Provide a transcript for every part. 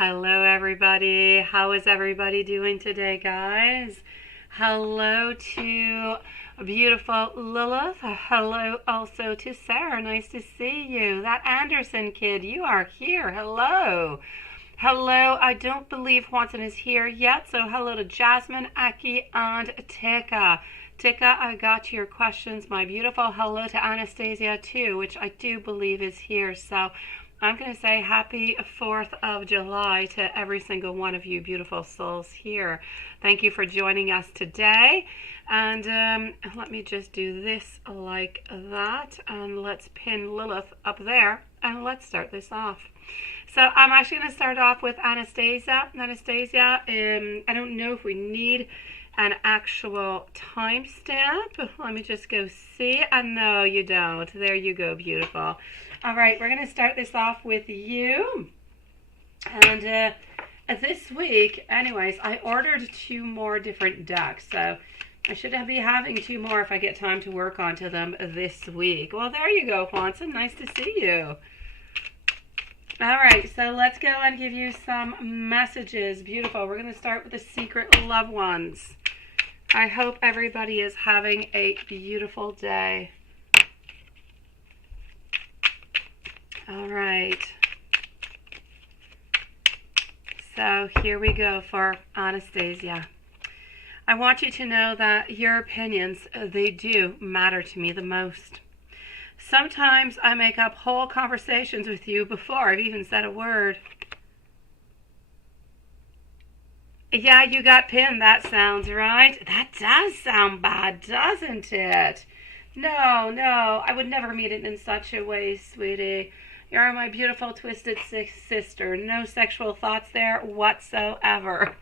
Hello, everybody. How is everybody doing today, guys? Hello to beautiful Lilith. Hello also to Sarah. Nice to see you. That Anderson kid, you are here. Hello. Hello. I don't believe Watson is here yet, so hello to Jasmine, Aki, and Tika. Tika, I got your questions, my beautiful. Hello to Anastasia, too, which I do believe is here. So I'm going to say happy 4th of July to every single one of you beautiful souls here. Thank you for joining us today. And let me just do this like that. And let's pin Lilith up there. And let's start this off. So I'm actually going to start off with Anastasia. Anastasia, I don't know if we need an actual timestamp. Let me just go see. And no, you don't. There you go, beautiful. All right, we're going to start this off with you. And this week, anyways, I ordered 2 more different decks. So I should be having 2 more if I get time to work onto them this week. Well, there you go, Juanson. Nice to see you. All right, so let's go and give you some messages. Beautiful. We're going to start with the secret loved ones. I hope everybody is having a beautiful day. All right. So here we go for Anastasia. I want you to know that your opinions, they do matter to me the most. Sometimes I make up whole conversations with you before I've even said a word. Yeah, you got pinned. That sounds right. That does sound bad, doesn't it? No, I would never mean it in such a way, sweetie. You're my beautiful twisted sister. No sexual thoughts there whatsoever.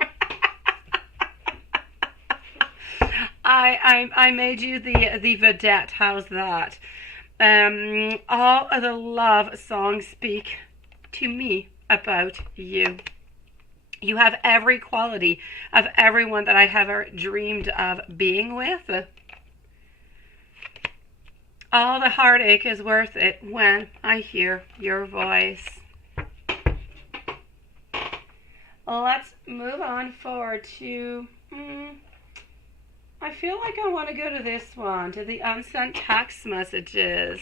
I made you the vedette. How's that? All of the love songs speak to me about you. You have every quality of everyone that I have ever dreamed of being with. All the heartache is worth it when I hear your voice. Let's move on forward to, I feel like I want to go to this one, to the unsent text messages.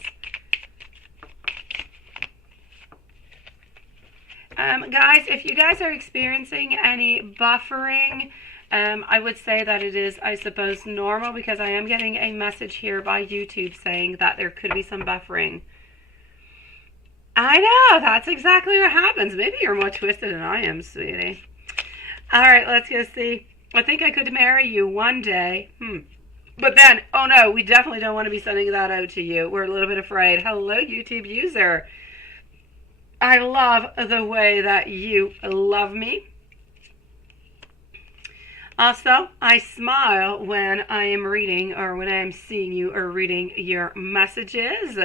Guys, if you guys are experiencing any buffering, I would say that it is, I suppose, normal, because I am getting a message here by YouTube saying that there could be some buffering. I know, that's exactly what happens. Maybe you're more twisted than I am, sweetie. All right, let's go see. I think I could marry you one day. But then, oh no, we definitely don't want to be sending that out to you. We're a little bit afraid. Hello, YouTube user. I love the way that you love me. Also, I smile when I am reading, or when I am seeing you or reading your messages.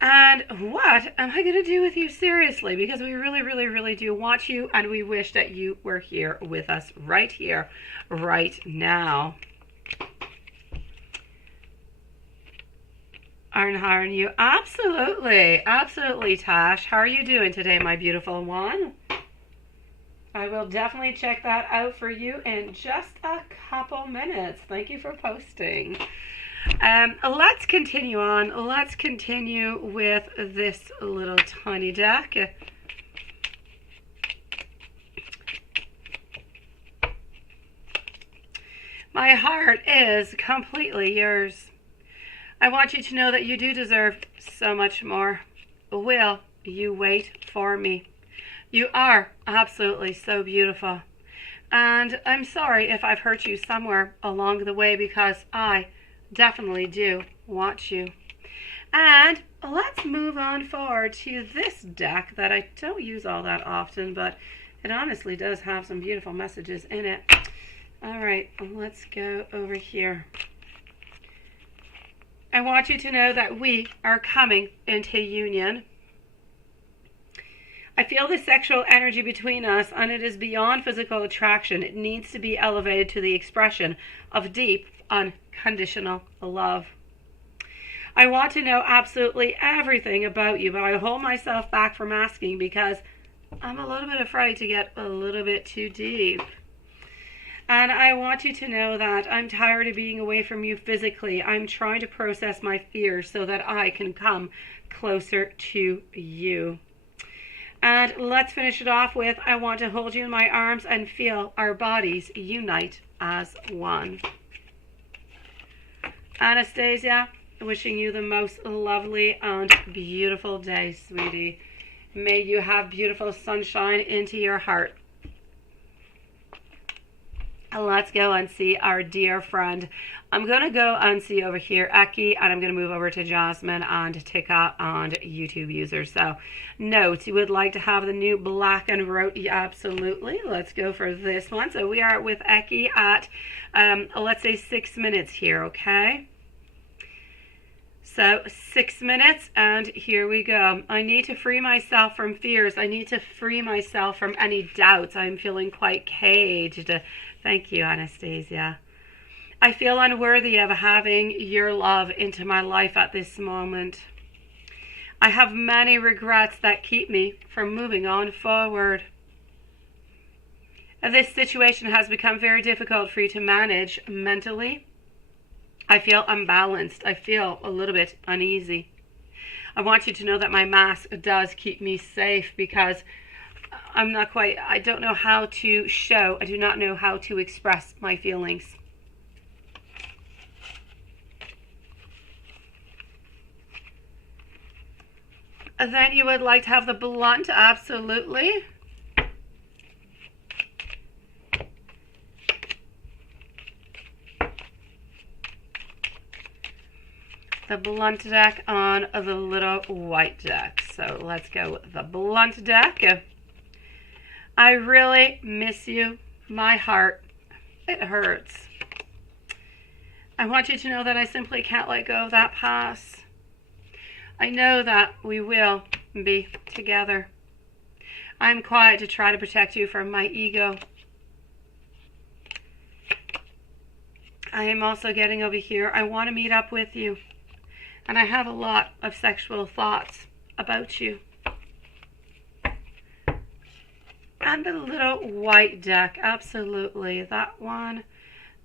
And what am I going to do with you, seriously? Because we really, really, really do want you, and we wish that you were here with us right here, right now. Aren't you? Absolutely. Absolutely, Tash. How are you doing today, my beautiful one? I will definitely check that out for you in just a couple minutes. Thank you for posting. Let's continue on. Let's continue with this little tiny deck. My heart is completely yours. I want you to know that you do deserve so much more. Will you wait for me? You are absolutely so beautiful. And I'm sorry if I've hurt you somewhere along the way, because I definitely do want you. And let's move on forward to this deck that I don't use all that often, but it honestly does have some beautiful messages in it. All right, let's go over here. I want you to know that we are coming into union. I feel the sexual energy between us, and it is beyond physical attraction. It needs to be elevated to the expression of deep, unconditional love. I want to know absolutely everything about you, but I hold myself back from asking because I'm a little bit afraid to get a little bit too deep. And I want you to know that I'm tired of being away from you physically. I'm trying to process my fears so that I can come closer to you. And let's finish it off with, I want to hold you in my arms and feel our bodies unite as one. Anastasia, wishing you the most lovely and beautiful day, sweetie. May you have beautiful sunshine into your heart. Let's go and see our dear friend. I'm going to go and see over here Eki, and I'm going to move over to Jasmine and Tika and YouTube users. So, notes, you would like to have the new black and wrote? Yeah, absolutely. Let's go for this one. So we are with Eki at, let's say 6 minutes here, okay? So 6 minutes, and here we go. I need to free myself from fears. I need to free myself from any doubts. I'm feeling quite caged. Thank you, Anastasia. I feel unworthy of having your love into my life at this moment. I have many regrets that keep me from moving on forward. This situation has become very difficult for you to manage mentally. I feel unbalanced. I feel a little bit uneasy. I want you to know that my mask does keep me safe because I don't know how to show, I do not know how to express my feelings. And then you would like to have the blunt, absolutely. The blunt deck on the little white deck. So let's go with the blunt deck. I really miss you. My heart, it hurts. I want you to know that I simply can't let go of that past. I know that we will be together. I'm quiet to try to protect you from my ego. I am also getting over here. I want to meet up with you. And I have a lot of sexual thoughts about you. And the little white deck, absolutely. That one,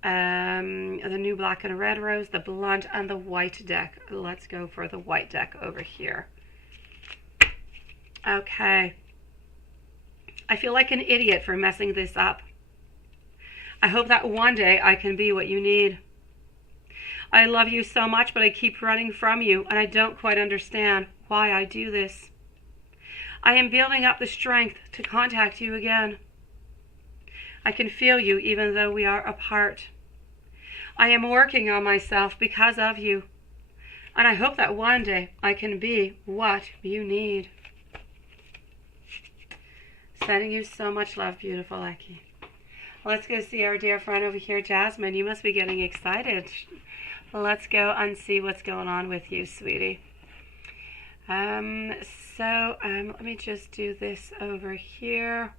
the new black and red rose, the blunt, and the white deck. Let's go for the white deck over here. Okay. I feel like an idiot for messing this up. I hope that one day I can be what you need. I love you so much, but I keep running from you, and I don't quite understand why I do this. I am building up the strength to contact you again. I can feel you even though we are apart. I am working on myself because of you, and I hope that one day I can be what you need. Sending you so much love, beautiful Eki. Let's go see our dear friend over here, Jasmine. You must be getting excited. Let's go and see what's going on with you, sweetie. Let me just do this over here.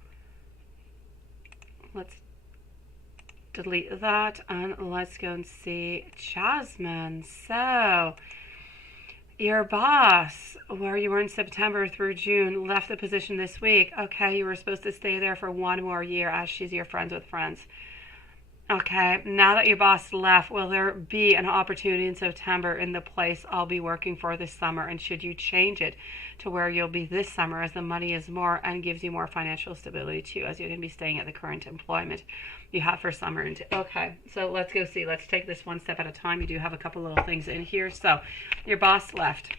Let's delete that and let's go and see Jasmine. So, your boss, where you were in September through June, left the position this week. Okay, you were supposed to stay there for 1 more year as she's your friends with friends. Okay, now that your boss left, will there be an opportunity in September in the place I'll be working for this summer? And should you change it to where you'll be this summer as the money is more and gives you more financial stability too, as you're going to be staying at the current employment you have for summer? Okay, so let's go see. Let's take this one step at a time. You do have a couple little things in here. So your boss left.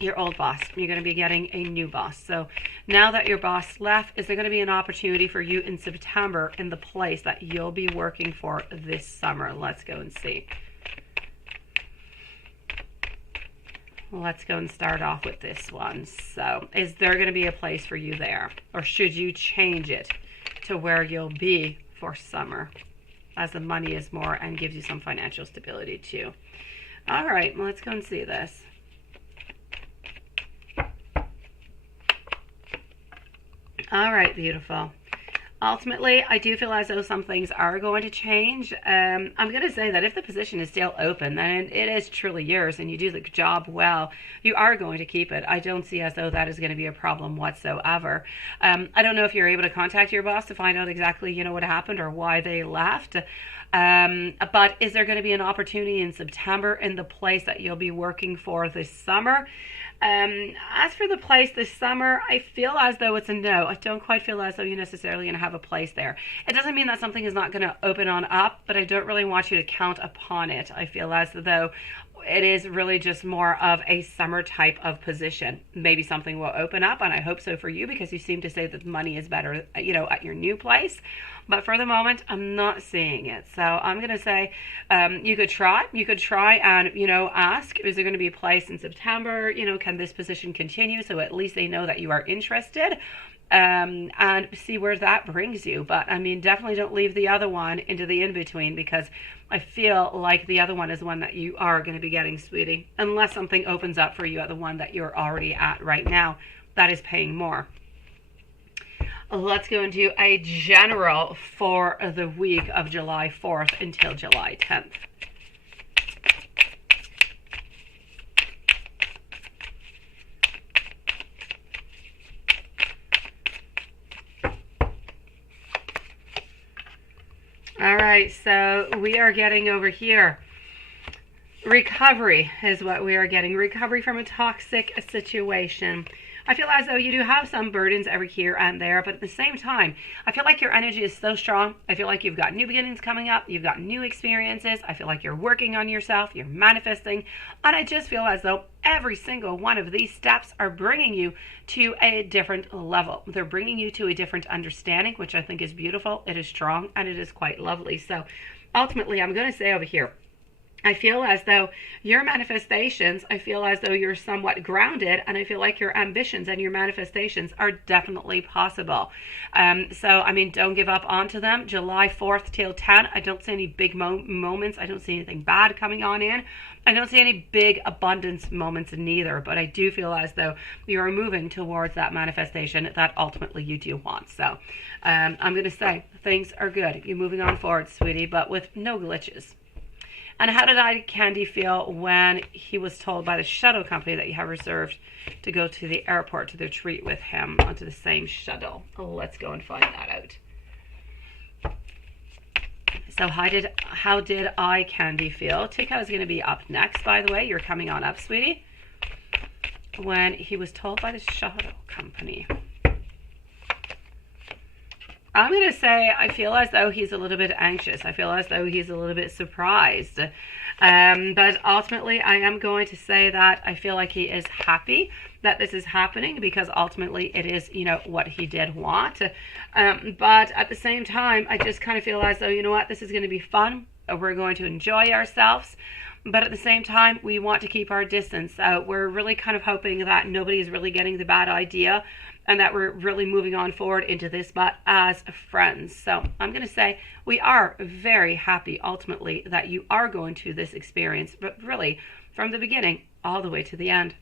Your old boss. You're going to be getting a new boss. So now that your boss left, is there going to be an opportunity for you in September in the place that you'll be working for this summer? Let's go and see. Let's go and start off with this one. So is there going to be a place for you there? Or should you change it to where you'll be for summer as the money is more and gives you some financial stability too? All right, let's go and see this. All right, beautiful. Ultimately, I do feel as though some things are going to change. I'm going to say that if the position is still open, then it is truly yours and you do the job well, you are going to keep it. I don't see as though that is going to be a problem whatsoever. I don't know if you're able to contact your boss to find out exactly, what happened or why they left. But is there going to be an opportunity in September in the place that you'll be working for this summer? As for the place this summer, I feel as though it's a no. I don't quite feel as though you're necessarily going to have a place there. It doesn't mean that something is not going to open on up, but I don't really want you to count upon it. I feel as though it is really just more of a summer type of position. Maybe something will open up, and I hope so for you because you seem to say that money is better, at your new place. But for the moment, I'm not seeing it. So I'm going to say you could try and, ask, is there going to be a place in September? Can this position continue? So at least they know that you are interested. And see where that brings you. But I mean, definitely don't leave the other one into the in-between because I feel like the other one is the one that you are going to be getting, sweetie, unless something opens up for you at the one that you're already at right now that is paying more. Let's go into a general for the week of July 4th until July 10th. All right, so we are getting over here. Recovery is what we are getting. Recovery from a toxic situation. I feel as though you do have some burdens every here and there, but at the same time, I feel like your energy is so strong. I feel like you've got new beginnings coming up. You've got new experiences. I feel like you're working on yourself. You're manifesting. And I just feel as though every single one of these steps are bringing you to a different level. They're bringing you to a different understanding, which I think is beautiful. It is strong and it is quite lovely. So ultimately, I'm going to say over here, I feel as though your manifestations, I feel as though you're somewhat grounded, and I feel like your ambitions and your manifestations are definitely possible. So, I mean, don't give up onto them. July 4th till 10, I don't see any big moments. I don't see anything bad coming on in. I don't see any big abundance moments neither, but I do feel as though you are moving towards that manifestation that ultimately you do want. So I'm going to say things are good. You're moving on forward, sweetie, but with no glitches. And how did Eye Candy feel when he was told by the shuttle company that you have reserved to go to the airport to retreat with him onto the same shuttle? Let's go and find that out. So how did Eye Candy feel? Tika is going to be up next, by the way. You're coming on up, sweetie. When he was told by the shuttle company. I'm going to say I feel as though he's a little bit anxious. I feel as though he's a little bit surprised. But ultimately, I am going to say that I feel like he is happy that this is happening because ultimately it is, what he did want. But at the same time, I just kind of feel as though, this is going to be fun. We're going to enjoy ourselves. But at the same time, we want to keep our distance. We're really kind of hoping that nobody is really getting the bad idea and that we're really moving on forward into this, but as friends. So I'm going to say we are very happy ultimately that you are going to this experience, but really from the beginning all the way to the end.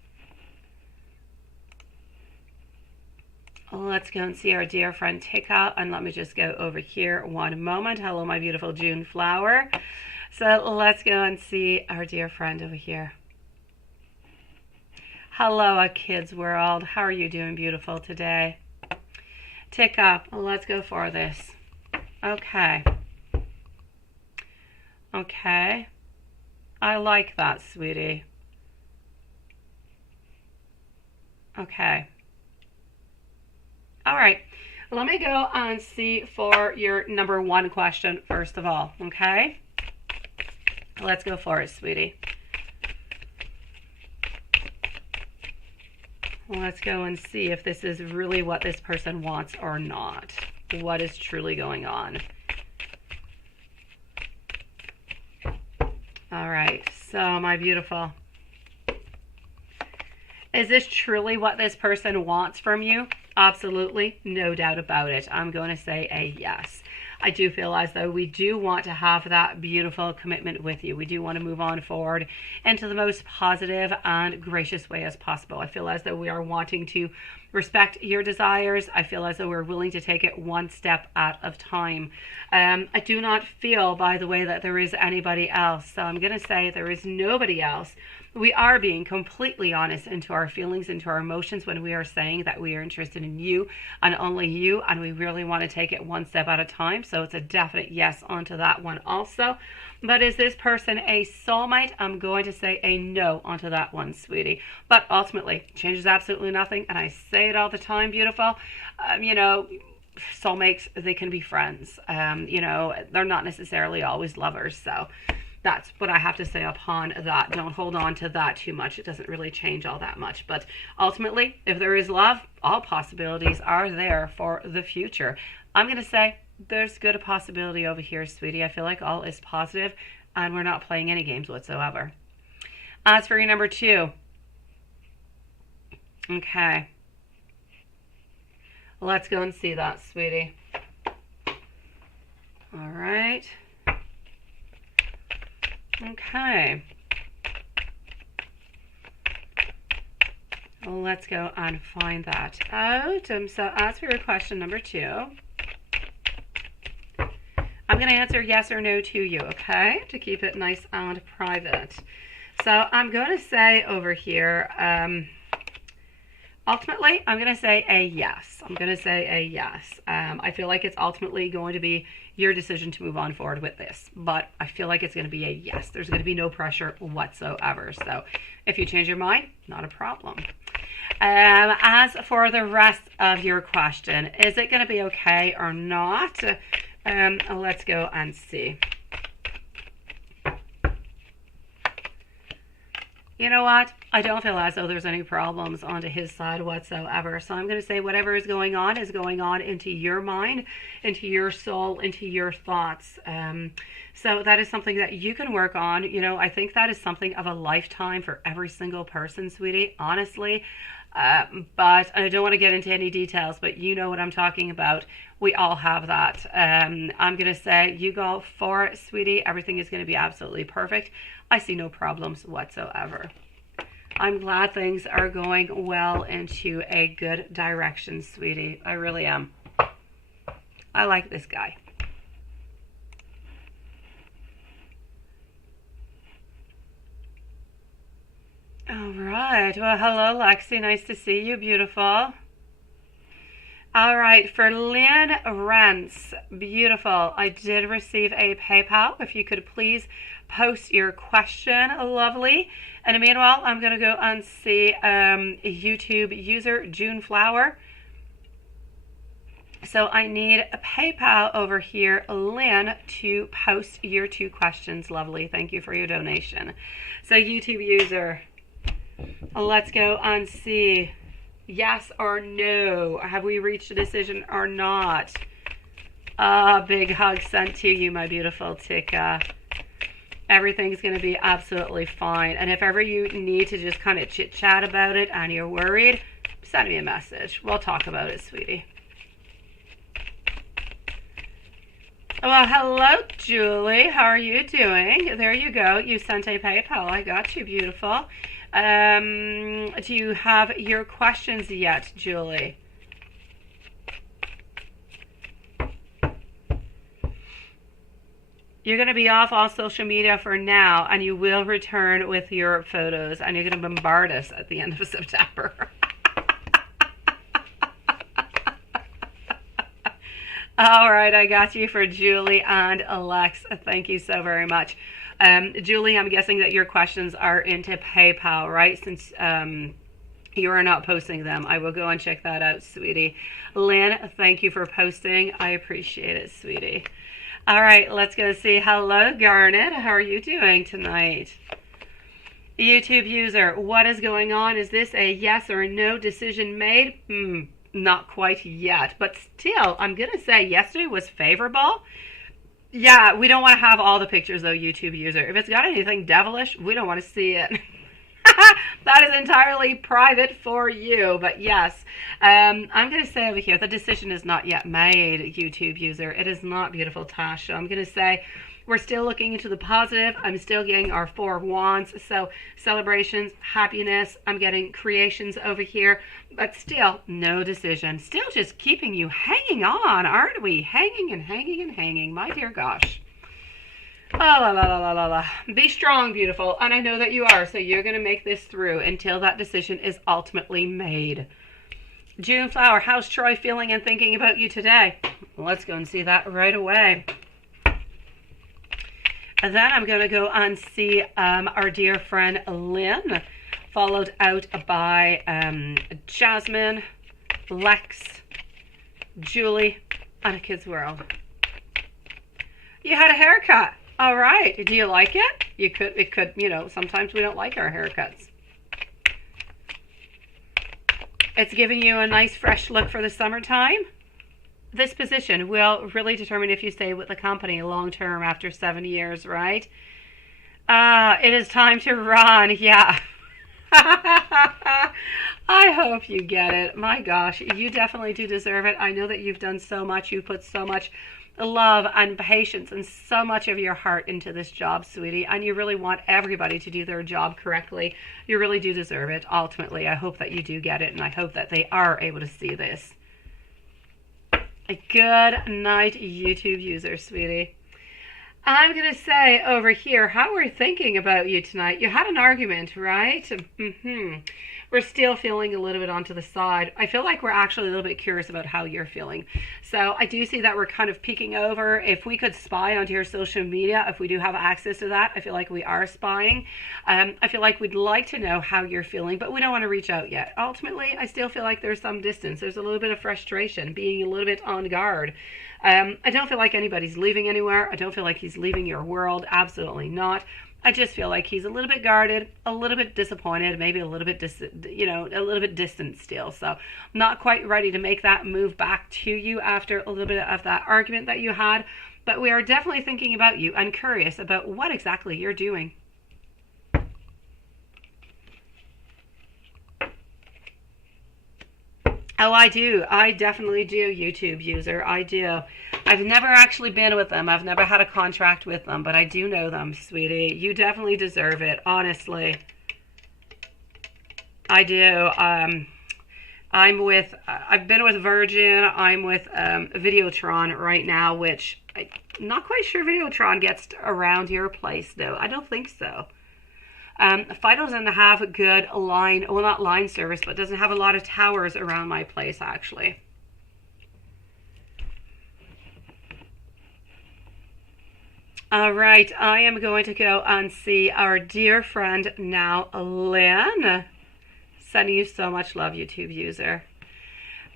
Let's go and see our dear friend Tika, and let me just go over here one moment. Hello, my beautiful June flower. So let's go and see our dear friend over here. Hello, kids world. How are you doing, beautiful, today? Tika, let's go for this. Okay. Okay. I like that, sweetie. Okay. All right. Let me go and see for your number one question first of all, okay? Let's go for it, sweetie. Let's go and see if this is really what this person wants or not. What is truly going on? All right, so my beautiful. Is this truly what this person wants from you? Absolutely, no doubt about it. I'm going to say a yes. I do feel as though we do want to have that beautiful commitment with you. We do want to move on forward into the most positive and gracious way as possible. I feel as though we are wanting to respect your desires. I feel as though we're willing to take it one step at a time. I do not feel, by the way, that there is anybody else. So I'm going to say there is nobody else. We are being completely honest into our feelings, into our emotions when we are saying that we are interested in you and only you, and we really want to take it one step at a time. So it's a definite yes onto that one also. But is this person a soulmate? I'm going to say a no onto that one, sweetie. But ultimately, changes absolutely nothing. And I say it all the time, beautiful. You know, soulmates, they can be friends. You know, they're not necessarily always lovers. So that's what I have to say upon that. Don't hold on to that too much. It doesn't really change all that much. But ultimately, if there is love, all possibilities are there for the future. I'm going to say there's good a possibility over here, sweetie. I feel like all is positive and we're not playing any games whatsoever. As for your number 2. Okay. Let's go and see that, sweetie. All right. Okay. Let's go and find that out. So as for your question number 2, I'm going to answer yes or no to you, okay? To keep it nice and private. So I'm going to say over here, ultimately, I'm going to say a yes. I'm going to say a yes. I feel like it's ultimately going to be your decision to move on forward with this. But I feel like it's going to be a yes. There's going to be no pressure whatsoever. So if you change your mind, not a problem. As for the rest of your question, is it going to be okay or not? Let's go and see. You know what? I don't feel as though there's any problems onto his side whatsoever. So I'm going to say whatever is going on into your mind, into your soul, into your thoughts. So that is something that you can work on. You know, I think that is something of a lifetime for every single person, sweetie, honestly. But I don't want to get into any details, but you know what I'm talking about. We all have that. I'm going to say you go for it, sweetie. Everything is going to be absolutely perfect. I see no problems whatsoever. I'm glad things are going well into a good direction, sweetie. I really am. I like this guy. All right. Well, hello, Lexi. Nice to see you, beautiful. All right, for Lynn Rents, beautiful. I did receive a PayPal. If you could please post your question, lovely. And meanwhile, I'm going to go and see YouTube user June Flower. So I need a PayPal over here, Lynn, to post your 2 questions, lovely. Thank you for your donation. So YouTube user, let's go and see. Yes or no? Have we reached a decision or not? Big hug sent to you, my beautiful Tika. Everything's going to be absolutely fine. And if ever you need to just kind of chit chat about it and you're worried, send me a message. We'll talk about it, sweetie. Well, hello, Julie. How are you doing? There you go. You sent a PayPal. I got you, beautiful. Do you have your questions yet, Julie? You're going to be off all social media for now, and you will return with your photos, and you're going to bombard us at the end of September. All right, I got you for Julie and Alex. Thank you so very much. Julie, I'm guessing that your questions are into PayPal, right? Since you are not posting them. I will go and check that out, sweetie. Lynn, thank you for posting. I appreciate it, sweetie. All right, let's go see. Hello, Garnet. How are you doing tonight? YouTube user, what is going on? Is this a yes or a no decision made? Not quite yet, but still, I'm going to say yesterday was favorable. Yeah, we don't want to have all the pictures, though, YouTube user. If it's got anything devilish, we don't want to see it. That is entirely private for you. But yes, I'm going to say over here, the decision is not yet made, YouTube user. It is not, beautiful Tasha. I'm going to say we're still looking into the positive. I'm still getting our 4 of Wands. So celebrations, happiness. I'm getting creations over here. But still, no decision. Still just keeping you hanging on, aren't we? Hanging and hanging and hanging. My dear gosh. Oh, la, la, la, la, la, la. Be strong, beautiful. And I know that you are. So you're going to make this through until that decision is ultimately made. June flower, how's Troy feeling and thinking about you today? Let's go and see that right away. And then I'm going to go and see our dear friend Lynn, followed out by Jasmine, Lex, Julie, and A Kid's World. You had a haircut. All right. Do you like it? It could, you know, sometimes we don't like our haircuts. It's giving you a nice fresh look for the summertime. This position will really determine if you stay with the company long term after 7 years, right? It is time to run. Yeah. I hope you get it. My gosh, you definitely do deserve it. I know that you've done so much. You put so much love and patience and so much of your heart into this job, sweetie, and you really want everybody to do their job correctly. You really do deserve it. Ultimately, I hope that you do get it, and I hope that they are able to see this. A good night, YouTube user, sweetie. I'm going to say over here how we're thinking about you tonight. You had an argument, right? We're still feeling a little bit onto the side. I feel like we're actually a little bit curious about how you're feeling. So I do see that we're kind of peeking over. If we could spy onto your social media, if we do have access to that, I feel like we are spying. I feel like we'd like to know how you're feeling, but we don't want to reach out yet. Ultimately, I still feel like there's some distance. There's a little bit of frustration, being a little bit on guard. I don't feel like anybody's leaving anywhere. I don't feel like he's leaving your world. Absolutely not. I just feel like he's a little bit guarded, a little bit disappointed, maybe a little bit, a little bit distant still. So not quite ready to make that move back to you after a little bit of that argument that you had. But we are definitely thinking about you and curious about what exactly you're doing. Oh, I do. I definitely do, YouTube user. I do. I've never actually been with them. I've never had a contract with them, but I do know them, sweetie. You definitely deserve it, honestly. I do. I've been with Virgin. I'm with Videotron right now, which I'm not quite sure Videotron gets around your place, though. I don't think so. Fido doesn't have a good line, well, not line service, but doesn't have a lot of towers around my place, actually. All right, I am going to go and see our dear friend now, Lynn. Sending you so much love, YouTube user.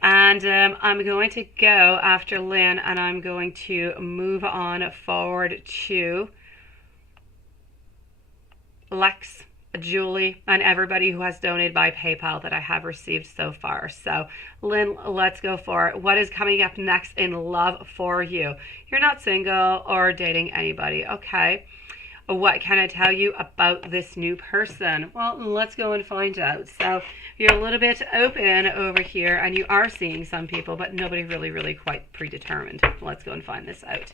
And I'm going to go after Lynn, and I'm going to move on forward to Lex, Julie, and everybody who has donated by PayPal that I have received so far. So, Lynn, let's go for it. What is coming up next in love for you? You're not single or dating anybody, okay? What can I tell you about this new person? Well, let's go and find out. So, you're a little bit open over here, and you are seeing some people, but nobody really quite predetermined. Let's go and find this out.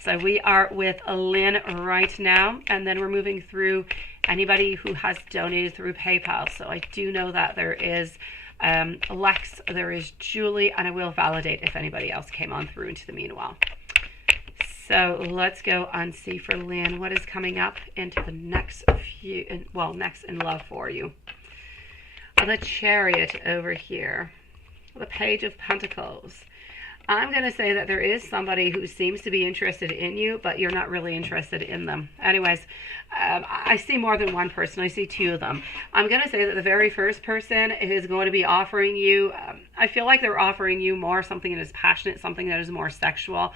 So, we are with Lynn right now, and then we're moving through anybody who has donated through PayPal. So I do know that there is Lex, there is Julie, and I will validate if anybody else came on through into the meanwhile. So let's go and see for Lynn what is coming up into the next few, well, next in love for you. The Chariot over here, the Page of Pentacles. I'm going to say that there is somebody who seems to be interested in you, but you're not really interested in them. Anyways, I see more than one person. I see two of them. I'm going to say that the very first person is going to be offering you, I feel like they're offering you more something that is passionate, something that is more sexual,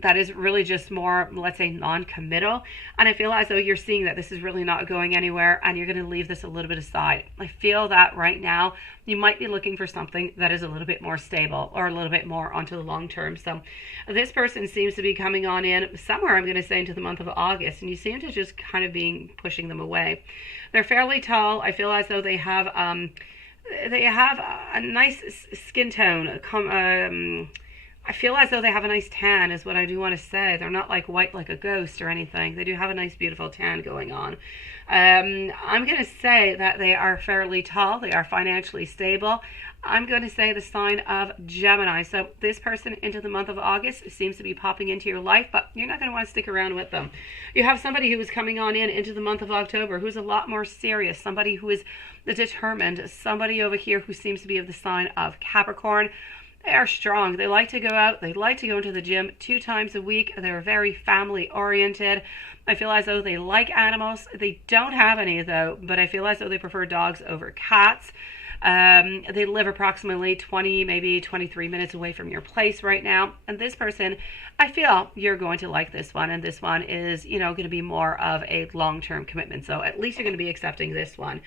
that is really just more, let's say, non-committal. And I feel as though you're seeing that this is really not going anywhere, and you're going to leave this a little bit aside. I feel that right now you might be looking for something that is a little bit more stable or a little bit more on to the long term. So this person seems to be coming on in somewhere, I'm going to say, into the month of August, and you seem to just kind of being pushing them away. They're fairly tall. I feel as though they have a nice skin tone. I feel as though they have a nice tan is what I do want to say. They're not like white like a ghost or anything. They do have a nice beautiful tan going on. I'm going to say that they are fairly tall. They are financially stable. I'm going to say the sign of Gemini. So this person into the month of August seems to be popping into your life, but you're not going to want to stick around with them. You have somebody who is coming on in into the month of October who's a lot more serious, somebody who is determined, somebody over here who seems to be of the sign of Capricorn. They are strong. They like to go out. They like to go into the gym 2 times a week. They're very family oriented. I feel as though they like animals. They don't have any though, but I feel as though they prefer dogs over cats. They live approximately 20, maybe 23 minutes away from your place right now. And this person, I feel you're going to like this one. And this one is, going to be more of a long-term commitment. So at least you're going to be accepting this one.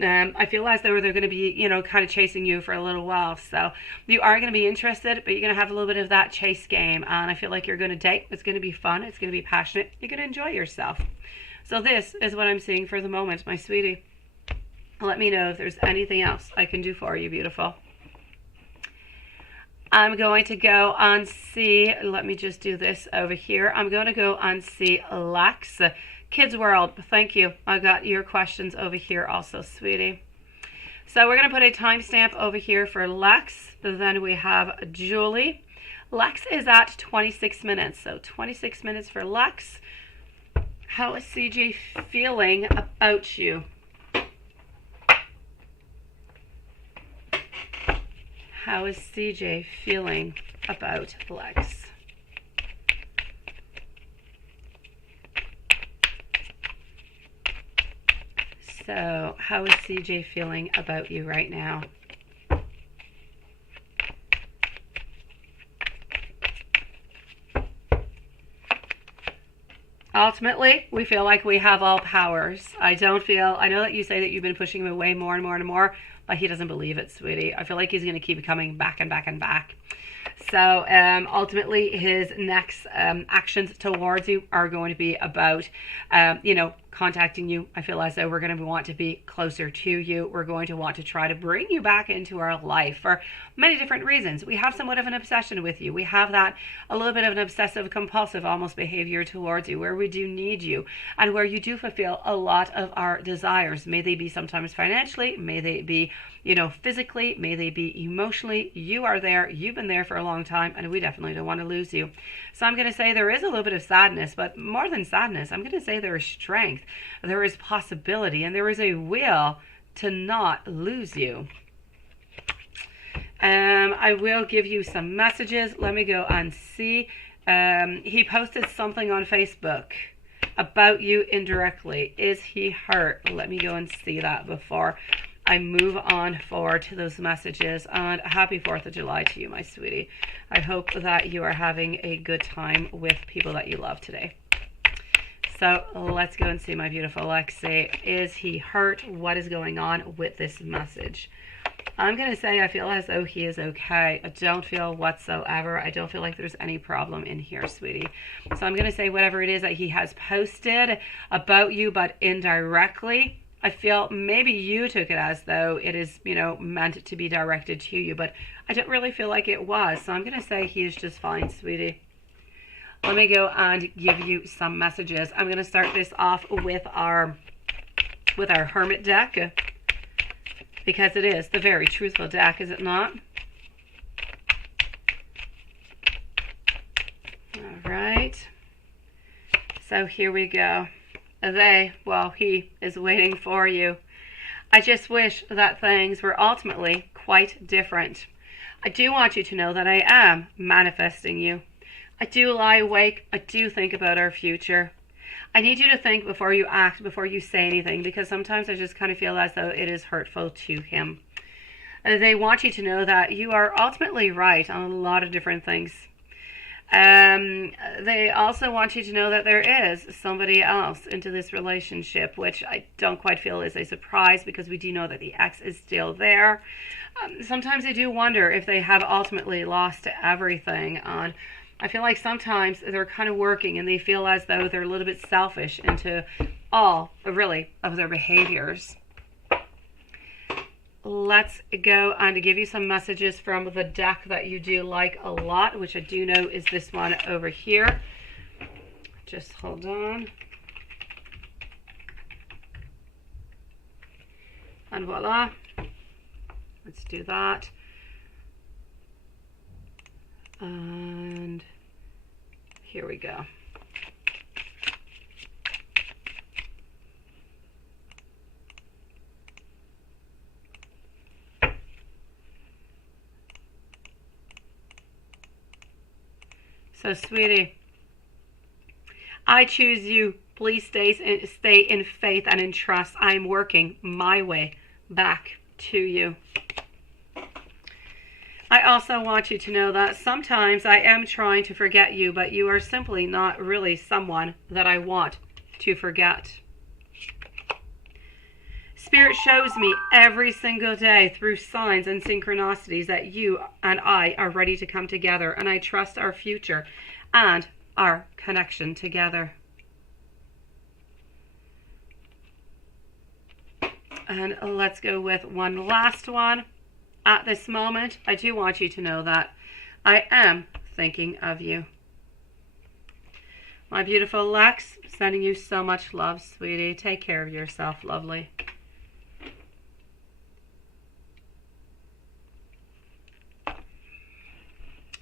I feel as though they're going to be, kind of chasing you for a little while. So you are going to be interested, but you're going to have a little bit of that chase game. And I feel like you're going to date. It's going to be fun. It's going to be passionate. You're going to enjoy yourself. So this is what I'm seeing for the moment, my sweetie. Let me know if there's anything else I can do for you, beautiful. I'm going to go on see, let me just do this over here. I'm going to go on see Lex. Kids World, thank you. I got your questions over here also, sweetie. So we're going to put a timestamp over here for Lex. Then we have Julie. Lex is at 26 minutes. So 26 minutes for Lex. How is CJ feeling about you? How is CJ feeling about Lex? So, how is CJ feeling about you right now? Ultimately, we feel like we have all powers. I know that you say that you've been pushing him away more and more and more, but he doesn't believe it, sweetie. I feel like he's going to keep coming back and back and back. So ultimately, his next actions towards you are going to be about, contacting you. I feel as though we're going to want to be closer to you. We're going to want to try to bring you back into our life for many different reasons. We have somewhat of an obsession with you. We have a little bit of an obsessive compulsive almost behavior towards you, where we do need you and where you do fulfill a lot of our desires. May they be sometimes financially, may they be physically, may they be emotionally. You are there. You've been there for a long time, and we definitely don't want to lose you. So I'm going to say there is a little bit of sadness, but more than sadness, I'm going to say there is strength, there is possibility, and there is a will to not lose you. I will give you some messages. Let me go and see. He posted something on Facebook about you indirectly. Is he hurt? Let me go and see that before I move on forward to those messages. And happy 4th of July to you, my sweetie. I hope that you are having a good time with people that you love today. So let's go and see my beautiful Lexi. Is he hurt? What is going on with this message? I'm going to say I feel as though he is okay. I don't feel whatsoever. I don't feel like there's any problem in here, sweetie. So I'm going to say whatever it is that he has posted about you, but indirectly, I feel maybe you took it as though it is, meant to be directed to you, but I don't really feel like it was. So I'm going to say he is just fine, sweetie. Let me go and give you some messages. I'm going to start this off with our Hermit deck, because it is the very truthful deck, is it not? All right. So here we go. He is waiting for you. I just wish that things were ultimately quite different. I do want you to know that I am manifesting you. I do lie awake. I do think about our future. I need you to think before you act, before you say anything, because sometimes I just kind of feel as though it is hurtful to him. They want you to know that you are ultimately right on a lot of different things. They also want you to know that there is somebody else into this relationship, which I don't quite feel is a surprise because we do know that the ex is still there. Sometimes I do wonder if they have ultimately lost everything. And I feel like sometimes they're kind of working and they feel as though they're a little bit selfish into all, really, of their behaviors. Let's go on to give you some messages from the deck that you do like a lot, which I do know is this one over here. Just hold on. And voila. Let's do that. And here we go. So, sweetie, I choose you. Please stay in faith and in trust. I'm working my way back to you. I also want you to know that sometimes I am trying to forget you, but you are simply not really someone that I want to forget. Spirit shows me every single day through signs and synchronicities that you and I are ready to come together, and I trust our future and our connection together. And let's go with one last one. At this moment, I do want you to know that I am thinking of you. My beautiful Lex, sending you so much love, sweetie. Take care of yourself, lovely.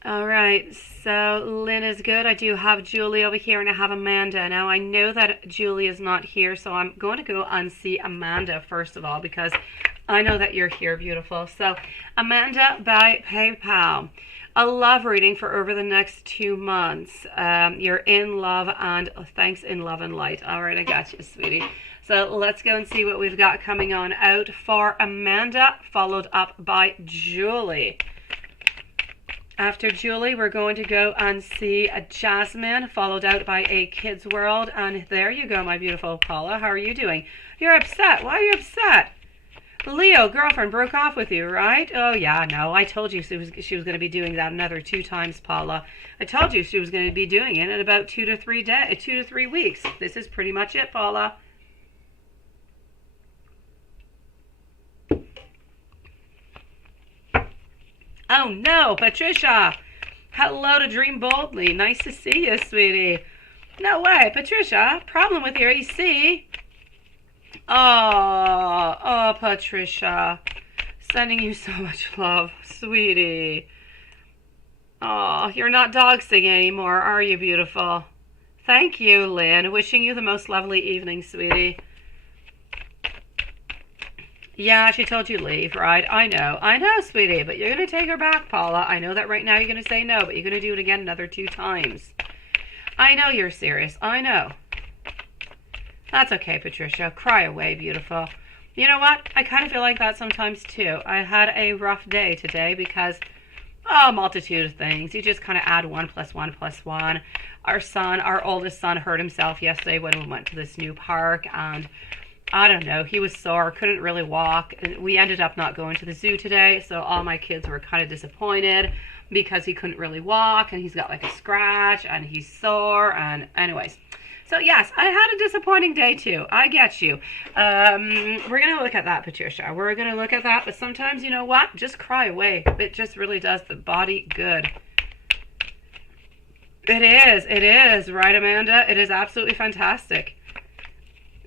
All right, so Lynn is good. I do have Julie over here and I have Amanda. Now, I know that Julie is not here, so I'm going to go and see Amanda first of all because I know that you're here, beautiful. So, Amanda by PayPal. A love reading for over the next 2 months. You're in love and thanks in love and light. All right, I got you, sweetie. So, let's go and see what we've got coming on out for Amanda, followed up by Julie. After Julie, we're going to go and see a Jasmine, followed out by a Kids World. And there you go, my beautiful Paula. How are you doing? You're upset. Why are you upset? Leo, girlfriend broke off with you, right? Oh, yeah, no. I told you she was going to be doing that another 2 times, Paula. I told you she was going to be doing it in about 2 to 3 weeks. This is pretty much it, Paula. Oh, no, Patricia. Hello to Dream Boldly. Nice to see you, sweetie. No way, Patricia. Problem with your AC. Oh, Patricia. Sending you so much love, sweetie. Oh, you're not dog singing anymore, are you, beautiful? Thank you, Lynn. Wishing you the most lovely evening, sweetie. Yeah, she told you leave, right? I know, sweetie, but you're going to take her back, Paula. I know that right now you're going to say no, but you're going to do it again another 2 times. I know you're serious. I know. That's okay, Patricia. Cry away, beautiful. You know what? I kind of feel like that sometimes, too. I had a rough day today because, a multitude of things. You just kind of add 1 + 1 + 1. Our oldest son hurt himself yesterday when we went to this new park, and I don't know, he was sore, couldn't really walk. We ended up not going to the zoo today, so all my kids were kind of disappointed because he couldn't really walk, and he's got like a scratch, and he's sore, and anyways. So yes, I had a disappointing day too. I get you. We're going to look at that, Patricia. We're going to look at that, but sometimes, you know what? Just cry away. It just really does the body good. It is, right, Amanda? It is absolutely fantastic.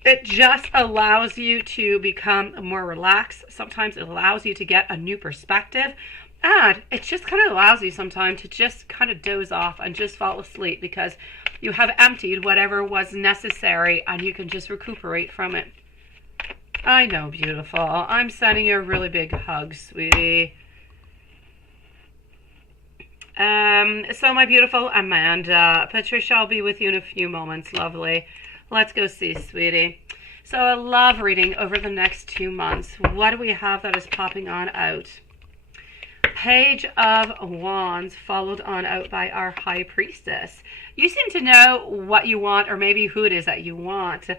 It just allows you to become more relaxed. Sometimes it allows you to get a new perspective. And it just kind of allows you sometimes to just kind of doze off and just fall asleep because you have emptied whatever was necessary and you can just recuperate from it. I know, beautiful. I'm sending you a really big hug, sweetie. So my beautiful Amanda, Patricia, I'll be with you in a few moments, lovely. Let's go see, sweetie. So a love reading over the next 2 months. What do we have that is popping on out? Page of Wands, followed on out by our High Priestess. You seem to know what you want, or maybe who it is that you want.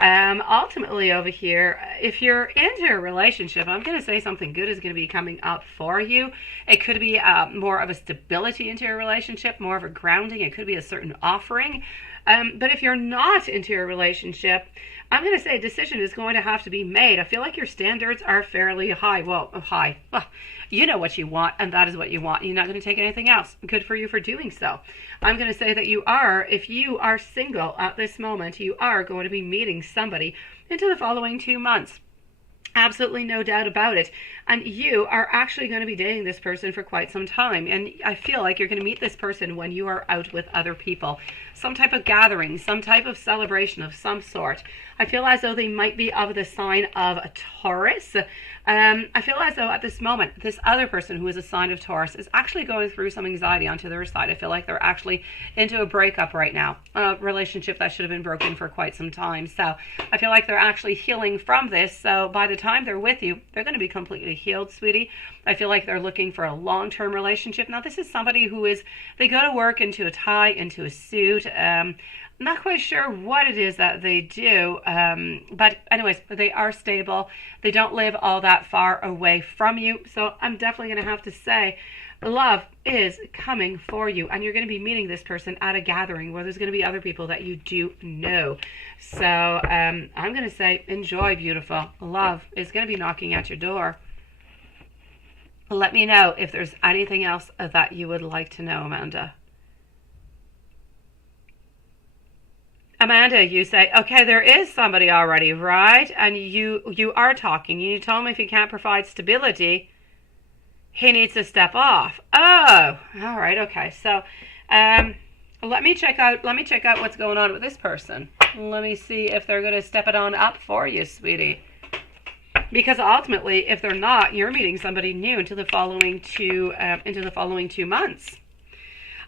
Ultimately over here, if you're into a relationship, I'm going to say something good is going to be coming up for you. It could be more of a stability into a relationship, more of a grounding. It could be a certain offering. But if you're not into a relationship, I'm going to say a decision is going to have to be made. I feel like your standards are fairly high. Well, high. Well, you know what you want, and that is what you want. You're not going to take anything else. Good for you for doing so. I'm going to say that you are, if you are single at this moment, you are going to be meeting somebody into the following 2 months. Absolutely no doubt about it. And you are actually going to be dating this person for quite some time. And I feel like you're going to meet this person when you are out with other people. Some type of gathering, some type of celebration of some sort. I feel as though they might be of the sign of a Taurus. I feel as though at this moment, this other person who is a sign of Taurus is actually going through some anxiety onto their side. I feel like they're actually into a breakup right now, a relationship that should have been broken for quite some time. So I feel like they're actually healing from this. So by the time they're with you, they're going to be completely healed, sweetie. I feel like they're looking for a long-term relationship. Now, this is somebody who is, they go to work into a tie, into a suit. Not quite sure what it is that they do, but anyways, they are stable. They don't live all that far away from you. So I'm definitely going to have to say love is coming for you, and you're going to be meeting this person at a gathering where there's going to be other people that you do know. So I'm going to say enjoy, beautiful. Love is going to be knocking at your door. Let me know if there's anything else that you would like to know, Amanda. Amanda, you say, okay, there is somebody already, right? And you are talking. You told me if he can't provide stability, he needs to step off. Oh, all right, okay. So, let me check out what's going on with this person. Let me see if they're going to step it on up for you, sweetie. Because ultimately, if they're not, you're meeting somebody new into the following 2 months.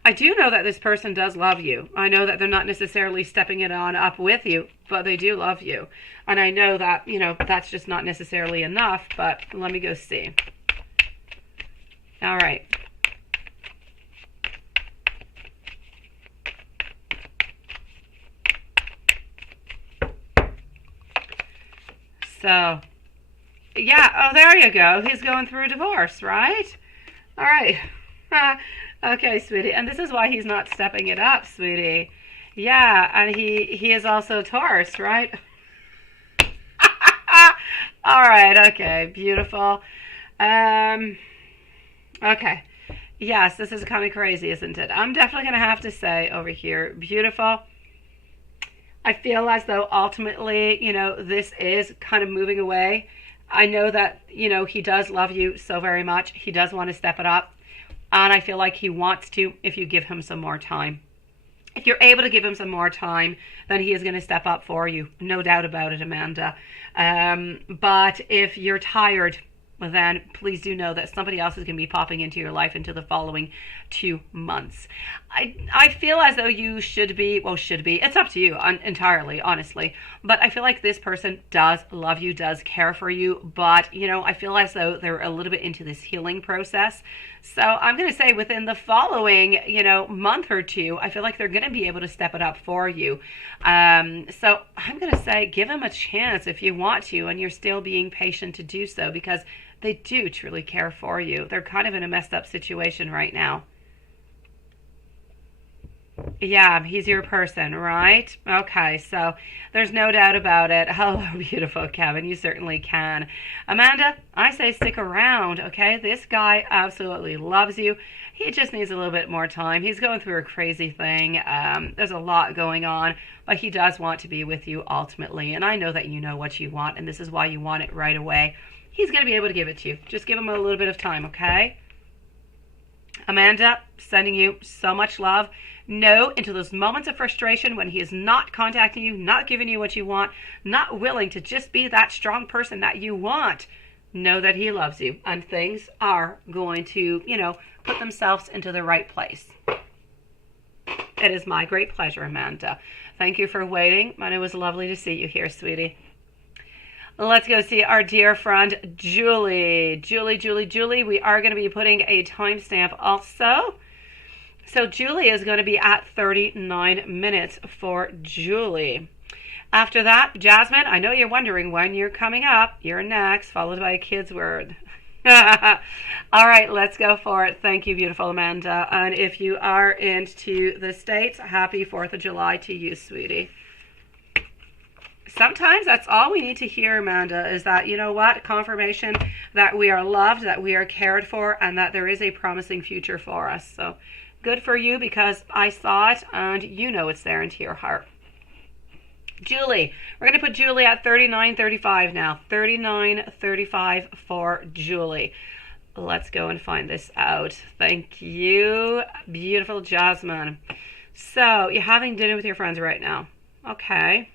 I do know that this person does love you. I know that they're not necessarily stepping it on up with you, but they do love you. And I know that, that's just not necessarily enough, but let me go see. All right. So, yeah, oh, there you go. He's going through a divorce, right? All right. Okay, sweetie. And this is why he's not stepping it up, sweetie. Yeah, and he is also Taurus, right? All right, okay, beautiful. Okay. Yes, this is kind of crazy, isn't it? I'm definitely going to have to say over here, beautiful. I feel as though ultimately, this is kind of moving away. I know that, he does love you so very much. He does want to step it up. And I feel like he wants to if you give him some more time. If you're able to give him some more time, then he is going to step up for you. No doubt about it, Amanda. But if you're tired, then please do know that somebody else is going to be popping into your life into the following 2 months. I feel as though you should be, it's up to you entirely, honestly. But I feel like this person does love you, does care for you. But, I feel as though they're a little bit into this healing process. So I'm going to say within the following, month or two, I feel like they're going to be able to step it up for you. So I'm going to say give them a chance if you want to, and you're still being patient to do so, because they do truly care for you. They're kind of in a messed up situation right now. Yeah, he's your person, right? Okay, so there's no doubt about it. Hello, beautiful Kevin. You certainly can. Amanda, I say stick around, okay? This guy absolutely loves you. He just needs a little bit more time. He's going through a crazy thing. There's a lot going on, but he does want to be with you ultimately. And I know that you know what you want, and this is why you want it right away. He's going to be able to give it to you. Just give him a little bit of time, okay? Amanda, sending you so much love. No, into those moments of frustration when he is not contacting you, not giving you what you want, not willing to just be that strong person that you want, know that he loves you, and things are going to, put themselves into the right place. It is my great pleasure, Amanda. Thank you for waiting, and it was lovely to see you here, sweetie. Let's go see our dear friend Julie. Julie. We are going to be putting a timestamp also. So Julie is going to be at 39 minutes for Julie. After that, Jasmine, I know you're wondering when you're coming up. You're next, followed by a kid's word. All right, let's go for it. Thank you, beautiful Amanda. And if you are into the States, happy 4th of July to you, sweetie. Sometimes that's all we need to hear, Amanda, is that, you know what, confirmation that we are loved, that we are cared for, and that there is a promising future for us. So good for you, because I saw it and you know it's there into your heart. Julie, we're going to put Julie at 39.35 now. 39.35 for Julie. Let's go and find this out. Thank you, beautiful Jasmine. So you're having dinner with your friends right now. Okay.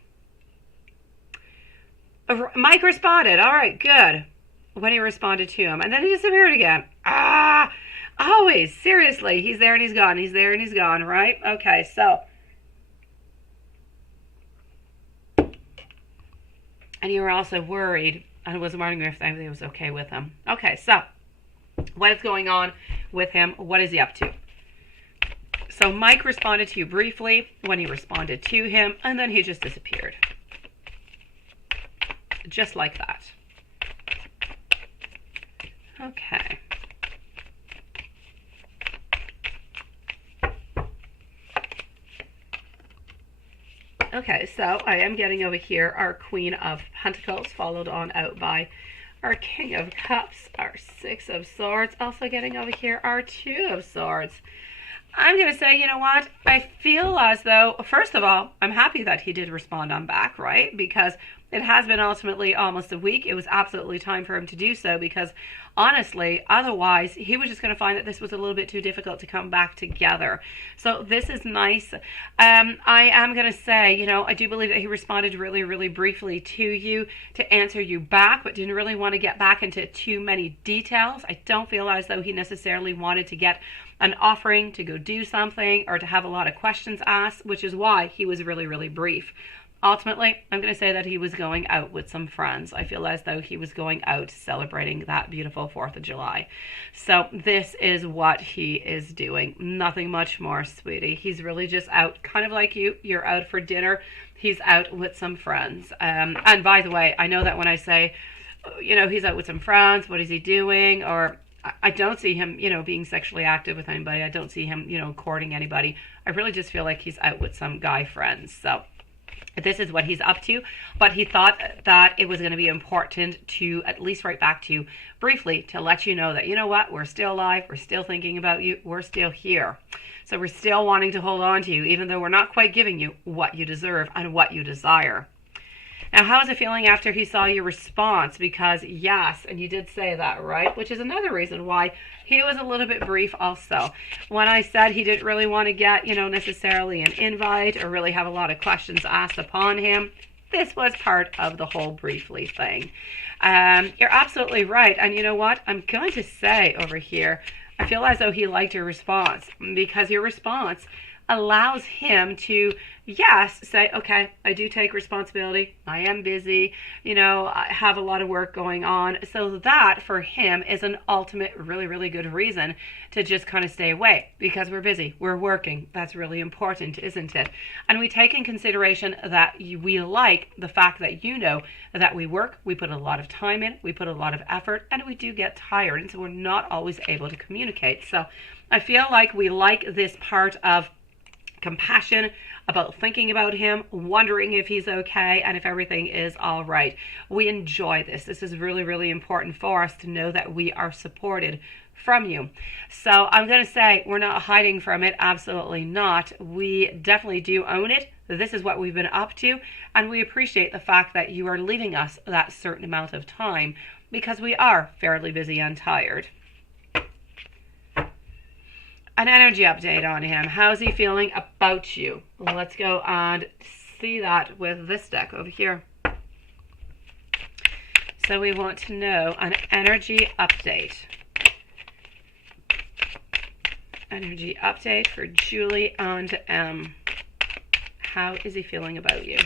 Mike responded. All right, good. When he responded to him. And then he disappeared again. Always. Seriously. He's there and he's gone. He's there and he's gone, right? Okay, so. And you were also worried and was wondering if everything was okay with him. Okay, so. What is going on with him? What is he up to? So Mike responded to you briefly when he responded to him. And then he just disappeared. Just like that. Okay. Okay, so I am getting over here our Queen of Pentacles, followed on out by our King of Cups, our Six of Swords, also getting over here our Two of Swords. I'm going to say, you know what, I feel as though, first of all, I'm happy that he did respond on back, right? Because it has been ultimately almost a week. It was absolutely time for him to do so, because honestly, otherwise, he was just going to find that this was a little bit too difficult to come back together. So this is nice. I am going to say, you know, I do believe that he responded really, really briefly to you to answer you back, but didn't really want to get back into too many details. I don't feel as though he necessarily wanted to get an offering to go do something or to have a lot of questions asked, which is why he was really, really brief. Ultimately, I'm going to say that he was going out with some friends. I feel as though he was going out celebrating that beautiful 4th of July. So this is what he is doing. Nothing much more, sweetie. He's really just out, kind of like you. You're out for dinner. He's out with some friends. And by the way, I know that when I say, you know, he's out with some friends, what is he doing? Or I don't see him, you know, being sexually active with anybody. I don't see him, you know, courting anybody. I really just feel like he's out with some guy friends. So this is what he's up to, but he thought that it was going to be important to at least write back to you briefly to let you know that, you know what, we're still alive, we're still thinking about you, we're still here. So we're still wanting to hold on to you, even though we're not quite giving you what you deserve and what you desire. Now, how is it feeling after he saw your response? Because yes, and you did say that, right? Which is another reason why he was a little bit brief also. When I said he didn't really want to get, you know, necessarily an invite or really have a lot of questions asked upon him, this was part of the whole briefly thing. You're absolutely right. And you know what? I'm going to say over here, I feel as though he liked your response, because your response allows him to, yes, say, okay, I do take responsibility. I am busy. You know, I have a lot of work going on. So that for him is an ultimate really, really good reason to just kind of stay away, because we're busy. We're working. That's really important, isn't it? And we take in consideration that we like the fact that you know that we work, we put a lot of time in, we put a lot of effort, and we do get tired. And so we're not always able to communicate. So I feel like we like this part of compassion, about thinking about him, wondering if he's okay and if everything is all right. We enjoy this. This is really, really important for us to know that we are supported from you. So I'm going to say we're not hiding from it. Absolutely not. We definitely do own it. This is what we've been up to, and we appreciate the fact that you are leaving us that certain amount of time, because we are fairly busy and tired. An energy update on him. How's he feeling about you? Let's go and see that with this deck over here. So we want to know an energy update. Energy update for Julie and M. How is he feeling about you?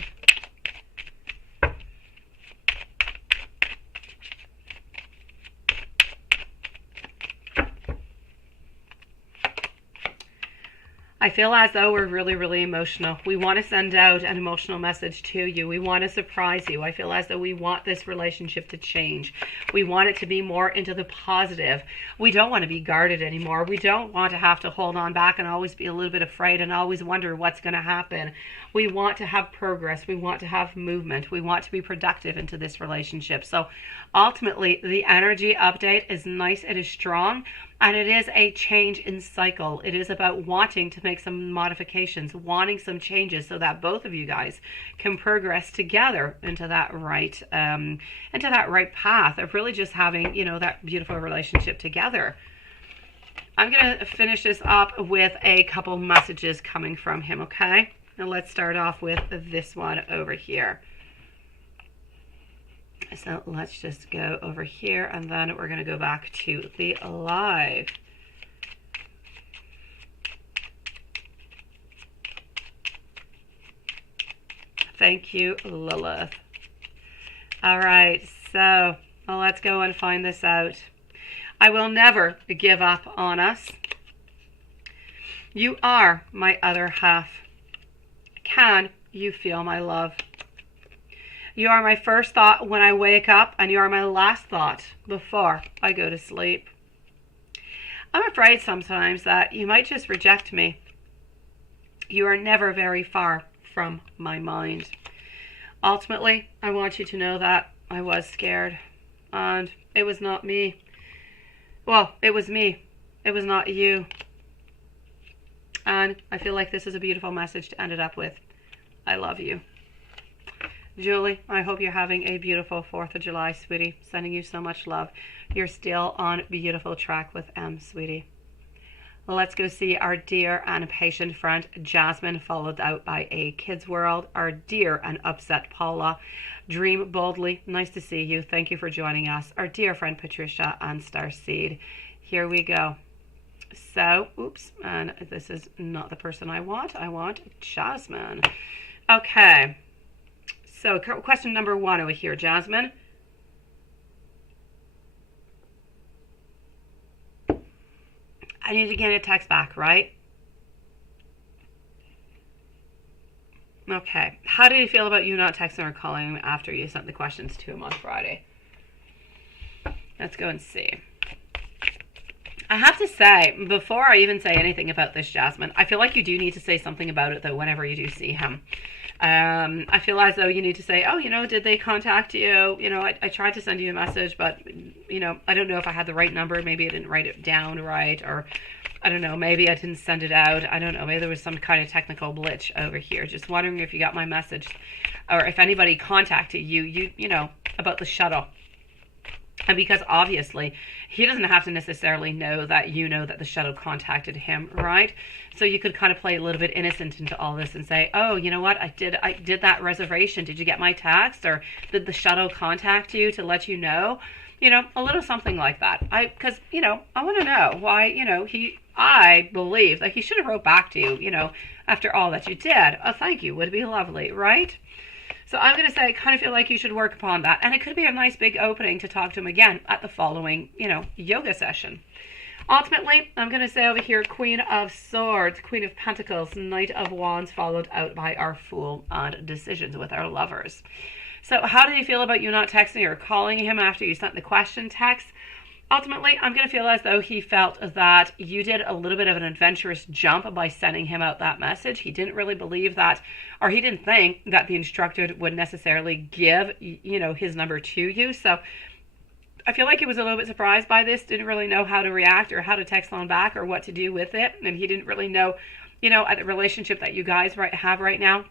I feel as though we're really, really emotional. We want to send out an emotional message to you. We want to surprise you. I feel as though we want this relationship to change. We want it to be more into the positive. We don't want to be guarded anymore. We don't want to have to hold on back and always be a little bit afraid and always wonder what's going to happen. We want to have progress. We want to have movement. We want to be productive into this relationship. So ultimately, the energy update is nice. It is strong. And it is a change in cycle. It is about wanting to make some modifications, wanting some changes so that both of you guys can progress together into that right path of really just having, you know, that beautiful relationship together. I'm going to finish this up with a couple messages coming from him, okay? Now let's start off with this one over here. So let's just go over here and then we're going to go back to the live. Thank you, Lilith. All right, so let's go and find this out. I will never give up on us. You are my other half. Can you feel my love? You are my first thought when I wake up, and you are my last thought before I go to sleep. I'm afraid sometimes that you might just reject me. You are never very far from my mind. Ultimately, I want you to know that I was scared, and it was not me. Well, it was me. It was not you. And I feel like this is a beautiful message to end it up with. I love you. Julie, I hope you're having a beautiful 4th of July, sweetie. Sending you so much love. You're still on beautiful track with M, sweetie. Let's go see our dear and patient friend Jasmine, followed out by a Kids World. Our dear and upset Paula. Dream boldly. Nice to see you. Thank you for joining us. Our dear friend Patricia and Starseed. Here we go. So, oops, and this is not the person I want. I want Jasmine. Okay. So, question number 1 over here, Jasmine. I need to get a text back, right? Okay. How did he feel about you not texting or calling him after you sent the questions to him on Friday? Let's go and see. I have to say, before I even say anything about this, Jasmine, I feel like you do need to say something about it, though, whenever you do see him. I feel as though you need to say, oh, you know, did they contact you? You know, I tried to send you a message, but, you know, I don't know if I had the right number. Maybe I didn't write it down right, or I don't know, maybe I didn't send it out. I don't know, maybe there was some kind of technical glitch over here. Just wondering if you got my message, or if anybody contacted you, you know, about the shuttle. And because obviously he doesn't have to necessarily know that you know that the shuttle contacted him, right? So you could kind of play a little bit innocent into all this and say, oh, you know what, I did that reservation. Did you get my text? Or did the shuttle contact you to let you know? You know, a little something like that. Because, you know, I want to know why, you know, I believe that he should have wrote back to you, you know, after all that you did. A thank you would be lovely, right? So I'm going to say I kind of feel like you should work upon that. And it could be a nice big opening to talk to him again at the following, you know, yoga session. Ultimately, I'm going to say over here, Queen of Swords, Queen of Pentacles, Knight of Wands, followed out by our Fool on decisions with our lovers. So how did you feel about you not texting or calling him after you sent the question text? Ultimately, I'm going to feel as though he felt that you did a little bit of an adventurous jump by sending him out that message. He didn't really believe that, or he didn't think that the instructor would necessarily give, you know, his number to you. So I feel like he was a little bit surprised by this, didn't really know how to react or how to text on back or what to do with it. And he didn't really know, you know, the relationship that you guys have right now,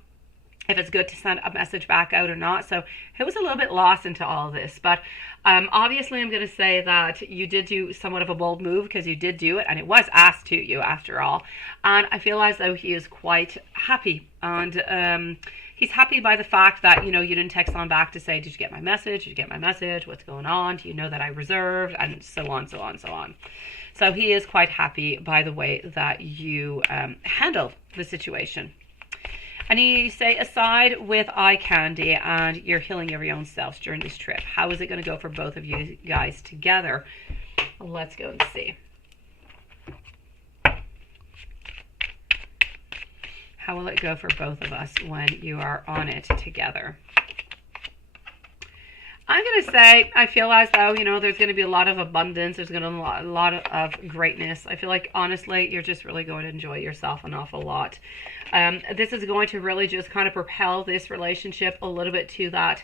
if it's good to send a message back out or not. So he was a little bit lost into all of this. But obviously I'm going to say that you did do somewhat of a bold move, because you did do it and it was asked to you after all. And I feel as though he is quite happy. And he's happy by the fact that, you know, you didn't text on back to say, did you get my message? Did you get my message? What's going on? Do you know that I reserved? And so on, so on, so on. So he is quite happy by the way that you handled the situation. And you say, aside with eye candy and you're healing of your own selves during this trip, how is it going to go for both of you guys together? Let's go and see. How will it go for both of us when you are on it together? I'm going to say, I feel as though, you know, there's going to be a lot of abundance. There's going to be a lot of greatness. I feel like, honestly, you're just really going to enjoy yourself an awful lot. This is going to really just kind of propel this relationship a little bit to that,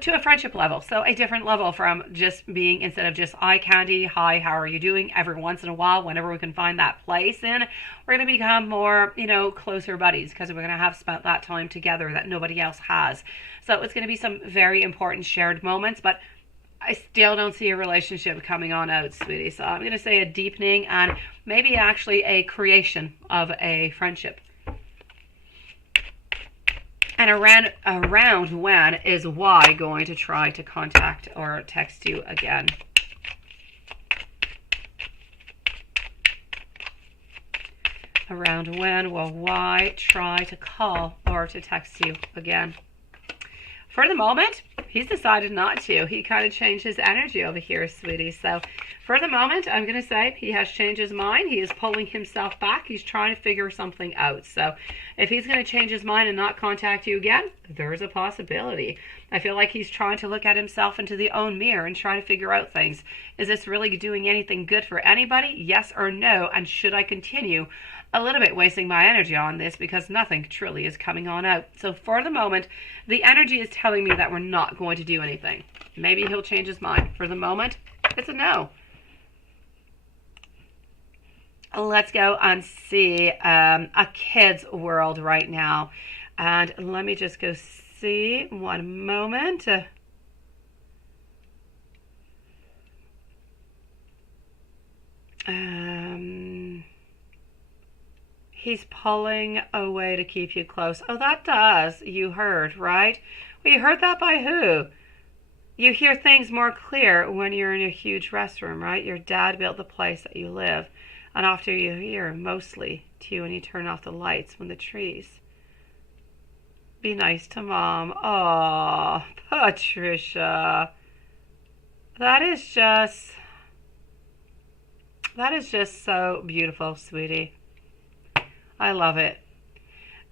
to a friendship level. So a different level from just being, instead of just eye candy, hi, how are you doing? Every once in a while, whenever we can find that place in, we're going to become more, you know, closer buddies, because we're going to have spent that time together that nobody else has. So it's going to be some very important shared moments, but I still don't see a relationship coming on out, sweetie. So I'm going to say a deepening and maybe actually a creation of a friendship. And around when is Y going to try to contact or text you again? Around when will Y try to call or to text you again? For the moment, he's decided not to. He kind of changed his energy over here, sweetie. So for the moment, I'm going to say he has changed his mind. He is pulling himself back. He's trying to figure something out. So if he's going to change his mind and not contact you again, there's a possibility. I feel like he's trying to look at himself into the own mirror and try to figure out things. Is this really doing anything good for anybody? Yes or no? And should I continue a little bit wasting my energy on this, because nothing truly is coming on out? So for the moment, the energy is telling me that we're not going to do anything. Maybe he'll change his mind. For the moment, it's a no. Let's go and see a kid's world right now. And let me just go see, one moment. He's pulling away to keep you close. Oh, that does. You heard, right? Well, you heard that by who? You hear things more clear when you're in a huge restroom, right? Your dad built the place that you live. And after you hear mostly to you when you turn off the lights when the trees. Be nice to Mom. Oh, Patricia. That is just so beautiful, sweetie. I love it.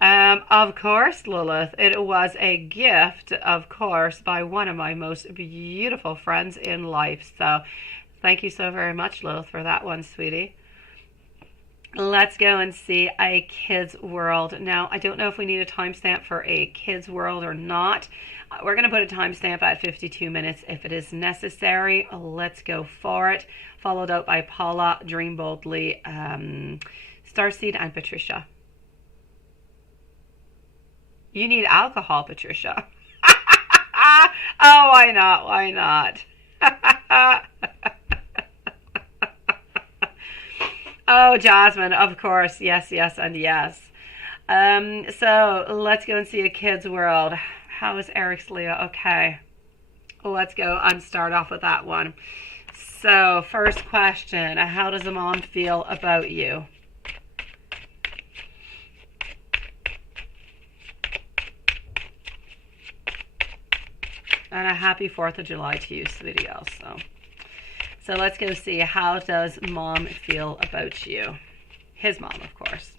Of course, Lilith, it was a gift, of course, by one of my most beautiful friends in life. So thank you so very much, Lilith, for that one, sweetie. Let's go and see a kid's world. Now, I don't know if we need a timestamp for a kid's world or not. We're going to put a timestamp at 52 minutes if it is necessary. Let's go for it. Followed out by Paula, Dream Boldly, Starseed, and Patricia. You need alcohol, Patricia. Oh, why not? Why not? Oh, Jasmine, of course. Yes, yes, and yes. So let's go and see a kid's world. How is Eric's Leah? Okay. Let's go and start off with that one. So first question, how does a mom feel about you? And a happy 4th of July to you, sweetie, also. So let's go see, how does Mom feel about you? His mom, of course.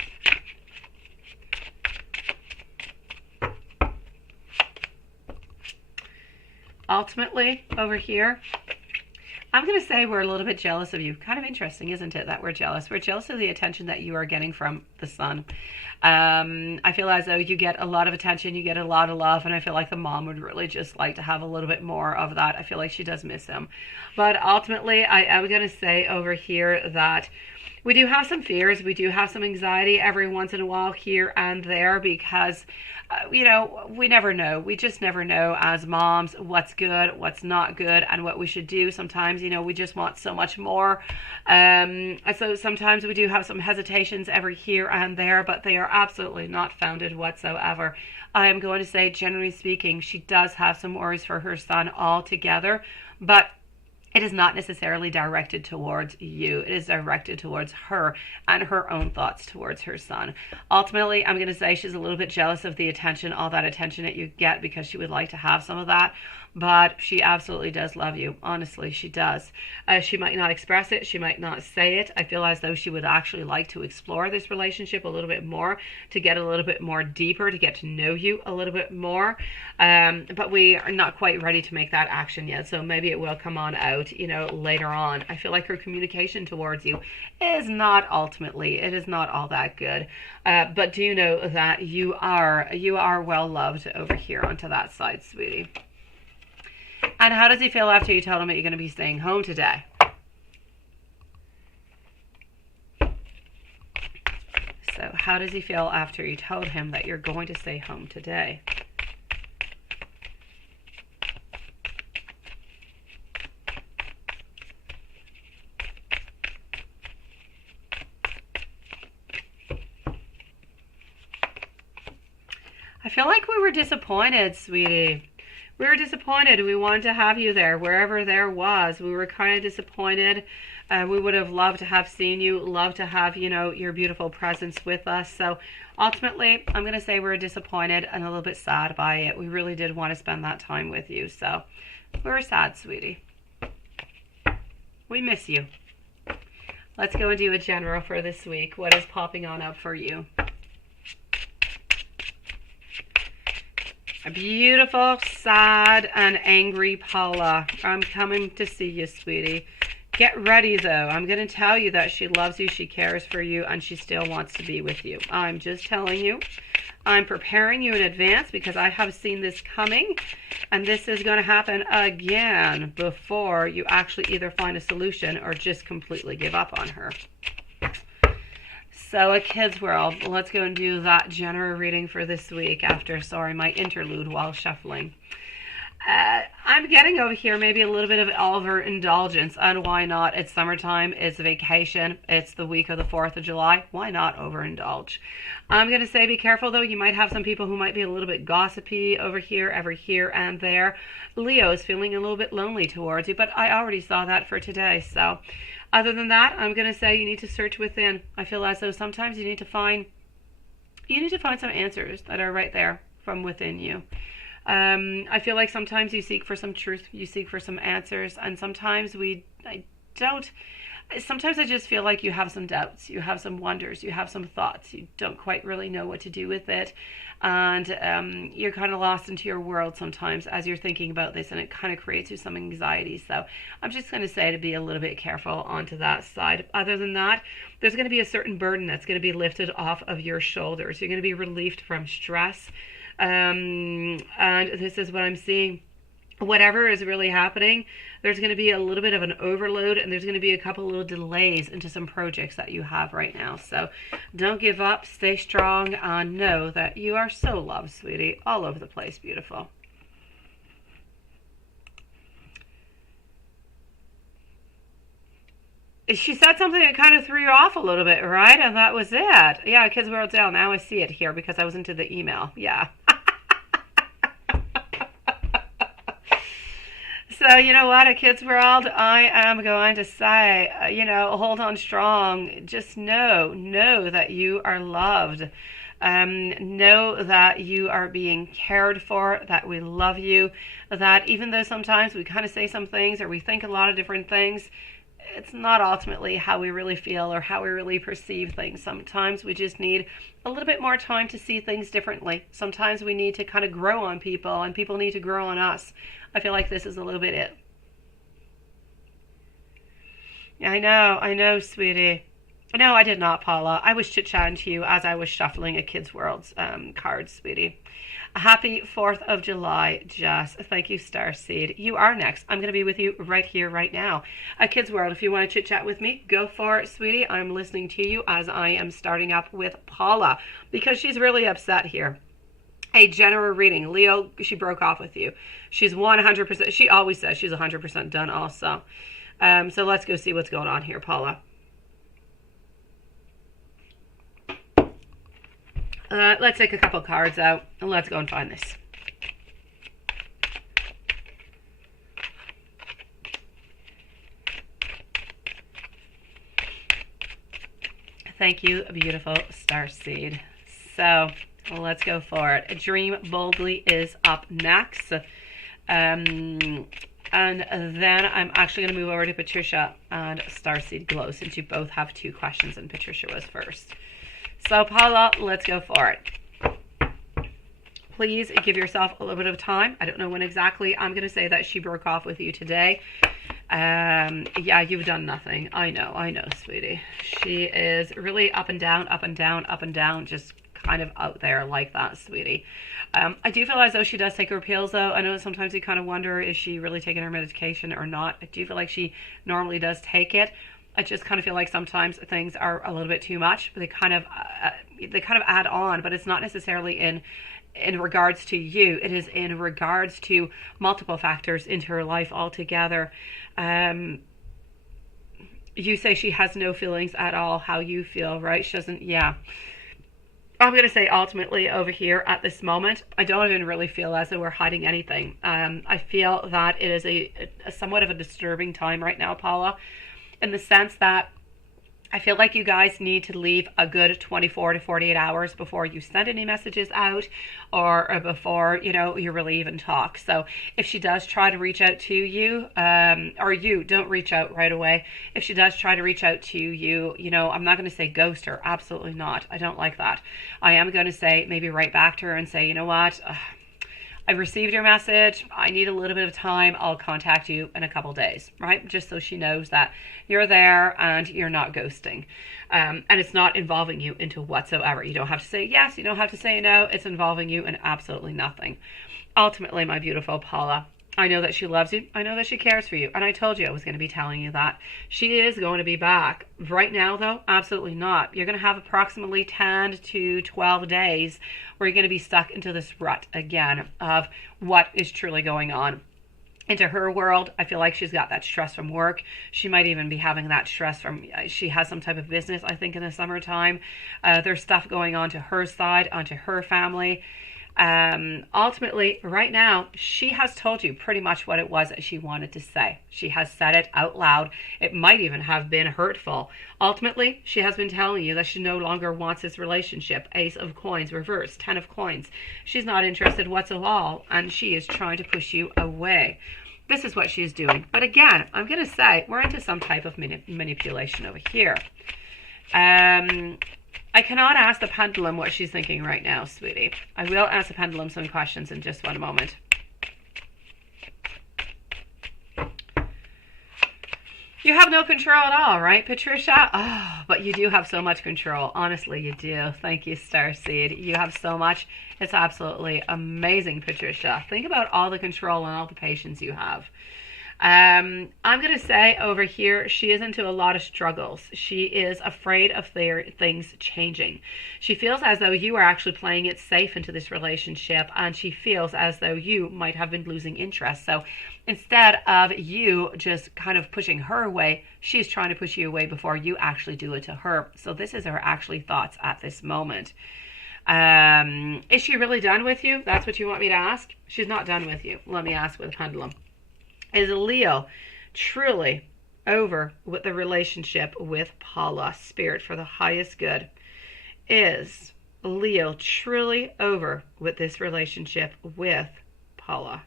Ultimately, over here, I'm going to say we're a little bit jealous of you. Kind of interesting, isn't it, that we're jealous? We're jealous of the attention that you are getting from the son. I feel as though you get a lot of attention, you get a lot of love, and I feel like the mom would really just like to have a little bit more of that. I feel like she does miss him. But ultimately, I'm going to say over here that we do have some fears. We do have some anxiety every once in a while here and there, because you know, we never know. We just never know as moms what's good, what's not good, and what we should do. Sometimes, you know, we just want so much more. So sometimes we do have some hesitations every here and there, but they are absolutely not founded whatsoever. I am going to say, generally speaking, she does have some worries for her son altogether, but it is not necessarily directed towards you. It is directed towards her and her own thoughts towards her son. Ultimately, I'm going to say she's a little bit jealous of the attention, all that attention that you get, because she would like to have some of that. But she absolutely does love you. Honestly, she does. She might not express it. She might not say it. I feel as though she would actually like to explore this relationship a little bit more, to get a little bit more deeper, to get to know you a little bit more. But we are not quite ready to make that action yet. So maybe it will come on out, you know, later on. I feel like her communication towards you is not ultimately, it is not all that good. But do know that you are well loved over here onto that side, sweetie. And how does he feel after you told him that you're going to be staying home today? So how does he feel after you told him that you're going to stay home today? I feel like we were disappointed, sweetie. We were disappointed. We wanted to have you there, wherever there was. We were kind of disappointed. We would have loved to have seen you, loved to have, you know, your beautiful presence with us. So ultimately, I'm going to say we're disappointed and a little bit sad by it. We really did want to spend that time with you. So we're sad, sweetie. We miss you. Let's go and do a general for this week. What is popping on up for you? A beautiful, sad, and angry Paula. I'm coming to see you, sweetie. Get ready, though. I'm going to tell you that she loves you, she cares for you, and she still wants to be with you. I'm just telling you. I'm preparing you in advance because I have seen this coming, and this is going to happen again before you actually either find a solution or just completely give up on her. So a kid's world, let's go and do that general reading for this week after, sorry, my interlude while shuffling. I'm getting over here maybe a little bit of overindulgence, and why not? It's summertime, it's vacation, it's the week of the 4th of July. Why not overindulge? I'm going to say be careful, though. You might have some people who might be a little bit gossipy over here and there. Leo is feeling a little bit lonely towards you, but I already saw that for today. So other than that, I'm going to say you need to search within. I feel as though sometimes you need to find some answers that are right there from within you. I feel like sometimes you seek for some truth, you seek for some answers, and sometimes sometimes I just feel like you have some doubts, you have some wonders, you have some thoughts, you don't quite really know what to do with it, and you're kind of lost into your world sometimes as you're thinking about this, and it kind of creates you some anxiety. So I'm just going to say to be a little bit careful onto that side. Other than that, there's going to be a certain burden that's going to be lifted off of your shoulders. You're going to be relieved from stress. And this is what I'm seeing. Whatever is really happening, there's going to be a little bit of an overload, and there's going to be a couple little delays into some projects that you have right now. So don't give up, stay strong, and know that you are so loved, sweetie, all over the place. Beautiful. She said something that kind of threw you off a little bit, right? And that was it. Yeah, Kids World Down. Now I see it here because I was into the email. Yeah. So, you know what, a Kids World, I am going to say, hold on strong. Just know that you are loved. Know that you are being cared for, that we love you, that even though sometimes we kind of say some things or we think a lot of different things, it's not ultimately how we really feel or how we really perceive things. Sometimes we just need a little bit more time to see things differently. Sometimes we need to kind of grow on people, and people need to grow on us. I feel like this is a little bit it. I know, sweetie. No, I did not, Paula. I was chit-chatting to you as I was shuffling a Kids World's cards, sweetie. Happy 4th of July, Jess. Thank you, Starseed. You are next. I'm going to be with you right here, right now. Kids World, if you want to chit-chat with me, go for it, sweetie. I'm listening to you as I am starting up with Paula because she's really upset here. A general reading. Leo, she broke off with you. She's 100%. She always says she's 100% done also. So let's go see what's going on here, Paula. Let's take a couple cards out and let's go and find this. Thank you, beautiful starseed. So let's go for it. Dream Boldly is up next. And then I'm actually going to move over to Patricia and Starseed Glow, since you both have 2 questions and Patricia was first. So Paula, let's go for it. Please give yourself a little bit of time. I don't know when exactly. I'm going to say that she broke off with you today. Yeah, you've done nothing. I know, sweetie. She is really up and down, up and down, up and down, just kind of out there like that, sweetie. I do feel as though she does take her pills, though. I know sometimes you kind of wonder, is she really taking her medication or not? I do feel like she normally does take it. I just kind of feel like sometimes things are a little bit too much. They kind of add on, but it's not necessarily in regards to you. It is in regards to multiple factors into her life altogether. You say she has no feelings at all. How you feel, right? She doesn't. Yeah. I'm going to say ultimately over here at this moment, I don't even really feel as though we're hiding anything. I feel that it is a somewhat of a disturbing time right now, Paula, in the sense that I feel like you guys need to leave a good 24 to 48 hours before you send any messages out, or before, you know, you really even talk. So if she does try to reach out to you, or you don't reach out right away, if she does try to reach out to you, you know, I'm not going to say ghost her. Absolutely not. I don't like that. I am going to say maybe write back to her and say, you know what? I received your message. I need a little bit of time. I'll contact you in a couple days, right? Just so she knows that you're there and you're not ghosting. And it's not involving you into whatsoever. You don't have to say yes. You don't have to say no. It's involving you in absolutely nothing. Ultimately, my beautiful Paula, I know that she loves you. I know that she cares for you. And I told you I was going to be telling you that. She is going to be back. Right now, though, absolutely not. You're going to have approximately 10 to 12 days where you're going to be stuck into this rut again of what is truly going on. Into her world, I feel like she's got that stress from work. She might even be having that stress from, she has some type of business, I think, in the summertime. There's stuff going on to her side, onto her family. Ultimately, right now, she has told you pretty much what it was that she wanted to say. She has said it out loud. It might even have been hurtful. Ultimately, she has been telling you that she no longer wants this relationship. Ace of Coins, reverse, 10 of Coins. She's not interested whatsoever, and she is trying to push you away. This is what she's doing. But again, I'm going to say we're into some type of manipulation over here. I cannot ask the pendulum what she's thinking right now, sweetie. I will ask the pendulum some questions in just one moment. You have no control at all, right, Patricia? Oh, but you do have so much control. Honestly, you do. Thank you, Starseed. You have so much. It's absolutely amazing, Patricia. Think about all the control and all the patience you have. I'm going to say over here, she is into a lot of struggles. She is afraid of things changing. She feels as though you are actually playing it safe into this relationship, and she feels as though you might have been losing interest. So instead of you just kind of pushing her away, she's trying to push you away before you actually do it to her. So this is her actually thoughts at this moment. Is she really done with you? That's what you want me to ask? She's not done with you. Let me ask with a pendulum. Is Leo truly over with the relationship with Paula? Spirit, for the highest good. Is Leo truly over with this relationship with Paula?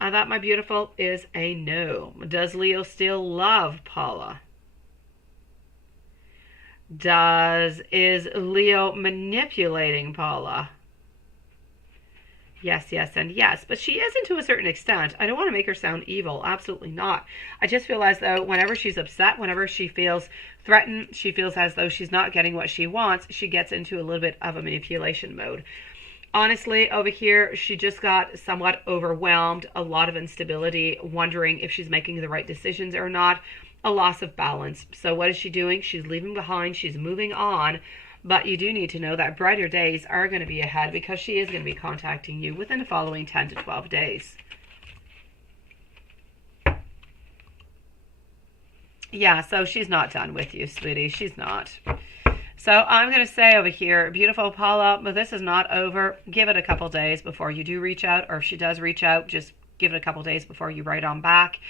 And that, my beautiful, is a no. Does Leo still love Paula? Is Leo manipulating Paula? Yes, yes, and yes. But she isn't to a certain extent. I don't want to make her sound evil. Absolutely not. I just feel as though whenever she's upset, whenever she feels threatened, she feels as though she's not getting what she wants, she gets into a little bit of a manipulation mode. Honestly, over here, she just got somewhat overwhelmed, a lot of instability, wondering if she's making the right decisions or not, a loss of balance. So what is she doing? She's leaving behind. She's moving on. But you do need to know that brighter days are going to be ahead, because she is going to be contacting you within the following 10 to 12 days. Yeah, so she's not done with you, sweetie. She's not. So I'm going to say over here, beautiful Paula, but this is not over. Give it a couple days before you do reach out, or if she does reach out, just give it a couple days before you write on back.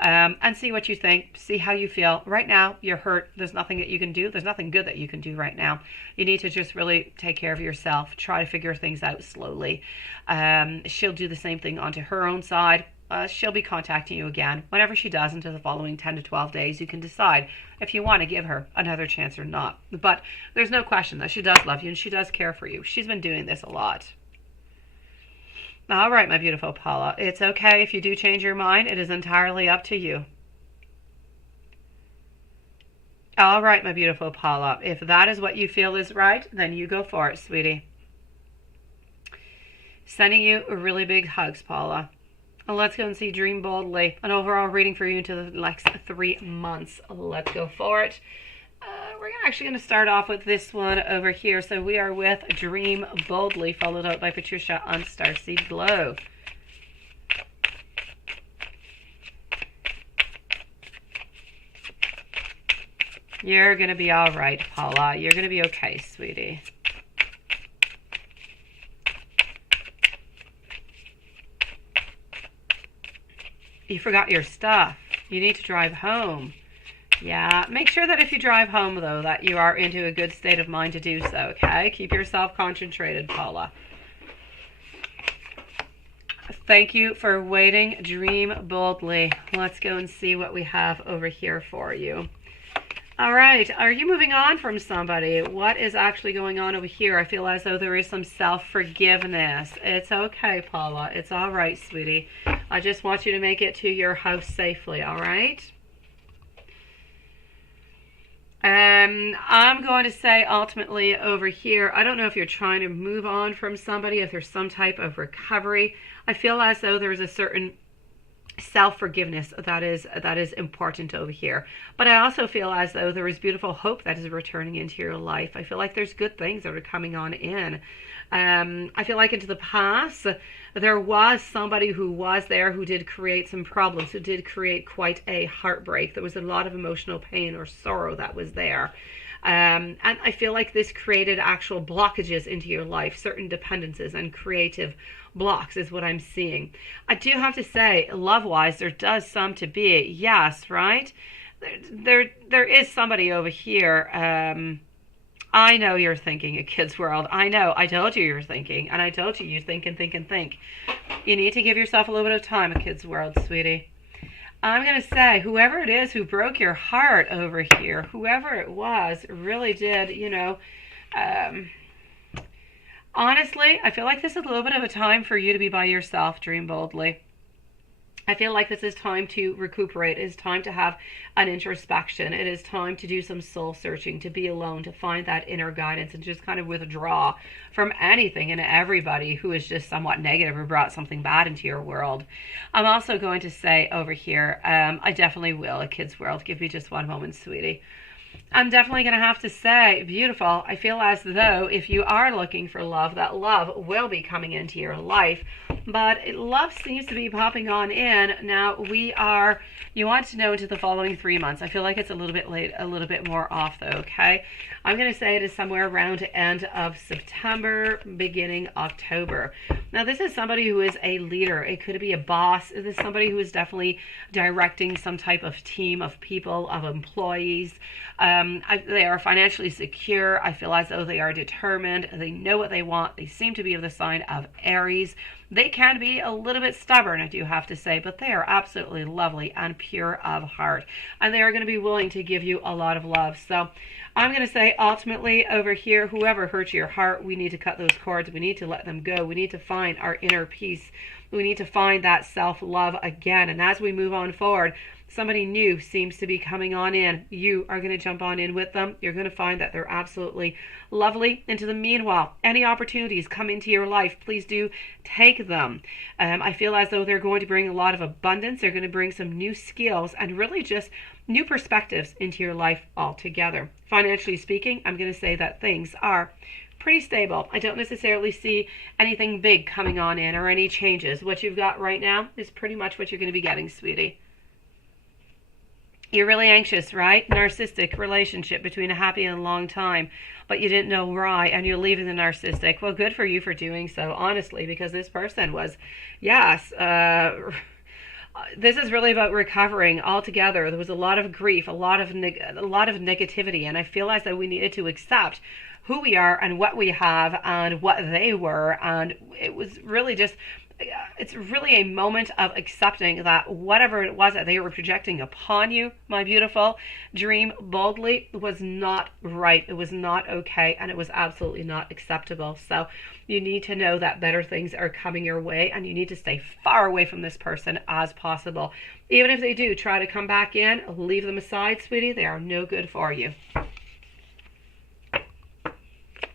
and see what you think, see how you feel. Right now, you're hurt. There's nothing that you can do. There's nothing good that you can do right now. You need to just really take care of yourself. Try to figure things out slowly. She'll do the same thing onto her own side. She'll be contacting you again. Whenever she does into the following 10 to 12 days, you can decide if you want to give her another chance or not. But there's no question that she does love you and she does care for you. She's been doing this a lot. All right, my beautiful Paula. It's okay if you do change your mind. It is entirely up to you. All right, my beautiful Paula. If that is what you feel is right, then you go for it, sweetie. Sending you really big hugs, Paula. Let's go and see Dream Boldly. An overall reading for you into the next 3 months. Let's go for it. We're actually going to start off with this one over here. So we are with Dream Boldly, followed out by Patricia on Starseed Glow. You're going to be all right, Paula. You're going to be okay, sweetie. You forgot your stuff. You need to drive home. Yeah, make sure that if you drive home, though, that you are into a good state of mind to do so, okay? Keep yourself concentrated, Paula. Thank you for waiting. Dream Boldly. Let's go and see what we have over here for you. All right, are you moving on from somebody? What is actually going on over here? I feel as though there is some self-forgiveness. It's okay, Paula. It's all right, sweetie. I just want you to make it to your house safely, all right? I'm going to say ultimately over here, I don't know if you're trying to move on from somebody, if there's some type of recovery. I feel as though there's a certain self-forgiveness that is important over here, but I also feel as though there is beautiful hope that is returning into your life. I feel like there's good things that are coming on in. I feel like into the past there was somebody who was there who did create some problems, who did create quite a heartbreak. There was a lot of emotional pain or sorrow that was there. And I feel like this created actual blockages into your life, certain dependencies and creative blocks is what I'm seeing. I do have to say, love-wise, there does some to be. Yes, right? There is somebody over here. I know you're thinking a kid's world. I know. I told you you're thinking. And I told you you think and think and think. You need to give yourself a little bit of time, a kid's world, sweetie. I'm going to say, whoever it is who broke your heart over here, whoever it was, really did, you know, honestly, I feel like this is a little bit of a time for you to be by yourself, Dream Boldly. I feel like this is time to recuperate. It is time to have an introspection. It is time to do some soul searching, to be alone, to find that inner guidance and just kind of withdraw from anything and everybody who is just somewhat negative or brought something bad into your world. I'm also going to say over here, I definitely will, a kid's world. Give me just one moment, sweetie. I'm definitely going to have to say, beautiful, I feel as though if you are looking for love, that love will be coming into your life. But love seems to be popping on in. Now, you want to know into the following 3 months. I feel like it's a little bit late, a little bit more off though, okay? I'm going to say it is somewhere around the end of September, beginning October. Now, this is somebody who is a leader. It could be a boss. This is somebody who is definitely directing some type of team of people, of employees. They are financially secure. I feel as though they are determined. They know what they want. They seem to be of the sign of Aries. They can be a little bit stubborn, I do have to say, but they are absolutely lovely and pure of heart. And they are going to be willing to give you a lot of love. So I'm going to say ultimately over here, whoever hurt your heart, we need to cut those cords. We need to let them go. We need to find our inner peace. We need to find that self-love again. And as we move on forward, somebody new seems to be coming on in. You are going to jump on in with them. You're going to find that they're absolutely lovely. Into the meanwhile, any opportunities come into your life, please do take them. I feel as though they're going to bring a lot of abundance. They're going to bring some new skills and really just new perspectives into your life altogether. Financially speaking, I'm going to say that things are pretty stable. I don't necessarily see anything big coming on in or any changes. What you've got right now is pretty much what you're going to be getting, sweetie. You're really anxious, right? Narcissistic relationship between a happy and a long time, but you didn't know why, and you're leaving the narcissistic. Well, good for you for doing so, honestly, because this person was, yes, This is really about recovering altogether. There was a lot of grief, a lot of negativity, and I feel as though we needed to accept who we are and what we have and what they were, and it was really just, it's really a moment of accepting that whatever it was that they were projecting upon you, my beautiful, dream boldly, was not right. It was not okay, and it was absolutely not acceptable. So you need to know that better things are coming your way, and you need to stay far away from this person as possible. Even if they do try to come back in, leave them aside, sweetie. They are no good for you.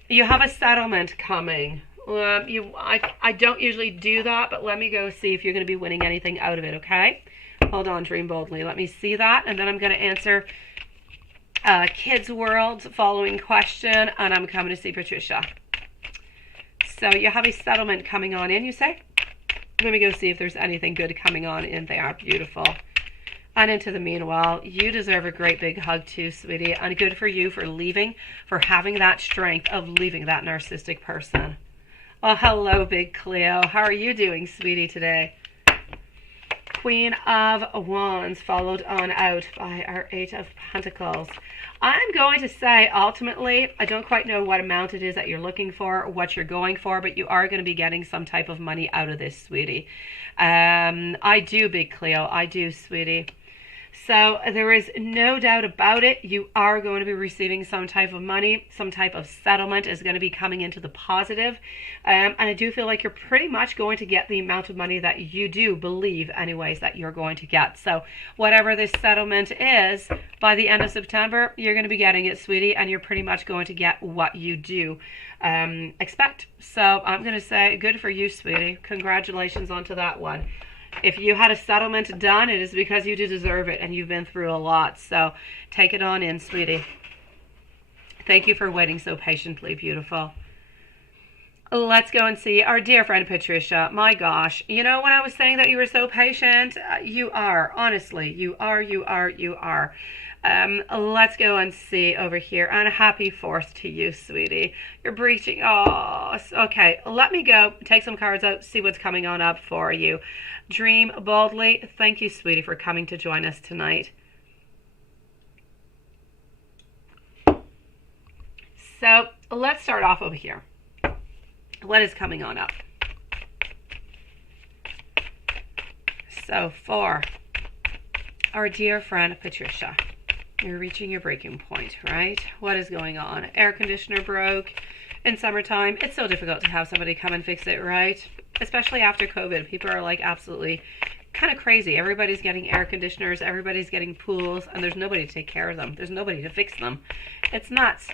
You have a settlement coming. I don't usually do that, but let me go see if you're going to be winning anything out of it, okay? Hold on, dream boldly. Let me see that, and then I'm going to answer Kids World's following question, and I'm coming to see Patricia. So you have a settlement coming on in, you say? Let me go see if there's anything good coming on in there. Beautiful. And into the meanwhile, you deserve a great big hug too, sweetie, and good for you for leaving, for having that strength of leaving that narcissistic person. Oh, hello, Big Cleo. How are you doing, sweetie, today? Queen of Wands, followed on out by our Eight of Pentacles. I'm going to say, ultimately, I don't quite know what amount it is that you're looking for, what you're going for, but you are going to be getting some type of money out of this, sweetie. I do, Big Cleo. I do, sweetie. So there is no doubt about it. You are going to be receiving some type of money. Some type of settlement is going to be coming into the positive. And I do feel like you're pretty much going to get the amount of money that you do believe anyways that you're going to get. So whatever this settlement is, by the end of September, you're going to be getting it, sweetie. And you're pretty much going to get what you do expect. So I'm going to say good for you, sweetie. Congratulations onto that one. If you had a settlement done, it is because you do deserve it and you've been through a lot. So take it on in, sweetie. Thank you for waiting so patiently, beautiful. Let's go and see our dear friend Patricia. My gosh. You know, when I was saying that you were so patient, you are. Honestly, you are. Let's go and see over here. And a happy 4th to you, sweetie. You're breaching. Oh, okay. Let me go take some cards out, see what's coming on up for you. Dream boldly. Thank you, sweetie, for coming to join us tonight. So let's start off over here. What is coming on up? So for our dear friend Patricia, you're reaching your breaking point, right? What is going on? Air conditioner broke in summertime. It's so difficult to have somebody come and fix it, right? Especially after COVID. People are like absolutely kind of crazy. Everybody's getting air conditioners, everybody's getting pools, and there's nobody to take care of them. There's nobody to fix them. It's nuts.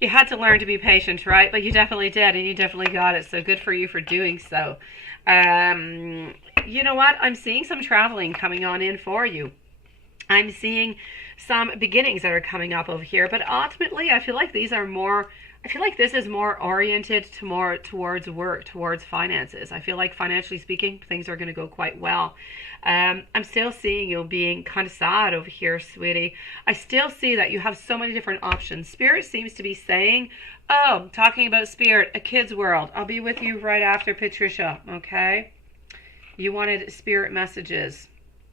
You had to learn to be patient, right? But you definitely did, and you definitely got it. So good for you for doing so. You know what? I'm seeing some traveling coming on in for you. I'm seeing some beginnings that are coming up over here, but ultimately I feel like these are more, I feel like this is more oriented to more towards work, towards finances. I feel like financially speaking, things are going to go quite well. I'm still seeing you being kind of sad over here, sweetie. I still see that you have so many different options. Spirit seems to be saying, oh, talking about Spirit, a kid's world. I'll be with you right after Patricia, okay? You wanted Spirit messages.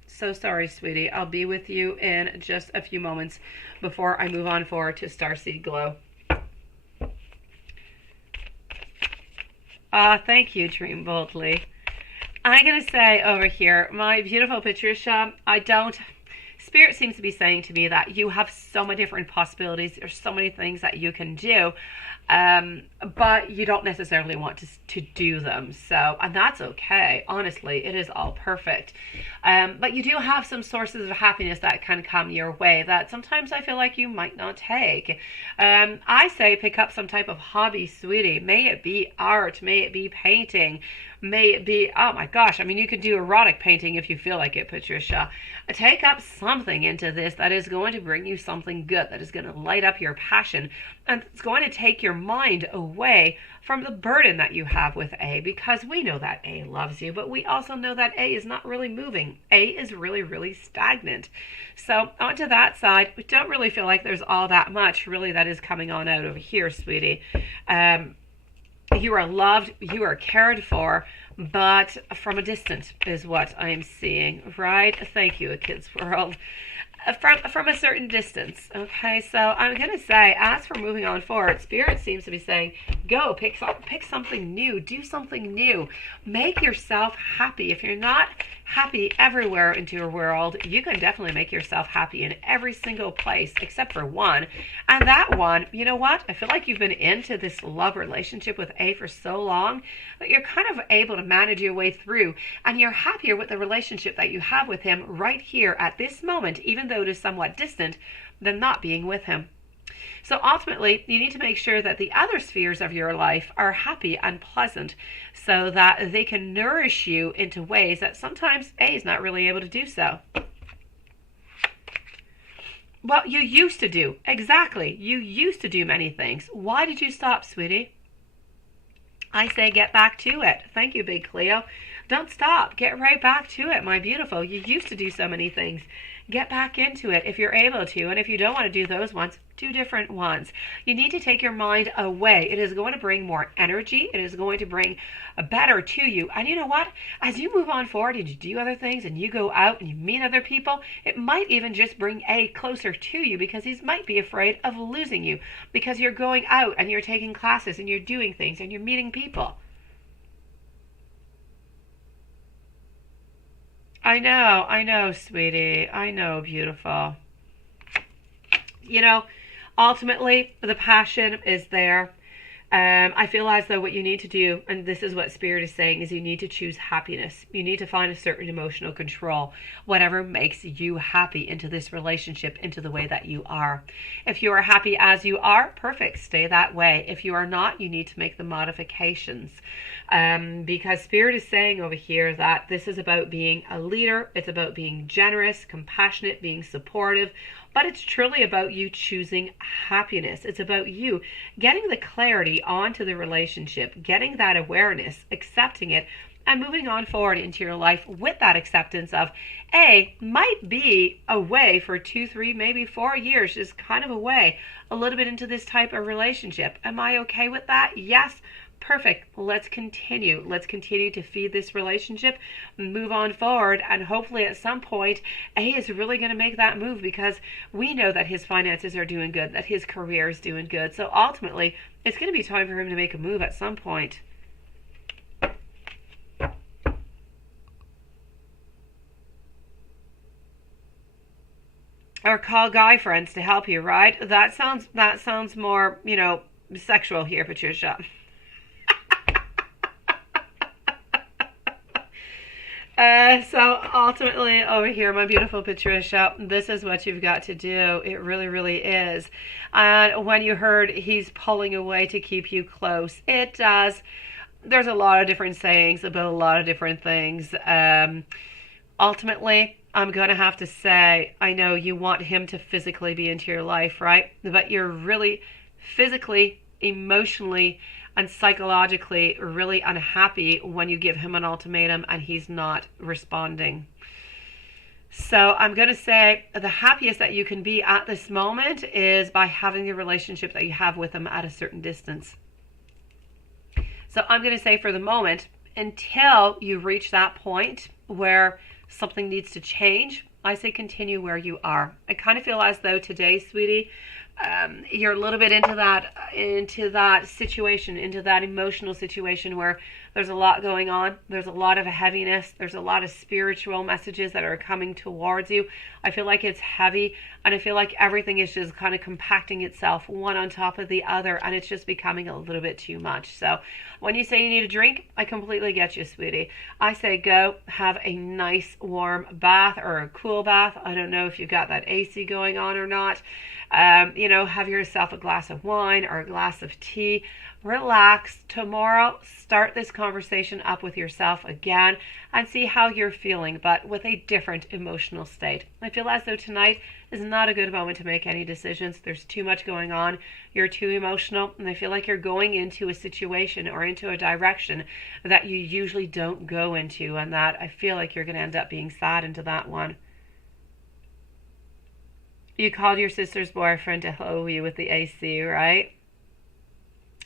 So sorry, sweetie. I'll be with you in just a few moments before I move on forward to Starseed Glow. Thank you, Dream Boldly. I'm going to say over here, my beautiful Patricia, Spirit seems to be saying to me that you have so many different possibilities. There's so many things that you can do, but you don't necessarily want to do them. So, and that's okay. Honestly, it is all perfect. But you do have some sources of happiness that can come your way that sometimes I feel like you might not take. I say pick up some type of hobby, sweetie. May it be art, may it be painting, may it be, oh my gosh, I mean, you could do erotic painting if you feel like it, Patricia. Take up something into this that is going to bring you something good, that is going to light up your passion, and it's going to take your mind away from the burden that you have with A, because we know that A loves you, but we also know that A is not really moving. A is really, really stagnant. So onto that side, we don't really feel like there's all that much really that is coming on out over here, sweetie. You are loved, you are cared for, but from a distance is what I'm seeing, right? Thank you, A Kid's World. From a certain distance. Okay, so I'm gonna say, as for moving on forward, Spirit seems to be saying, go pick something new, do something new, make yourself happy. If you're not happy everywhere into your world, you can definitely make yourself happy in every single place except for one. And that one, you know what? I feel like you've been into this love relationship with A for so long that you're kind of able to manage your way through, and you're happier with the relationship that you have with him right here at this moment, even though it is somewhat distant, than not being with him. So ultimately, you need to make sure that the other spheres of your life are happy and pleasant so that they can nourish you into ways that sometimes A is not really able to do so. Well, you used to do. Exactly. You used to do many things. Why did you stop, sweetie? I say get back to it. Thank you, Big Cleo. Don't stop. Get right back to it, my beautiful. You used to do so many things. Get back into it if you're able to. And if you don't want to do those ones, do different ones. You need to take your mind away. It is going to bring more energy. It is going to bring a better to you. And you know what? As you move on forward and you do other things and you go out and you meet other people, it might even just bring A closer to you, because he might be afraid of losing you, because you're going out and you're taking classes and you're doing things and you're meeting people. I know, sweetie. I know, beautiful. You know, ultimately, the passion is there. I feel as though what you need to do, and this is what Spirit is saying, is you need to choose happiness. You need to find a certain emotional control, whatever makes you happy into this relationship, into the way that you are. If you are happy as you are, perfect, stay that way. If you are not, you need to make the modifications. Because Spirit is saying over here that this is about being a leader. It's about being generous, compassionate, being supportive. But it's truly about you choosing happiness. It's about you getting the clarity onto the relationship, getting that awareness, accepting it, and moving on forward into your life with that acceptance of A might be away for 2, 3, maybe 4 years, just kind of away a little bit into this type of relationship. Am I okay with that? Yes. Perfect. Let's continue. Let's continue to feed this relationship, move on forward, and hopefully at some point A is really going to make that move, because we know that his finances are doing good, that his career is doing good. So ultimately, it's going to be time for him to make a move at some point. Or call guy friends to help you, right? That sounds more, sexual here, Patricia. So ultimately over here, my beautiful Patricia, this is what you've got to do. It really, really is. And when you heard he's pulling away to keep you close, it does. There's a lot of different sayings about a lot of different things. Ultimately, I'm going to have to say, I know you want him to physically be into your life, right? But you're really physically, emotionally, and psychologically really unhappy when you give him an ultimatum and he's not responding. So I'm going to say the happiest that you can be at this moment is by having the relationship that you have with him at a certain distance. So I'm going to say for the moment, until you reach that point where something needs to change, I say continue where you are. I kind of feel as though today, sweetie, you're a little bit into that situation, into that emotional situation where there's a lot going on. There's a lot of heaviness. There's a lot of spiritual messages that are coming towards you. I feel like it's heavy, and I feel like everything is just kind of compacting itself one on top of the other, and it's just becoming a little bit too much. So when you say you need a drink, I completely get you, sweetie. I say go have a nice warm bath or a cool bath. I don't know if you've got that AC going on or not. Have yourself a glass of wine or a glass of tea. Relax. Tomorrow, start this conversation up with yourself again and see how you're feeling, but with a different emotional state. I feel as though tonight is not a good moment to make any decisions. There's too much going on. You're too emotional, and I feel like you're going into a situation or into a direction that you usually don't go into, and that I feel like you're going to end up being sad into that one. You called your sister's boyfriend to help you with the AC, right?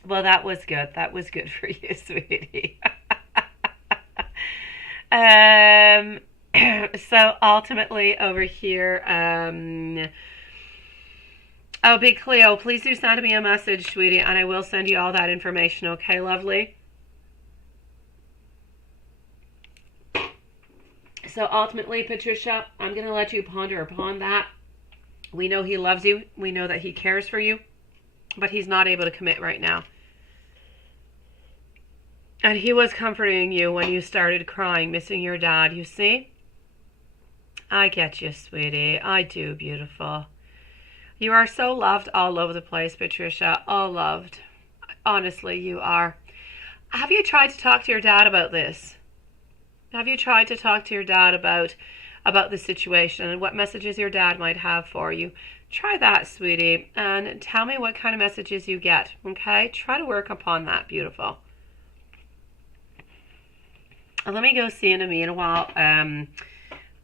Well, that was good. That was good for you, sweetie. So ultimately over here, oh, Big Cleo, please do send me a message, sweetie, and I will send you all that information, okay, lovely? So ultimately, Patricia, I'm going to let you ponder upon that. We know he loves you. We know that he cares for you, but he's not able to commit right now. And he was comforting you when you started crying, missing your dad, you see? I get you, sweetie. I do, beautiful. You are so loved all over the place, Patricia. All loved. Honestly, you are. Have you tried to talk to your dad about this? Have you tried to talk to your dad about the situation and what messages your dad might have for you? Try that, sweetie, and tell me what kind of messages you get, okay? Try to work upon that, beautiful. Let me go see in a meanwhile. I'm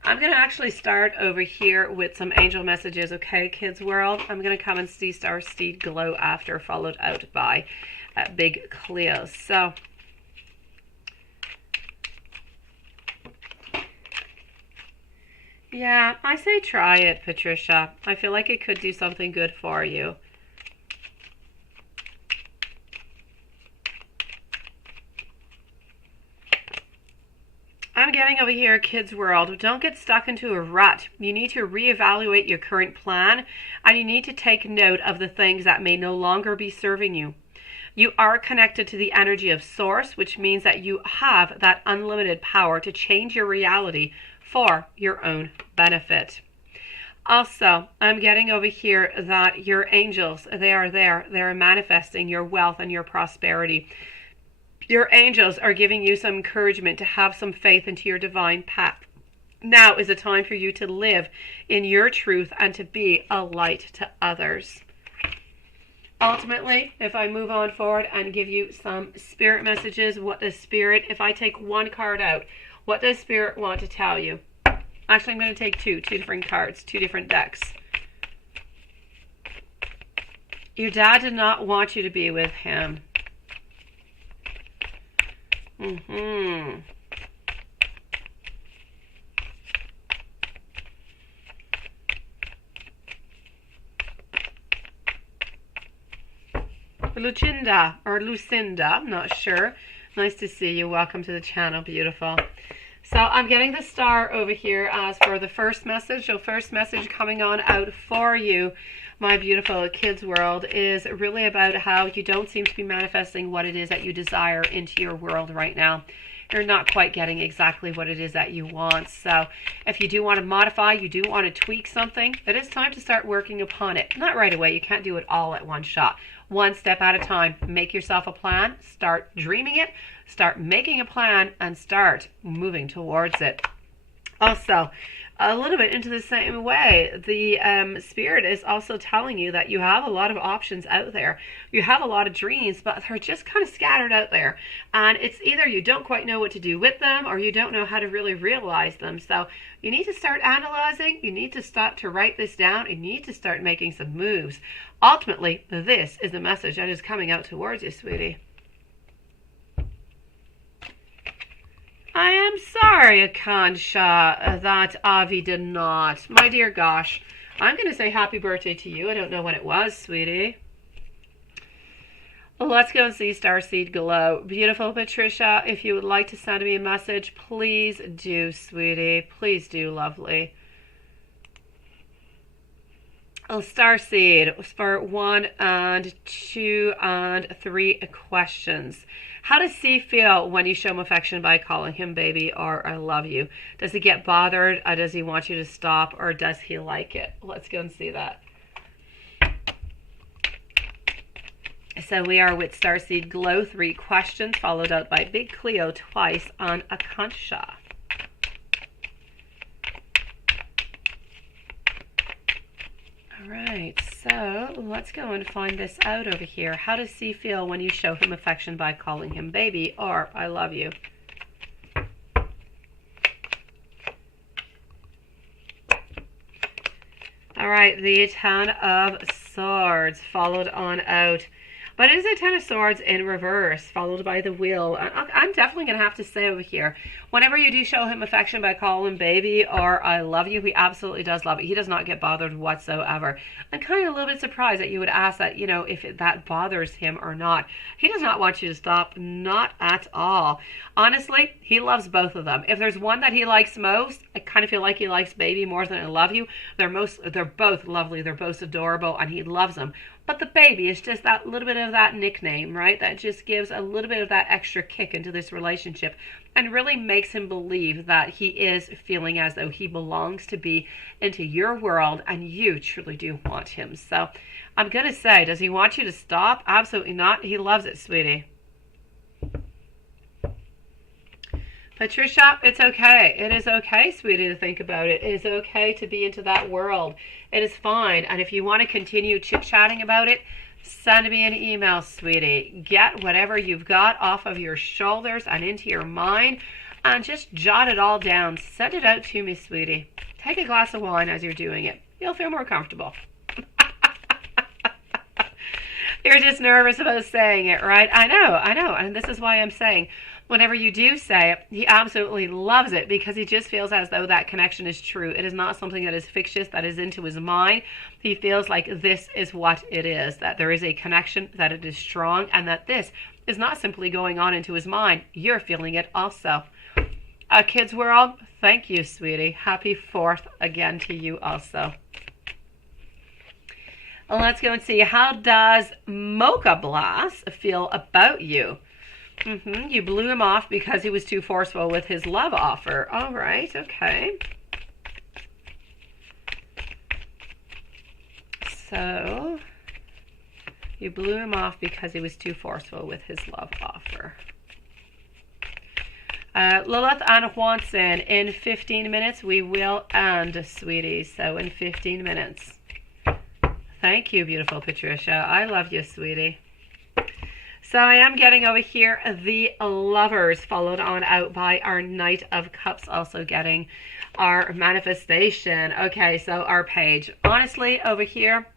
going to actually start over here with some angel messages, okay, Kids World? I'm going to come and see Star Seed Glow after, followed out by Big Cleo. So, yeah, I say try it, Patricia. I feel like it could do something good for you. I'm getting over here, Kids World. Don't get stuck into a rut. You need to reevaluate your current plan, and you need to take note of the things that may no longer be serving you. You are connected to the energy of Source, which means that you have that unlimited power to change your reality for your own benefit. Also, I'm getting over here that your angels, they are there. They're manifesting your wealth and your prosperity. Your angels are giving you some encouragement to have some faith into your divine path. Now is the time for you to live in your truth and to be a light to others. Ultimately, if I move on forward and give you some spirit messages, what does Spirit, if I take one card out, what does Spirit want to tell you? Actually, I'm going to take two different cards, two different decks. Your dad did not want you to be with him. Lucinda, or Lucinda, I'm not sure. Nice to see you. Welcome to the channel, beautiful. So I'm getting the star over here as for the first message. So first message coming on out for you, my beautiful Kids World, is really about how you don't seem to be manifesting what it is that you desire into your world right now. You're not quite getting exactly what it is that you want. So if you do want to modify, you do want to tweak something, it is time to start working upon it. Not right away. You can't do it all at one shot. One step at a time. Make yourself a plan. Start dreaming it. Start making a plan and start moving towards it. Also, a little bit into the same way, the Spirit is also telling you that you have a lot of options out there. You have a lot of dreams, but they're just kind of scattered out there. And it's either you don't quite know what to do with them or you don't know how to really realize them. So you need to start analyzing. You need to start to write this down. You need to start making some moves. Ultimately, this is the message that is coming out towards you, sweetie. I am sorry, Akansha, that Avi did not. My dear gosh, I'm going to say happy birthday to you. I don't know when it was, sweetie. Let's go and see Starseed Glow. Beautiful Patricia, if you would like to send me a message, please do, sweetie. Please do, lovely. Starseed for 1 and 2 and 3 questions. How does he feel when you show him affection by calling him baby or I love you? Does he get bothered? Or does he want you to stop? Or does he like it? Let's go and see that. So we are with Starseed Glow, 3 questions, followed out by Big Cleo twice on Akansha. Alright, so let's go and find this out over here. How does he feel when you show him affection by calling him baby or I love you? Alright, the 10 of Swords, followed on out But it is a Ten of Swords in reverse, followed by the Wheel. I'm definitely going to have to say over here, whenever you do show him affection by calling him baby or I love you, he absolutely does love it. He does not get bothered whatsoever. I'm kind of a little bit surprised that you would ask that, if that bothers him or not. He does not want you to stop, not at all. Honestly, he loves both of them. If there's one that he likes most, I kind of feel like he likes baby more than I love you. They're both lovely, they're both adorable, and he loves them. But the baby is just that little bit of that nickname, right? That just gives a little bit of that extra kick into this relationship and really makes him believe that he is feeling as though he belongs to be into your world and you truly do want him. So I'm going to say, does he want you to stop? Absolutely not. He loves it, sweetie. Patricia, it's okay. It is okay, sweetie, to think about it. It is okay to be into that world. It is fine. And if you want to continue chit-chatting about it, send me an email, sweetie. Get whatever you've got off of your shoulders and into your mind and just jot it all down. Send it out to me, sweetie. Take a glass of wine as you're doing it. You'll feel more comfortable. You're just nervous about saying it, right? I know. And this is why I'm saying, whenever you do say it, he absolutely loves it because he just feels as though that connection is true. It is not something that is fictitious, that is into his mind. He feels like this is what it is, that there is a connection, that it is strong, and that this is not simply going on into his mind. You're feeling it also. Kids World, thank you, sweetie. Happy 4th again to you also. Let's go and see, how does Mocha Blast feel about you? You blew him off because he was too forceful with his love offer. All right, okay. So, you blew him off because he was too forceful with his love offer. Lilith and Juanson, in 15 minutes we will end, sweetie. So in 15 minutes. Thank you, beautiful Patricia. I love you, sweetie. So I am getting over here the Lovers, followed on out by our Knight of Cups, also getting our Manifestation. Okay, so our Page. Honestly, over here,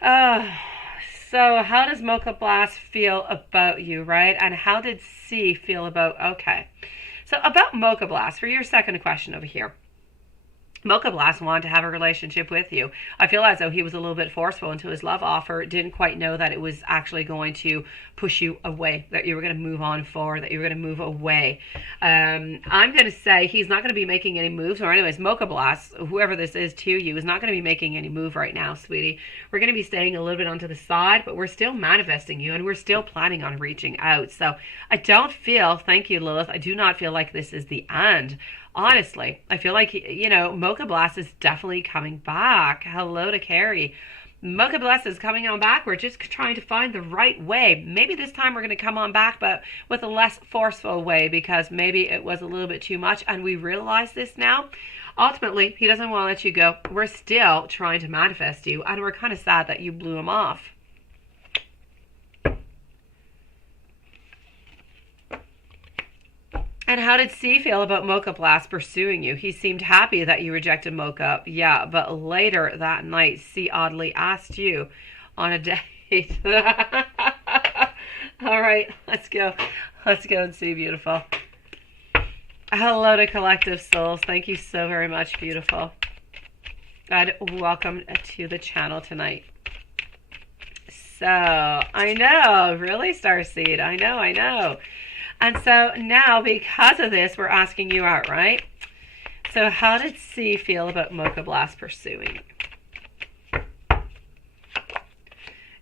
so how does Mocha Blast feel about you, right? And how did C feel about, okay. So about Mocha Blast, for your second question over here. Mocha Blast wanted to have a relationship with you. I feel as though he was a little bit forceful into his love offer, didn't quite know that it was actually going to push you away, that you were going to move on forward, that you were going to move away. I'm going to say he's not going to be making any moves, or anyways, Mocha Blast, whoever this is to you, is not going to be making any move right now, sweetie. We're going to be staying a little bit onto the side, but we're still manifesting you, and we're still planning on reaching out. So I don't feel, thank you, Lilith, I do not feel like this is the end. Honestly, I feel like, Mocha Blast is definitely coming back. Hello to Carrie. Mocha Blast is coming on back. We're just trying to find the right way. Maybe this time we're going to come on back, but with a less forceful way, because maybe it was a little bit too much, and we realize this now. Ultimately, he doesn't want to let you go. We're still trying to manifest you, and we're kind of sad that you blew him off. And how did C feel about Mocha Blast pursuing you? He seemed happy that you rejected Mocha. Yeah, but later that night, C oddly asked you on a date. All right, let's go. Let's go and see, beautiful. Hello to Collective Souls. Thank you so very much, beautiful. And welcome to the channel tonight. So, I know, really, Starseed? I know. And so now, because of this, we're asking you out, right? So how did C feel about Mocha Blast pursuing?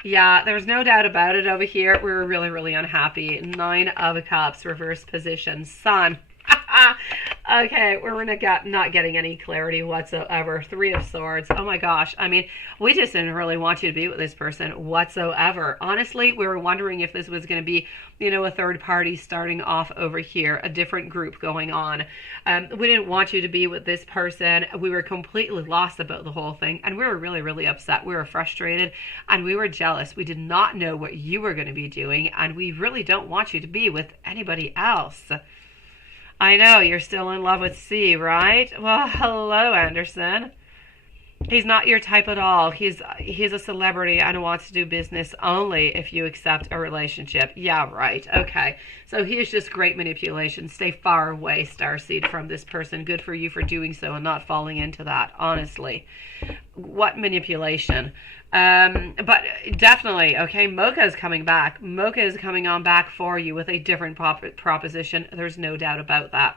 Yeah, there's no doubt about it over here. We were really, really unhappy. 9 of Cups, reverse position. Sun. Okay, we're not getting any clarity whatsoever. 3 of Swords. Oh my gosh. I mean, we just didn't really want you to be with this person whatsoever. Honestly, we were wondering if this was going to be, a third party starting off over here, a different group going on. We didn't want you to be with this person. We were completely lost about the whole thing, and we were really, really upset. We were frustrated, and we were jealous. We did not know what you were going to be doing, and we really don't want you to be with anybody else. I know, you're still in love with C, right? Well, hello, Anderson. He's not your type at all. He's a celebrity and wants to do business only if you accept a relationship. Yeah, right. Okay. So he is just great manipulation. Stay far away, Starseed, from this person. Good for you for doing so and not falling into that, honestly. What manipulation? But definitely, okay, Mocha is coming back. Mocha is coming on back for you with a different proposition. There's no doubt about that.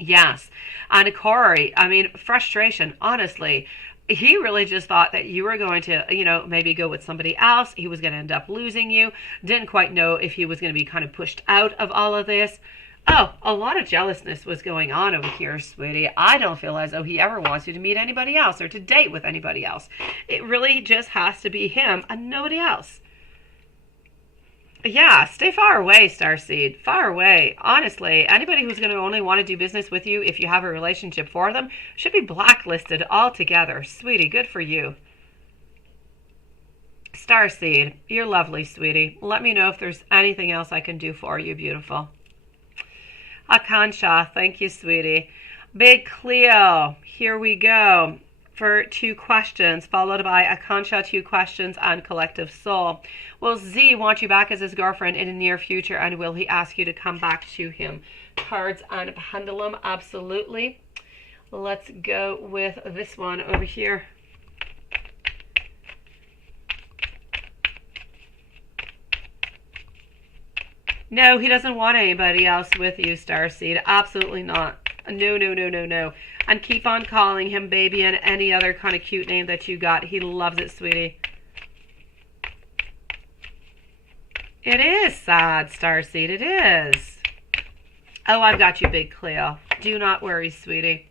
Yes. And Corey, I mean, frustration, honestly. He really just thought that you were going to, maybe go with somebody else. He was going to end up losing you. Didn't quite know if he was going to be kind of pushed out of all of this. Oh, a lot of jealousness was going on over here, sweetie. I don't feel as though he ever wants you to meet anybody else or to date with anybody else. It really just has to be him and nobody else. Yeah, stay far away, Starseed. Far away. Honestly, anybody who's going to only want to do business with you if you have a relationship for them should be blacklisted altogether. Sweetie, good for you. Starseed, you're lovely, sweetie. Let me know if there's anything else I can do for you, beautiful. Akansha, thank you, sweetie. Big Cleo, here we go. For 2 questions, followed by Akansha, 2 questions, and Collective Soul. Will Z want you back as his girlfriend in the near future, and will he ask you to come back to him? Cards and Pendulum, absolutely. Let's go with this one over here. No, he doesn't want anybody else with you, Starseed. Absolutely not. No, no, no, no, no. And keep on calling him baby and any other kind of cute name that you got. He loves it, sweetie. It is sad, Starseed. It is. Oh, I've got you, Big Cleo. Do not worry, sweetie.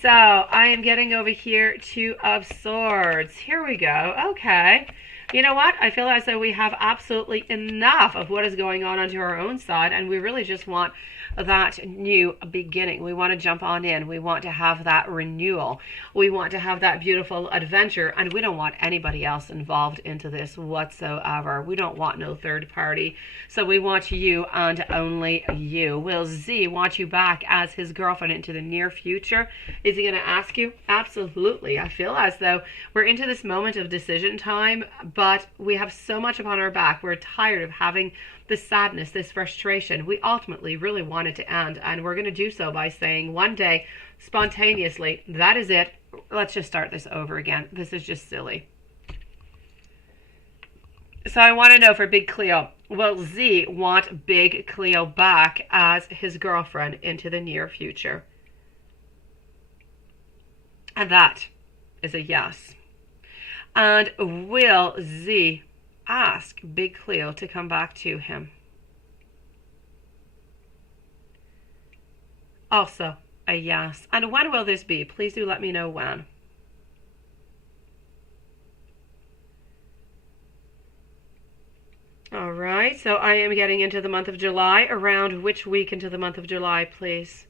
So, I am getting over here 2 of Swords. Here we go. Okay. You know what? I feel as though we have absolutely enough of what is going on onto our own side, and we really just want that new beginning. We want to jump on in. We want to have that renewal. We want to have that beautiful adventure, and we don't want anybody else involved into this whatsoever. We don't want no third party. So we want you and only you. Will Z want you back as his girlfriend into the near future? Is he going to ask you? Absolutely. I feel as though we're into this moment of decision time, but we have so much upon our back. We're tired of having this sadness, this frustration. We ultimately really want it to end, and we're going to do so by saying one day, spontaneously, that is it. Let's just start this over again. This is just silly. So I want to know for Big Cleo, will Z want Big Cleo back as his girlfriend into the near future? And that is a yes. And will Z ask Big Cleo to come back to him? Also a yes. And when will this be? Please do let me know when. All right, so I am getting into the month of July. Around which week into the month of July, please?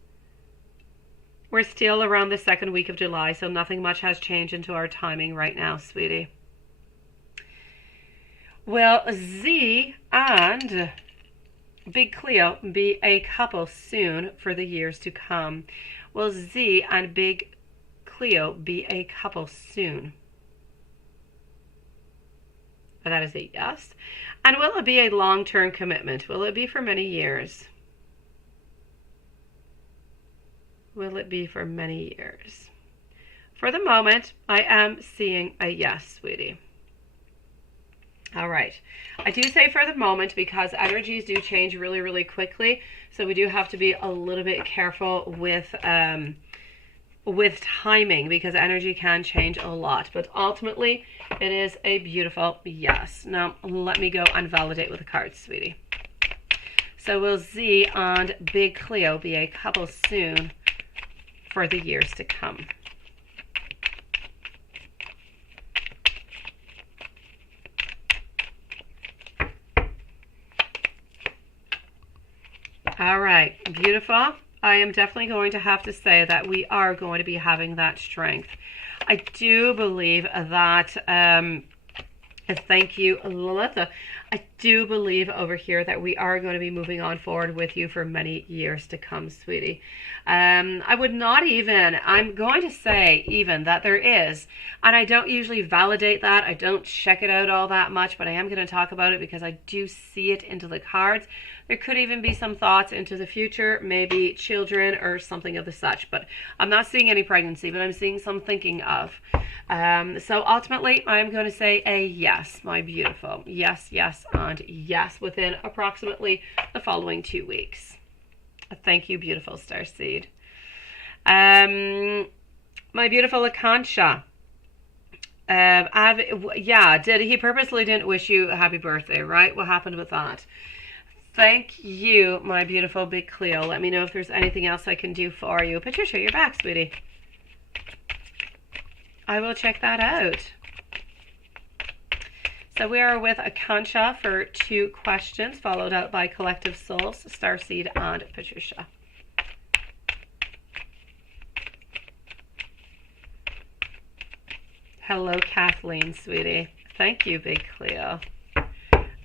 We're still around the 2nd week of July, so nothing much has changed into our timing right now, sweetie. Will Z and Big Cleo be a couple soon for the years to come? Will Z and Big Cleo be a couple soon? That is a yes. And will it be a long-term commitment? Will it be for many years? Will it be for many years? For the moment, I am seeing a yes, sweetie. All right. I do say for the moment because energies do change really, really quickly. So we do have to be a little bit careful with timing because energy can change a lot. But ultimately, it is a beautiful yes. Now, let me go and validate with the cards, sweetie. So will Z and Big Cleo be a couple soon for the years to come? All right, beautiful. I am definitely going to have to say that we are going to be having that strength. I do believe that, thank you, Lilith. I do believe over here that we are going to be moving on forward with you for many years to come, sweetie. I would not even, I'm going to say even that there is, and I don't usually validate that. I don't check it out all that much, but I am going to talk about it because I do see it into the cards. There could even be some thoughts into the future, maybe children or something of the such, but I'm not seeing any pregnancy, but I'm seeing some thinking of. So ultimately, I'm going to say a yes, my beautiful. Yes, yes, and yes, within approximately the following 2 weeks. Thank you, beautiful starseed. My beautiful Akansha. He purposely didn't wish you a happy birthday, right? What happened with that? Thank you, my beautiful big Cleo. Let me know if there's anything else I can do for you. Patricia, you're back, sweetie. I will check that out. So we are with Akansha for 2 questions, followed out by Collective Souls, Starseed, and Patricia. Hello, Kathleen, sweetie. Thank you, big Cleo.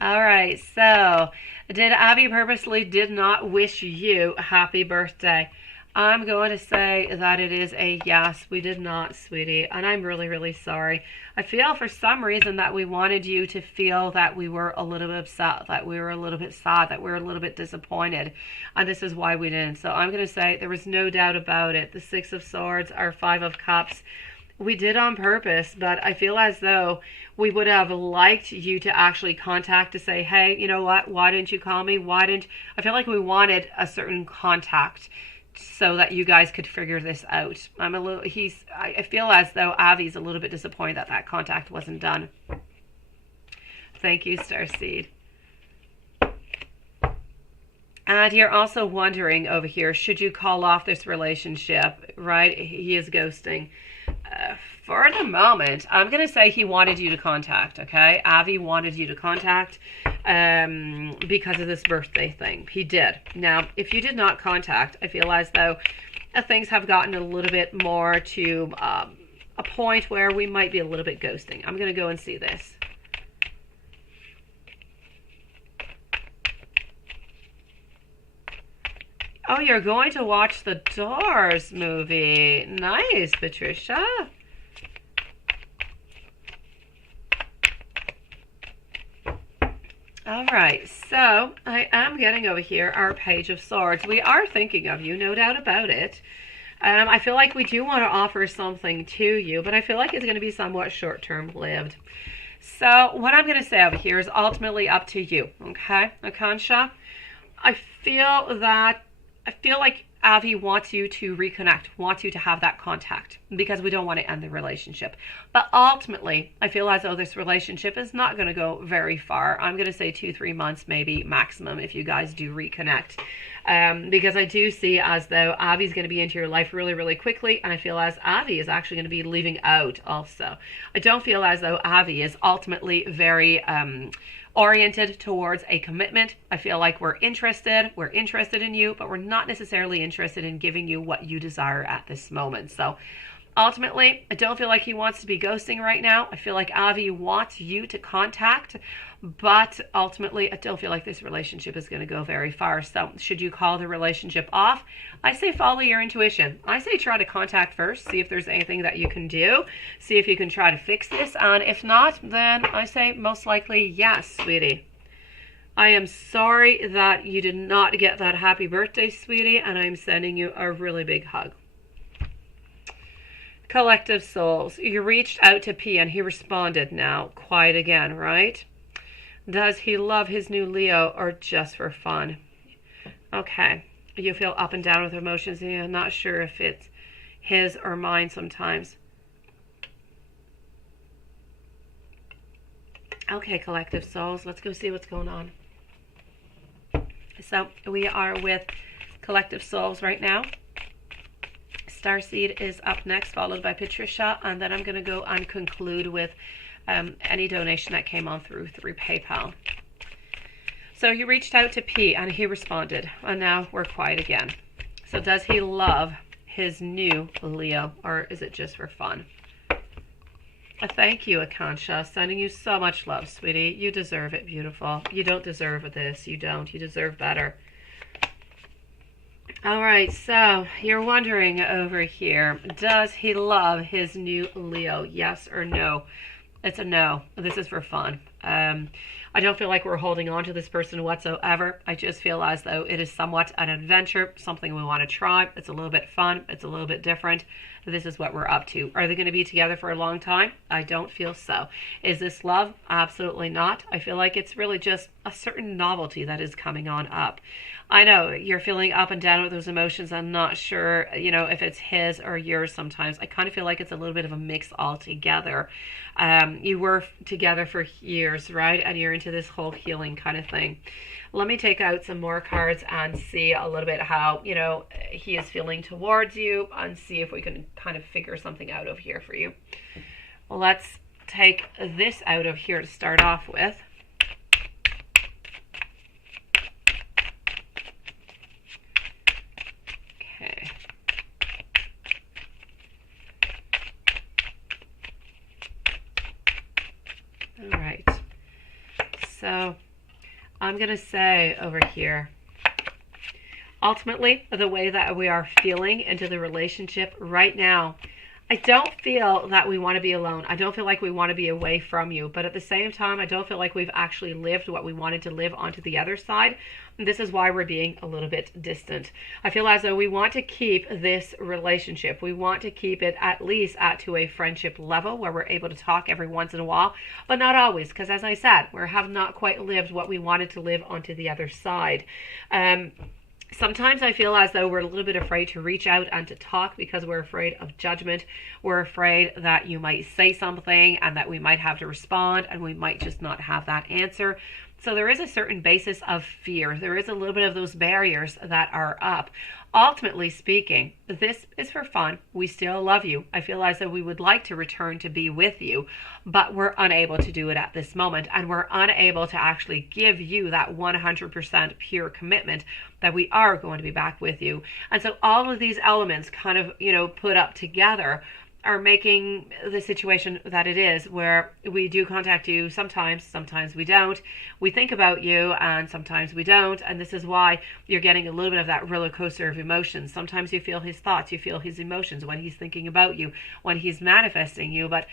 All right, so did Abby purposely did not wish you a happy birthday? I'm going to say that it is a yes. We did not, sweetie, and I'm really, really sorry. I feel for some reason that we wanted you to feel that we were a little bit upset, that we were a little bit sad, that we were a little bit disappointed, and this is why we didn't. So I'm going to say there was no doubt about it. The 6 of Swords, our 5 of Cups, we did on purpose, but I feel as though we would have liked you to actually contact to say, hey, you know what, why didn't you call me? I feel like we wanted a certain contact so that you guys could figure this out. I feel as though Avi's a little bit disappointed that that contact wasn't done. Thank you, Starseed. And you're also wondering over here, should you call off this relationship, right? He is ghosting. For the moment, I'm going to say he wanted you to contact, okay? Avi wanted you to contact because of this birthday thing. He did. Now, if you did not contact, I feel as though things have gotten a little bit more to a point where we might be a little bit ghosting. I'm going to go and see this. Oh, you're going to watch the Doors movie. Nice, Patricia. All right, so I am getting over here our Page of Swords. We are thinking of you, no doubt about it. I feel like we do want to offer something to you, but I feel like it's going to be somewhat short-term lived. So what I'm going to say over here is ultimately up to you, okay, Akansha? I feel like Avi wants you to reconnect, wants you to have that contact because we don't want to end the relationship. But ultimately, I feel as though this relationship is not going to go very far. I'm going to say 2-3 months, maybe maximum, if you guys do reconnect. Because I do see as though Avi's going to be into your life really, really quickly. And I feel as Avi is actually going to be leaving out also. I don't feel as though Avi is ultimately very oriented towards a commitment. I feel like we're interested in you, but we're not necessarily interested in giving you what you desire at this moment. So ultimately, I don't feel like he wants to be ghosting right now. I feel like Avi wants you to contact, but ultimately, I don't feel like this relationship is going to go very far. So should you call the relationship off? I say follow your intuition. I say try to contact first, see if there's anything that you can do, see if you can try to fix this. And if not, then I say most likely yes, sweetie. I am sorry that you did not get that happy birthday, sweetie, and I'm sending you a really big hug. Collective Souls, you reached out to P and he responded now. Quiet again, right? Does he love his new Leo or just for fun? Okay. You feel up and down with emotions and you're not sure if it's his or mine sometimes. Okay, Collective Souls, let's go see what's going on. So we are with Collective Souls right now. Starseed is up next, followed by Patricia, and then I'm going to go and conclude with any donation that came on through PayPal. So you reached out to P and he responded, and now we're quiet again. So does he love his new Leo or is it just for fun? Thank you, Akansha. Sending you so much love, sweetie. You deserve it, beautiful. You don't deserve this. You don't. You deserve better. All right, so you're wondering over here, does he love his new Leo? Yes or no? It's a no. This is for fun. I don't feel like we're holding on to this person whatsoever. I just feel as though it is somewhat an adventure, something we want to try. It's a little bit fun. It's a little bit different. This is what we're up to. Are they going to be together for a long time? I don't feel so. Is this love? Absolutely not. I feel like it's really just a certain novelty that is coming on up. I know you're feeling up and down with those emotions. I'm not sure, if it's his or yours sometimes. I kind of feel like it's a little bit of a mix altogether. You were together for years, right? And you're into this whole healing kind of thing. Let me take out some more cards and see a little bit how, he is feeling towards you, and see if we can kind of figure something out over here for you. Let's take this out of here to start off with. Okay. All right. So I'm going to say over here, ultimately, the way that we are feeling into the relationship right now, I don't feel that we want to be alone. I don't feel like we want to be away from you. But at the same time, I don't feel like we've actually lived what we wanted to live onto the other side. And this is why we're being a little bit distant. I feel as though we want to keep this relationship. We want to keep it at least to a friendship level where we're able to talk every once in a while, but not always. Because as I said, we have not quite lived what we wanted to live onto the other side. Sometimes I feel as though we're a little bit afraid to reach out and to talk because we're afraid of judgment. We're afraid that you might say something and that we might have to respond and we might just not have that answer. So there is a certain basis of fear. There is a little bit of those barriers that are up. Ultimately speaking, this is for fun. We still love you. I feel as though we would like to return to be with you, but we're unable to do it at this moment. And we're unable to actually give you that 100% pure commitment that we are going to be back with you. And so all of these elements kind of, put up together are making the situation that it is, where we do contact you sometimes we don't. We think about you and sometimes we don't. And this is why you're getting a little bit of that roller coaster of emotions. Sometimes you feel his thoughts, you feel his emotions when he's thinking about you, when he's manifesting you, but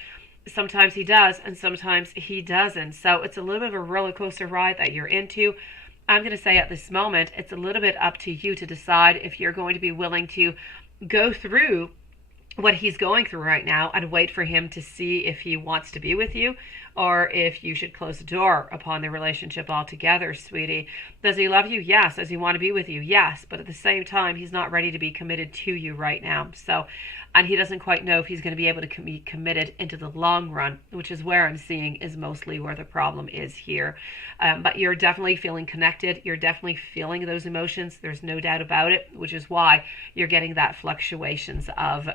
sometimes he does and sometimes he doesn't. So it's a little bit of a roller coaster ride that you're into. I'm going to say at this moment, it's a little bit up to you to decide if you're going to be willing to go through what he's going through right now and wait for him to see if he wants to be with you, or if you should close the door upon the relationship altogether, sweetie. Does he love you? Yes. Does he want to be with you? Yes. But at the same time, he's not ready to be committed to you right now. So, and he doesn't quite know if he's going to be able to be committed into the long run, which is where I'm seeing is mostly where the problem is here. But you're definitely feeling connected. You're definitely feeling those emotions. There's no doubt about it, which is why you're getting that fluctuations of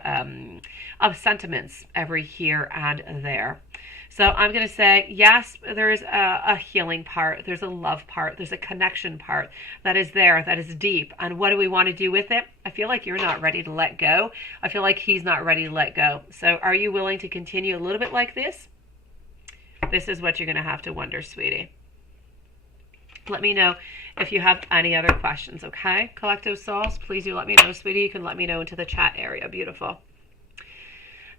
sentiments every here and there. So I'm going to say, yes, there's a healing part. There's a love part. There's a connection part that is there, that is deep. And what do we want to do with it? I feel like you're not ready to let go. I feel like he's not ready to let go. So are you willing to continue a little bit like this? This is what you're going to have to wonder, sweetie. Let me know if you have any other questions, okay? Collective Souls, please do let me know, sweetie. You can let me know into the chat area. Beautiful.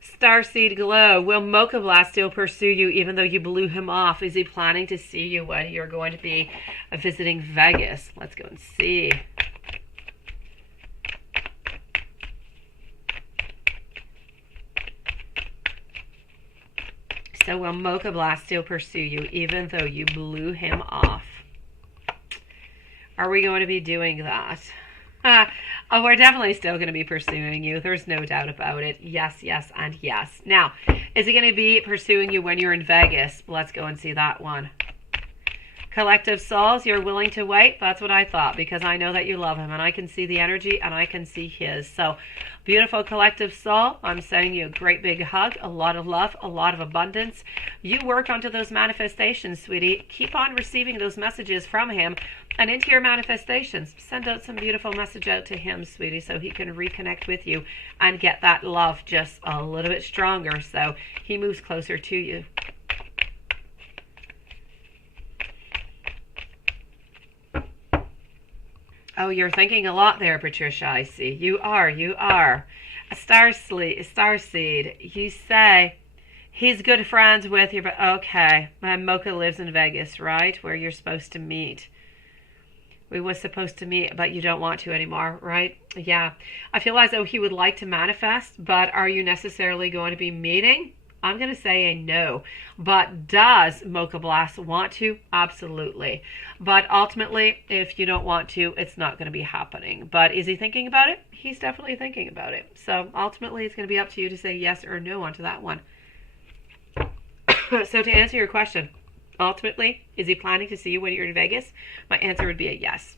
Starseed Glow, will Mocha Blast still pursue you even though you blew him off? Is he planning to see you when you're going to be visiting Vegas? Let's go and see. So will Mocha Blast still pursue you even though you blew him off? Are we going to be doing that? Oh, we're definitely still going to be pursuing you. There's no doubt about it. Yes, yes, and yes. Now, is he going to be pursuing you when you're in Vegas? Let's go and see that one. Collective Souls, you're willing to wait? That's what I thought, because I know that you love him, and I can see the energy, and I can see his. So, beautiful Collective Soul, I'm sending you a great big hug, a lot of love, a lot of abundance. You work onto those manifestations, sweetie. Keep on receiving those messages from him, And into your manifestations, send out some beautiful message out to him, sweetie, so he can reconnect with you and get that love just a little bit stronger so he moves closer to you. Oh, you're thinking a lot there, Patricia, I see. You are. A starseed. You say he's good friends with you, but okay. Mocha lives in Vegas, right? Where you're supposed to meet. We were supposed to meet, but you don't want to anymore, right? Yeah. I feel as though he would like to manifest, but are you necessarily going to be meeting? I'm going to say a no. But does Mocha Blast want to? Absolutely. But ultimately, if you don't want to, it's not going to be happening. But is he thinking about it? He's definitely thinking about it. So ultimately, it's going to be up to you to say yes or no onto that one. So to answer your question, ultimately, is he planning to see you when you're in Vegas? My answer would be a yes.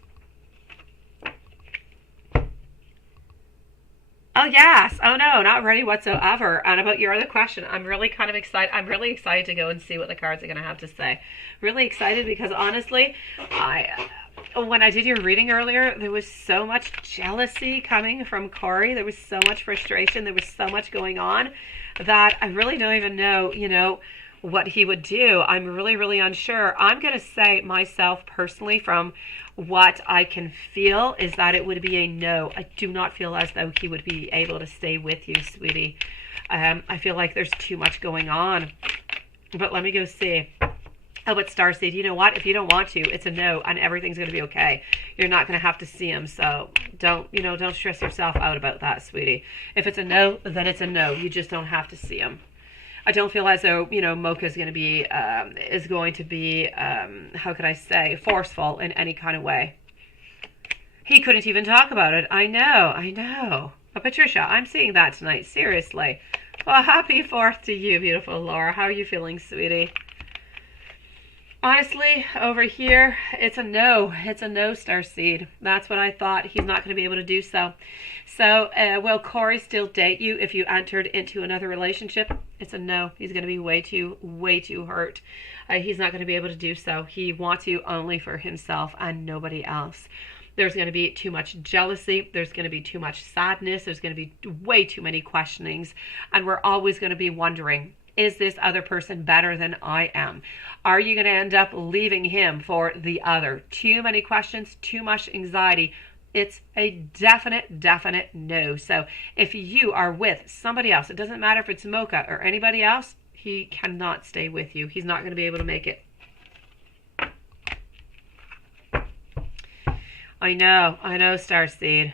Oh, yes. Oh, no, not ready whatsoever. And about your other question, I'm really kind of excited. I'm really excited to go and see what the cards are going to have to say. Really excited because honestly, when I did your reading earlier, there was so much jealousy coming from Corey. There was so much frustration. There was so much going on that I really don't even know, what he would do. I'm really, really unsure. I'm going to say myself personally from what I can feel is that it would be a no. I do not feel as though he would be able to stay with you, sweetie. I feel like there's too much going on. But let me go see. Oh, but Starseed, you know what? If you don't want to, it's a no, and everything's going to be okay. You're not going to have to see him, so don't stress yourself out about that, sweetie. If it's a no, then it's a no. You just don't have to see him. I don't feel as though, Mocha is going to be, how could I say, forceful in any kind of way. He couldn't even talk about it. I know. But Patricia, I'm seeing that tonight. Seriously. Well, happy 4th to you, beautiful Laura. How are you feeling, sweetie? Honestly, over here, it's a no. It's a no, Starseed. That's what I thought. He's not going to be able to do so. So, will Corey still date you if you entered into another relationship? It's a no. He's going to be way too hurt. He's not going to be able to do so. He wants you only for himself and nobody else. There's going to be too much jealousy. There's going to be too much sadness. There's going to be way too many questionings. And we're always going to be wondering, is this other person better than I am? Are you going to end up leaving him for the other? Too many questions, too much anxiety. It's a definite no. So if you are with somebody else, it doesn't matter if it's Mocha or anybody else, he cannot stay with you. He's not going to be able to make it. I know, Starseed.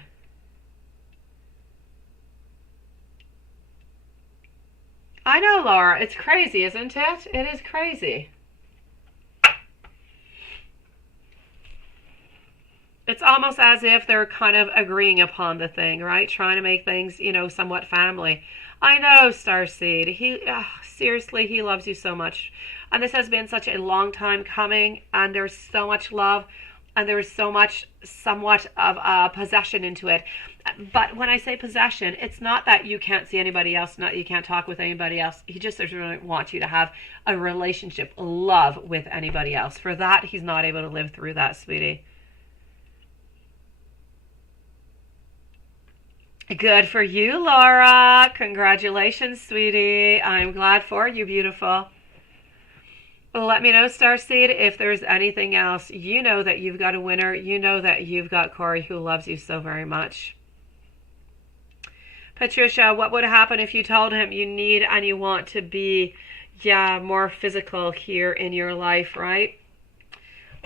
I know, Laura. It's crazy, isn't it? It is crazy. It's almost as if they're kind of agreeing upon the thing, right? Trying to make things, somewhat family. I know, Starseed. Seriously, he loves you so much. And this has been such a long time coming, and there's so much love, and there is so much, somewhat of possession into it. But when I say possession, it's not that you can't see anybody else, not you can't talk with anybody else. He just doesn't really want you to have a relationship, love with anybody else. For that, he's not able to live through that, sweetie. Good for you, Laura. Congratulations, sweetie. I'm glad for you, beautiful. Let me know, Starseed, if there's anything else. You know that you've got a winner. You know that you've got Corey who loves you so very much. Patricia, what would happen if you told him you need and you want to be, more physical here in your life, right?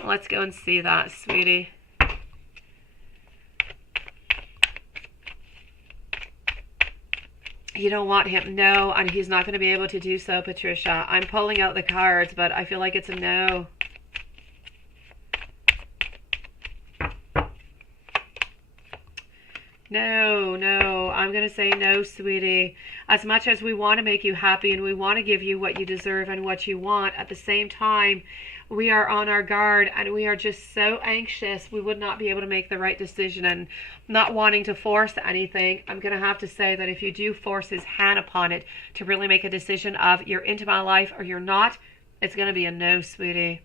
Let's go and see that, sweetie. You don't want him, no, and he's not going to be able to do so, Patricia. I'm pulling out the cards, but I feel like it's a no. No, I'm going to say no, sweetie. As much as we want to make you happy and we want to give you what you deserve and what you want, at the same time, we are on our guard and we are just so anxious we would not be able to make the right decision, and not wanting to force anything. I'm going to have to say that if you do force his hand upon it to really make a decision of you're into my life or you're not, it's going to be a no, sweetie.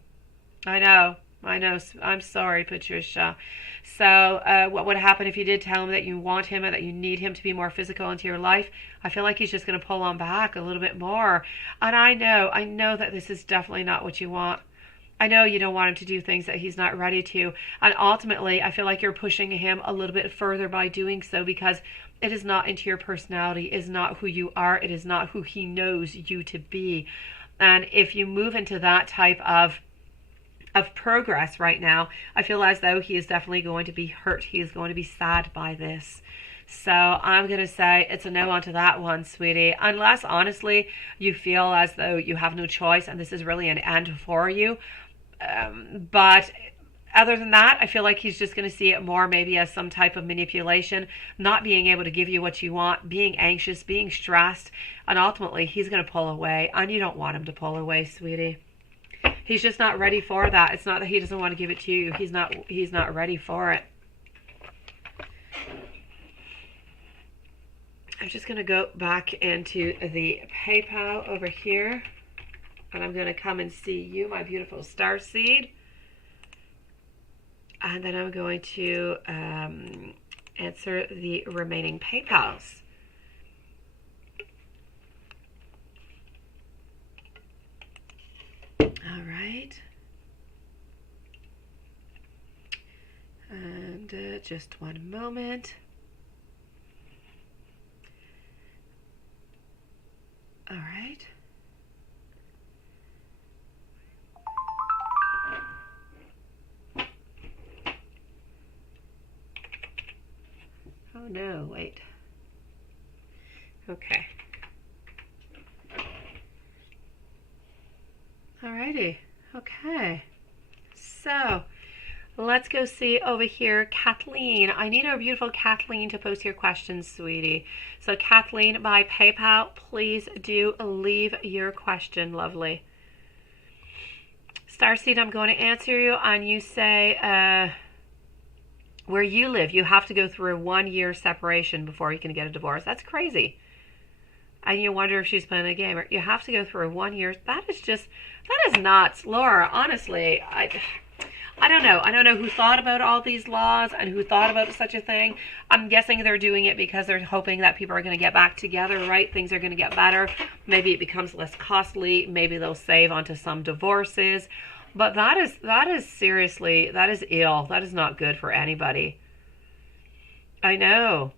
I know. I know. I'm sorry, Patricia. So, what would happen if you did tell him that you want him and that you need him to be more physical into your life? I feel like he's just going to pull on back a little bit more. And I know that this is definitely not what you want. I know you don't want him to do things that he's not ready to. And ultimately, I feel like you're pushing him a little bit further by doing so, because it is not into your personality, it is not who you are, it is not who he knows you to be. And if you move into that type of progress right now, I feel as though he is definitely going to be hurt. He is going to be sad by this. So I'm going to say it's a no onto that one, sweetie. Unless, honestly, you feel as though you have no choice and this is really an end for you. But other than that, I feel like he's just going to see it more maybe as some type of manipulation, not being able to give you what you want, being anxious, being stressed, and ultimately he's going to pull away. And you don't want him to pull away, sweetie. He's just not ready for that. It's not that he doesn't want to give it to you. He's not ready for it. I'm just going to go back into the PayPal over here. And I'm going to come and see you, my beautiful starseed. And then I'm going to answer the remaining PayPals. All right. And just one moment. All right. Oh no, wait. Okay. Alrighty. Okay. So, let's go see over here, Kathleen. I need our beautiful Kathleen to post your questions, sweetie. So, Kathleen, by PayPal, please do leave your question, lovely. Starseed, I'm going to answer you, and you say, where you live, you have to go through a 1-year separation before you can get a divorce. That's crazy. And you wonder if she's playing a game. You have to go through a 1 year. That is nuts, Laura. Honestly, I don't know. I don't know who thought about all these laws and who thought about such a thing. I'm guessing they're doing it because they're hoping that people are going to get back together, right? Things are going to get better. Maybe it becomes less costly. Maybe they'll save onto some divorces. But that is seriously, that is ill. That is not good for anybody. I know.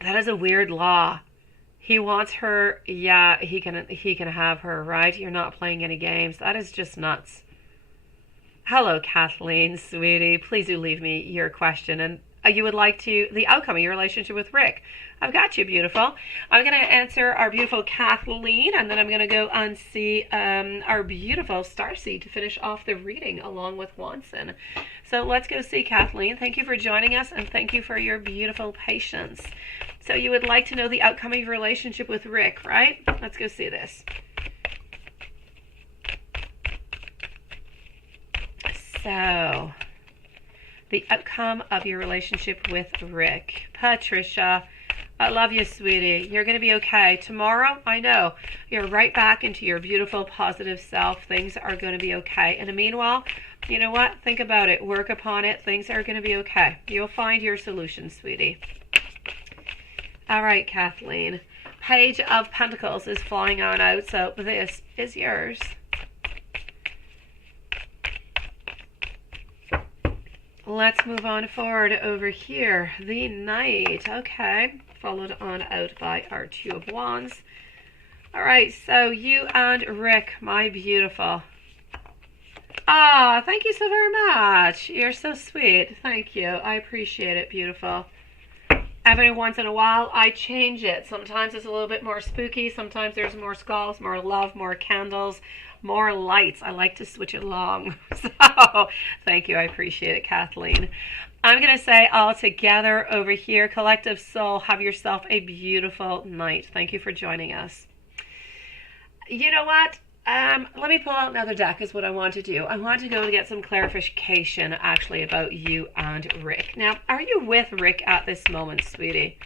That is a weird law. He wants her, yeah, he can have her, right? You're not playing any games. That is just nuts. Hello, Kathleen, sweetie. Please do leave me your question. And you would like the outcome of your relationship with Rick. I've got you, beautiful. I'm going to answer our beautiful Kathleen, and then I'm going to go and see our beautiful Starseed to finish off the reading along with Wanson. So let's go see Kathleen. Thank you for joining us, and thank you for your beautiful patience. So you would like to know the outcome of your relationship with Rick, right? Let's go see this. So, the outcome of your relationship with Rick. Patricia, I love you, sweetie. You're going to be okay. Tomorrow, I know, you're right back into your beautiful, positive self. Things are going to be okay. And meanwhile, you know what? Think about it. Work upon it. Things are going to be okay. You'll find your solution, sweetie. All right, Kathleen. Page of Pentacles is flying on out, so this is yours. Let's move on forward over here. The Knight. Okay. Followed on out by our Two of Wands. All right, so you and Rick, my beautiful. Ah, thank you so very much. You're so sweet. Thank you. I appreciate it, beautiful. Every once in a while, I change it. Sometimes it's a little bit more spooky. Sometimes there's more skulls, more love, more candles, more lights. I like to switch it along. So, thank you. I appreciate it, Kathleen. I'm going to say all together over here, collective soul, have yourself a beautiful night. Thank you for joining us. You know what? Let me pull out another deck is what I want to do. I want to go and get some clarification actually about you and Rick. Now, are you with Rick at this moment, sweetie?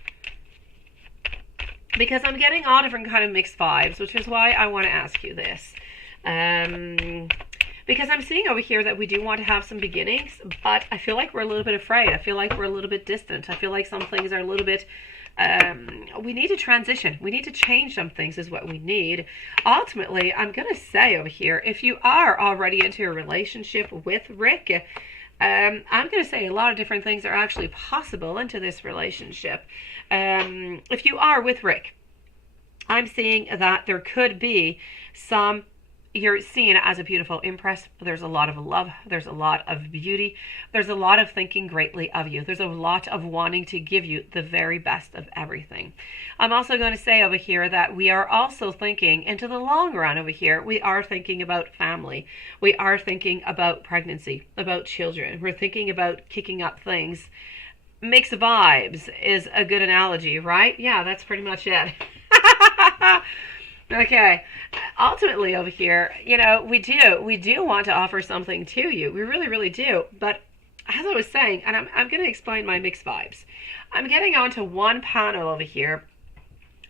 Because I'm getting all different kind of mixed vibes, which is why I want to ask you this. Because I'm seeing over here that we do want to have some beginnings, but I feel like we're a little bit afraid. I feel like we're a little bit distant. I feel like some things are a little bit, we need to transition. We need to change some things is what we need. Ultimately, I'm going to say over here, if you are already into a relationship with Rick, I'm going to say a lot of different things are actually possible into this relationship. If you are with Rick, I'm seeing that there could be some, you're seeing it as a beautiful impress. There's a lot of love. There's a lot of beauty. There's a lot of thinking greatly of you. There's a lot of wanting to give you the very best of everything. I'm also going to say over here that we are also thinking into the long run over here. We are thinking about family. We are thinking about pregnancy, about children. We're thinking about kicking up things. Mixed vibes is a good analogy, right? Yeah, that's pretty much it. Okay, ultimately over here, you know, we do want to offer something to you. We really, really do. But as I was saying, and I'm going to explain my mixed vibes. I'm getting onto one panel over here.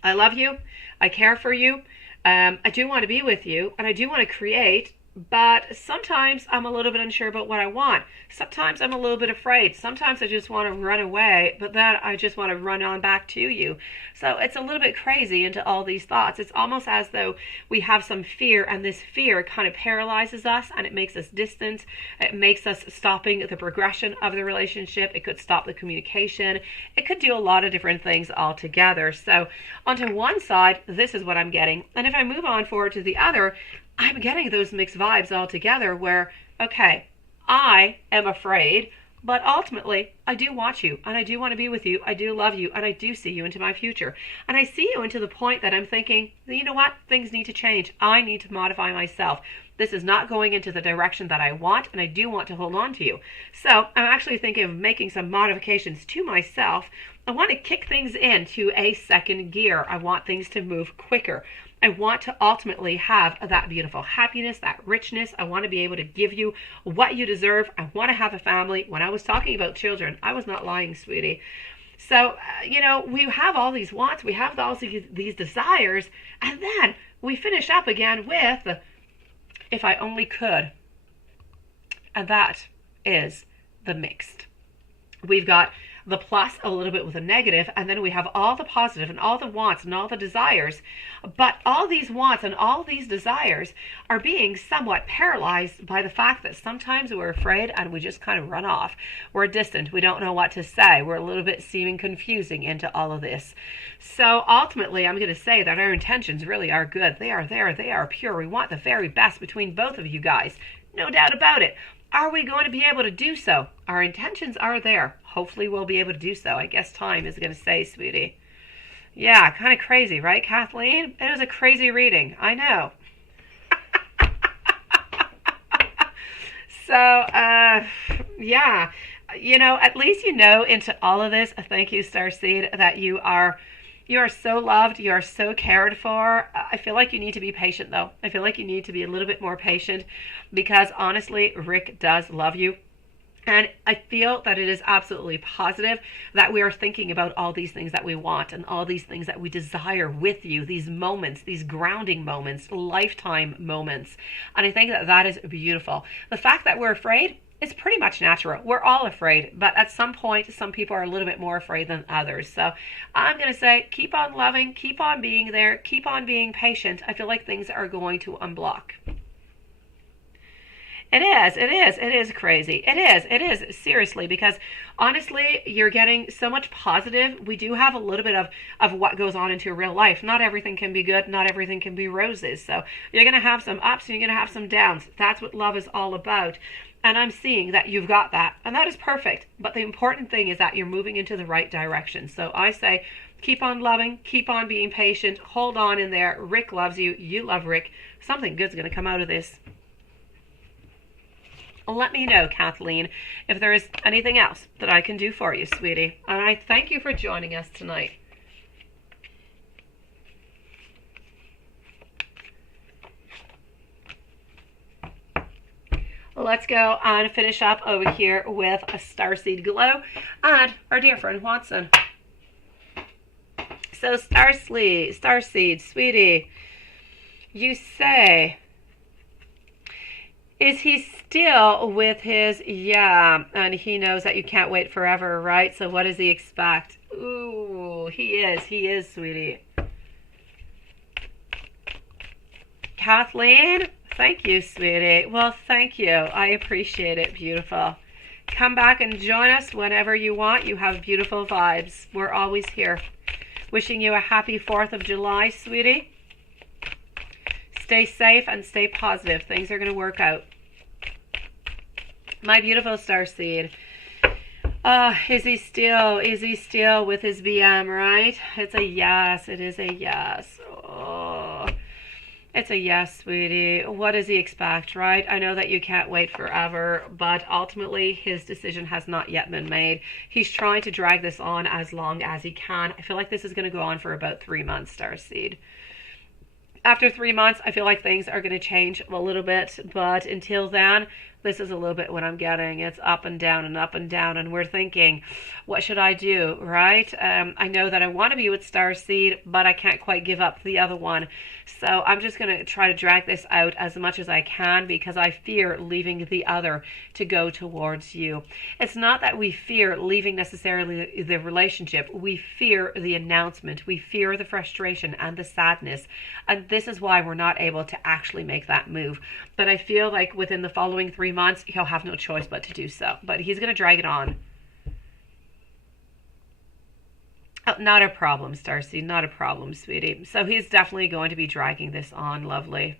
I love you. I care for you. I do want to be with you, and I do want to create. But sometimes I'm a little bit unsure about what I want. Sometimes I'm a little bit afraid. Sometimes I just want to run away, but then I just want to run on back to you. So it's a little bit crazy into all these thoughts. It's almost as though we have some fear, and this fear kind of paralyzes us, and it makes us distant. It makes us stopping the progression of the relationship. It could stop the communication. It could do a lot of different things altogether. So onto one side, this is what I'm getting. And if I move on forward to the other, I'm getting those mixed vibes all together where, okay, I am afraid, but ultimately I do want you, and I do want to be with you. I do love you, and I do see you into my future. And I see you into the point that I'm thinking, you know what? Things need to change. I need to modify myself. This is not going into the direction that I want, and I do want to hold on to you. So I'm actually thinking of making some modifications to myself. I want to kick things into a second gear. I want things to move quicker. I want to ultimately have that beautiful happiness, that richness. I want to be able to give you what you deserve. I want to have a family. When I was talking about children, I was not lying, sweetie. So, you know, we have all these wants. We have all these desires. And then we finish up again with, if I only could. And that is the mixed. We've got the plus a little bit with a negative, and then we have all the positive and all the wants and all the desires. But all these wants and all these desires are being somewhat paralyzed by the fact that sometimes we're afraid and we just kind of run off. We're distant. We don't know what to say. We're a little bit seeming confusing into all of this. So ultimately, I'm going to say that our intentions really are good. They are there. They are pure. We want the very best between both of you guys. No doubt about it. Are we going to be able to do so? Our intentions are there. Hopefully we'll be able to do so. I guess time is going to say, sweetie. Yeah, kind of crazy, right, Kathleen? It was a crazy reading. I know. So, yeah. You know, at least you know into all of this, thank you, Starseed, that you are so loved. You are so cared for. I feel like you need to be patient, though. I feel like you need to be a little bit more patient because, honestly, Rick does love you. And I feel that it is absolutely positive that we are thinking about all these things that we want and all these things that we desire with you, these moments, these grounding moments, lifetime moments. And I think that that is beautiful. The fact that we're afraid, it's pretty much natural. We're all afraid, but at some point, some people are a little bit more afraid than others. So I'm going to say, keep on loving, keep on being there, keep on being patient. I feel like things are going to unblock. It is crazy. It is, seriously, because honestly, you're getting so much positive. We do have a little bit of what goes on into real life. Not everything can be good. Not everything can be roses. So you're going to have some ups and you're going to have some downs. That's what love is all about. And I'm seeing that you've got that. And that is perfect. But the important thing is that you're moving into the right direction. So I say, keep on loving. Keep on being patient. Hold on in there. Rick loves you. You love Rick. Something good's going to come out of this. Let me know, Kathleen, if there is anything else that I can do for you, sweetie. And I thank you for joining us tonight. Let's go and finish up over here with a Starseed Glow and our dear friend Watson. So Starseed, sweetie, you say, Is he still with his, yeah, and he knows that you can't wait forever, right? So what does he expect? Ooh, he is, sweetie. Kathleen, thank you, sweetie. Well, thank you. I appreciate it, beautiful. Come back and join us whenever you want. You have beautiful vibes. We're always here. Wishing you a happy 4th of July, sweetie. Stay safe and stay positive. Things are going to work out. My beautiful starseed. Is he still with his BM, right? It's a yes. It is a yes. Oh, it's a yes, sweetie. What does he expect, right? I know that you can't wait forever, but ultimately his decision has not yet been made. He's trying to drag this on as long as he can. I feel like this is going to go on for about 3 months, starseed. After 3 months, I feel like things are going to change a little bit, but until then, this is a little bit what I'm getting. It's up and down and up and down, and we're thinking, what should I do, right? I know that I want to be with Starseed, but I can't quite give up the other one. So I'm just going to try to drag this out as much as I can because I fear leaving the other to go towards you. It's not that we fear leaving necessarily the relationship. We fear the announcement. We fear the frustration and the sadness. And this is why we're not able to actually make that move. But I feel like within the following 3 months, he'll have no choice but to do so. But he's going to drag it on. Oh, not a problem, Starseed. Not a problem, sweetie. So he's definitely going to be dragging this on, lovely.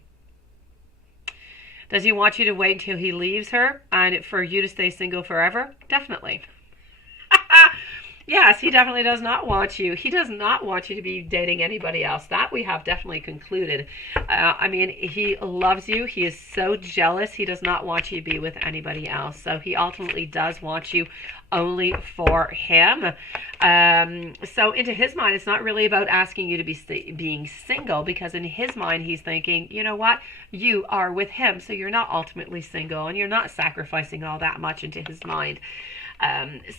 Does he want you to wait until he leaves her and for you to stay single forever? Definitely. Yes, he definitely does not want you. He does not want you to be dating anybody else. That we have definitely concluded. I mean, he loves you. He is so jealous. He does not want you to be with anybody else. So he ultimately does want you only for him. So into his mind, it's not really about asking you to be being single, because in his mind, he's thinking, you know what? You are with him, so you're not ultimately single, and you're not sacrificing all that much into his mind.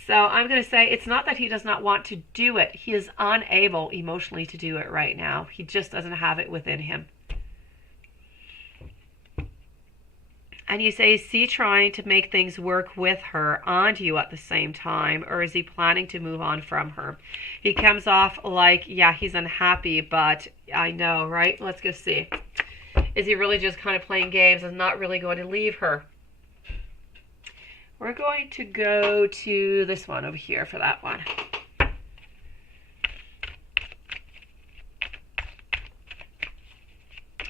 So I'm going to say it's not that he does not want to do it. He is unable emotionally to do it right now. He just doesn't have it within him. And you say, is he trying to make things work with her and you at the same time, or is he planning to move on from her? He comes off like, yeah, he's unhappy, but I know, right? Let's go see. Is he really just kind of playing games and not really going to leave her? We're going to go to this one over here for that one.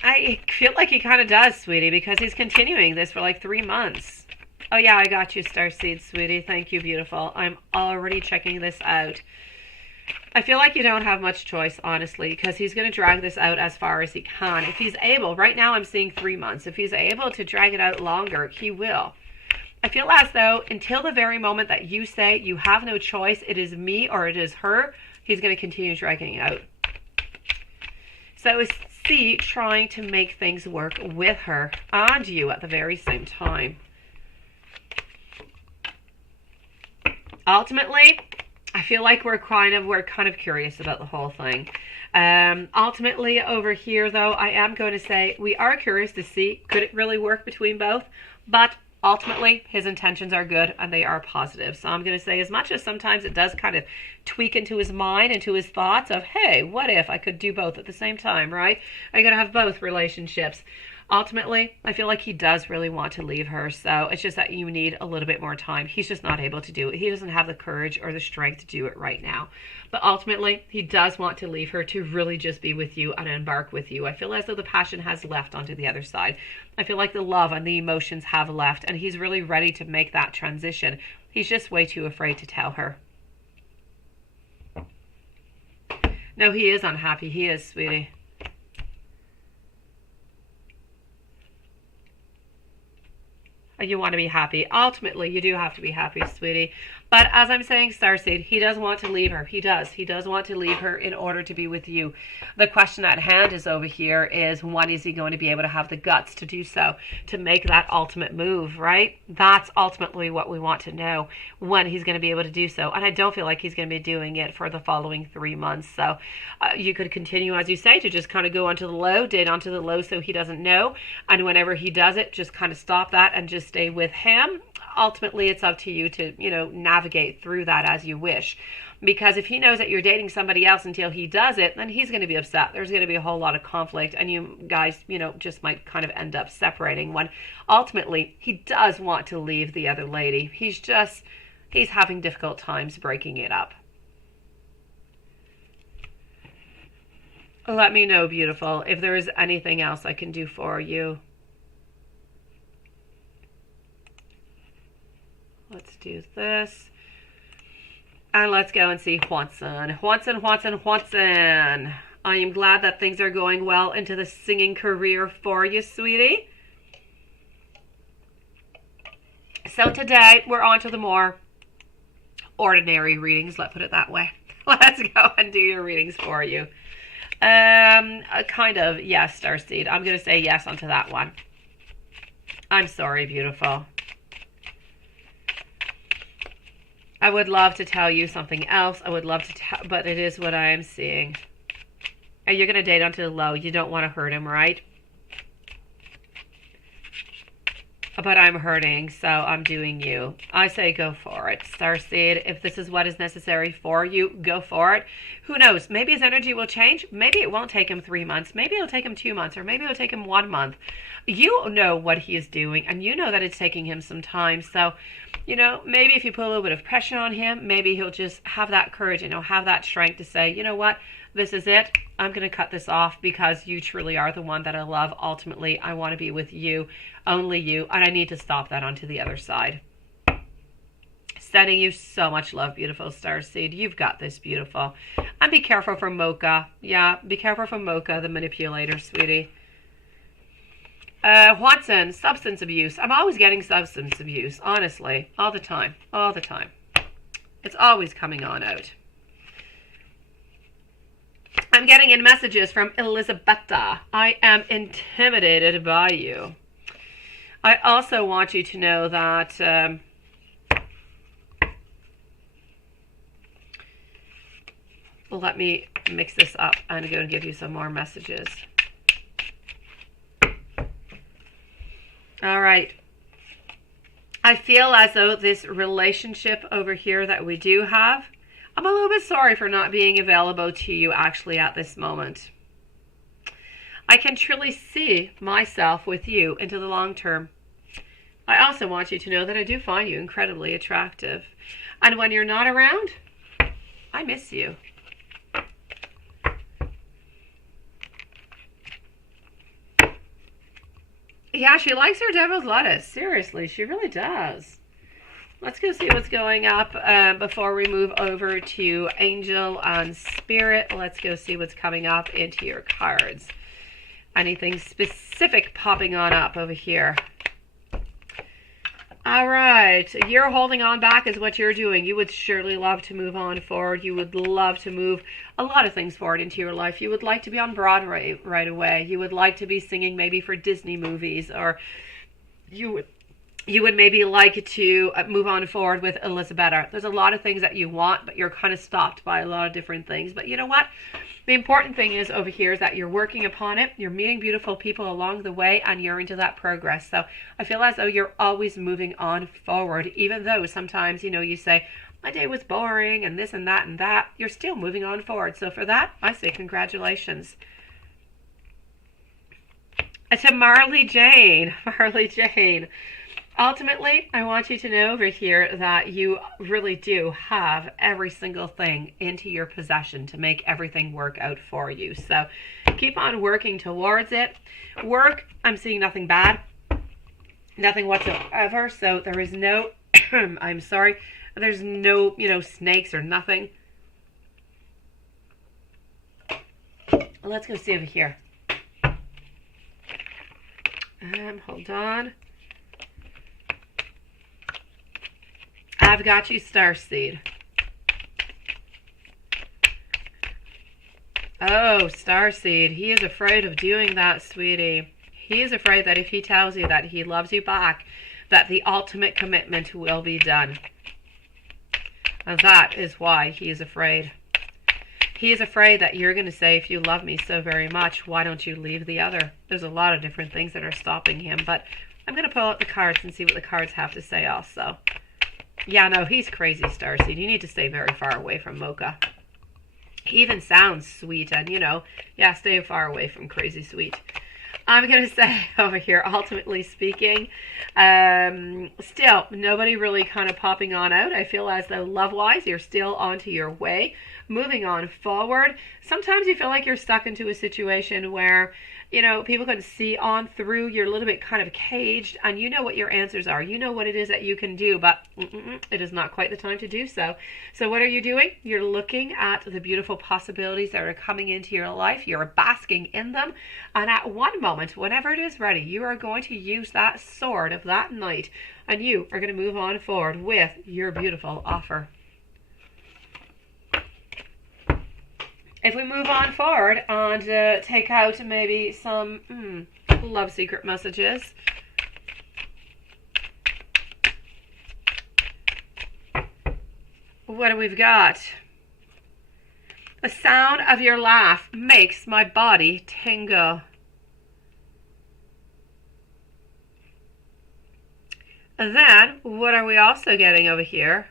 I feel like he kind of does, sweetie, because he's continuing this for like 3 months. Oh, yeah, I got you, Starseed, sweetie. Thank you, beautiful. I'm already checking this out. I feel like you don't have much choice, honestly, because he's going to drag this out as far as he can. If he's able, right now I'm seeing 3 months. If he's able to drag it out longer, he will. I feel as though until the very moment that you say you have no choice, it is me or it is her, he's going to continue dragging it out. So is C trying to make things work with her and you at the very same time? Ultimately, I feel like we're kind of curious about the whole thing. Ultimately, over here, though, I am going to say we are curious to see, could it really work between both? But ultimately, his intentions are good and they are positive. So I'm going to say, as much as sometimes it does kind of tweak into his mind, into his thoughts of, hey, what if I could do both at the same time, right? I'm going to have both relationships. Ultimately, I feel like he does really want to leave her. So it's just that you need a little bit more time. He's just not able to do it. He doesn't have the courage or the strength to do it right now. But ultimately, he does want to leave her to really just be with you and embark with you. I feel as though the passion has left onto the other side. I feel like the love and the emotions have left, and he's really ready to make that transition. He's just way too afraid to tell her. No, he is unhappy. He is, sweetie. . You want to be happy. Ultimately, you do have to be happy, sweetie. But as I'm saying, Starseed, he does want to leave her. He does. He does want to leave her in order to be with you. The question at hand is over here is, when is he going to be able to have the guts to do so, to make that ultimate move, right? That's ultimately what we want to know, when he's going to be able to do so. And I don't feel like he's going to be doing it for the following 3 months. So you could continue, as you say, to just kind of go onto the low, date onto the low so he doesn't know. And whenever he does it, just kind of stop that and just stay with him. Ultimately, it's up to you to, navigate through that as you wish. Because if he knows that you're dating somebody else until he does it, then he's going to be upset. There's going to be a whole lot of conflict, and you guys, just might kind of end up separating, when ultimately he does want to leave the other lady. He's having difficult times breaking it up. Let me know, beautiful, if there is anything else I can do for you. Let's do this. And let's go and see Juanson. Juanson. I am glad that things are going well into the singing career for you, sweetie. So today, we're on to the more ordinary readings, let's put it that way. Let's go and do your readings for you. Kind of, yes, Starseed. I'm going to say yes onto that one. I'm sorry, beautiful. I would love to tell you something else. I would love to tell, but it is what I am seeing. And you're going to date onto the low. You don't want to hurt him, right? But I'm hurting, so I'm doing you. I say go for it, Starseed. If this is what is necessary for you, go for it. Who knows? Maybe his energy will change. Maybe it won't take him 3 months. Maybe it'll take him 2 months, or maybe it'll take him 1 month. You know what he is doing, and you know that it's taking him some time. So, maybe if you put a little bit of pressure on him, maybe he'll just have that courage, have that strength to say, you know what? This is it. I'm going to cut this off because you truly are the one that I love. Ultimately, I want to be with you, only you, and I need to stop that onto the other side. Sending you so much love, beautiful Starseed. You've got this, beautiful. And be careful for Mocha. Yeah, be careful for Mocha, the manipulator, sweetie. Watson, substance abuse. I'm always getting substance abuse, honestly. All the time. All the time. It's always coming on out. I'm getting in messages from Elisabetta. I am intimidated by you. I also want you to know that let me mix this up and go and give you some more messages. All right. I feel as though this relationship over here that we do have, I'm a little bit sorry for not being available to you actually at this moment. I can truly see myself with you into the long term. I also want you to know that I do find you incredibly attractive. And when you're not around, I miss you. Yeah, she likes her devil's lettuce. Seriously, she really does. Let's go see what's going up before we move over to Angel and Spirit. Let's go see what's coming up into your cards. Anything specific popping on up over here? All right. You're holding on back is what you're doing. You would surely love to move on forward. You would love to move a lot of things forward into your life. You would like to be on Broadway right away. You would like to be singing maybe for Disney movies, or you would maybe like to move on forward with Elisabetta. There's a lot of things that you want, but you're kind of stopped by a lot of different things. But you know what? The important thing is over here is that you're working upon it. You're meeting beautiful people along the way, and you're into that progress. So I feel as though you're always moving on forward, even though sometimes, you say, my day was boring and this and that and that. You're still moving on forward. So for that, I say congratulations. To Marley Jane. Marley Jane. Ultimately, I want you to know over here that you really do have every single thing into your possession to make everything work out for you. So keep on working towards it. Work, I'm seeing nothing bad, nothing whatsoever. So there is no, I'm sorry, there's no, snakes or nothing. Let's go see over here. Hold on. I've got you, Starseed. Oh, Starseed, he is afraid of doing that, sweetie. He is afraid that if he tells you that he loves you back, that the ultimate commitment will be done. And that is why he is afraid. He is afraid that you're going to say, if you love me so very much, why don't you leave the other? There's a lot of different things that are stopping him, but I'm going to pull out the cards and see what the cards have to say also. Yeah, no, he's crazy, Starseed. You need to stay very far away from Mocha. He even sounds sweet, and, you know, yeah, stay far away from Crazy Sweet. I'm going to say over here, ultimately speaking, still, nobody really kind of popping on out. I feel as though love-wise, you're still onto your way, moving on forward. Sometimes you feel like you're stuck into a situation where, you know, people can see on through. You're a little bit kind of caged, and you know what your answers are. You know what it is that you can do, but it is not quite the time to do so. So what are you doing? You're looking at the beautiful possibilities that are coming into your life. You're basking in them, and at one moment, whenever it is ready, you are going to use that sword of that knight, and you are going to move on forward with your beautiful offer. If we move on forward and take out maybe some love secret messages. What do we've got? The sound of your laugh makes my body tingle. And then, what are we also getting over here?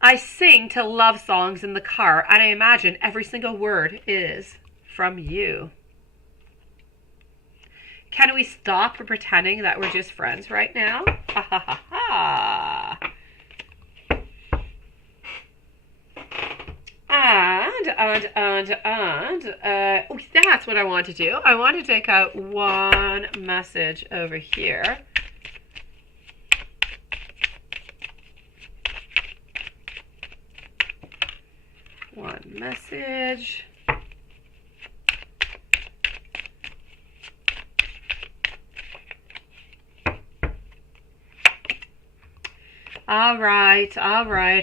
I sing to love songs in the car, and I imagine every single word is from you. Can we stop pretending that we're just friends right now? Ha ha ha ha. And that's what I want to do. I want to take out one message over here. One message. All right.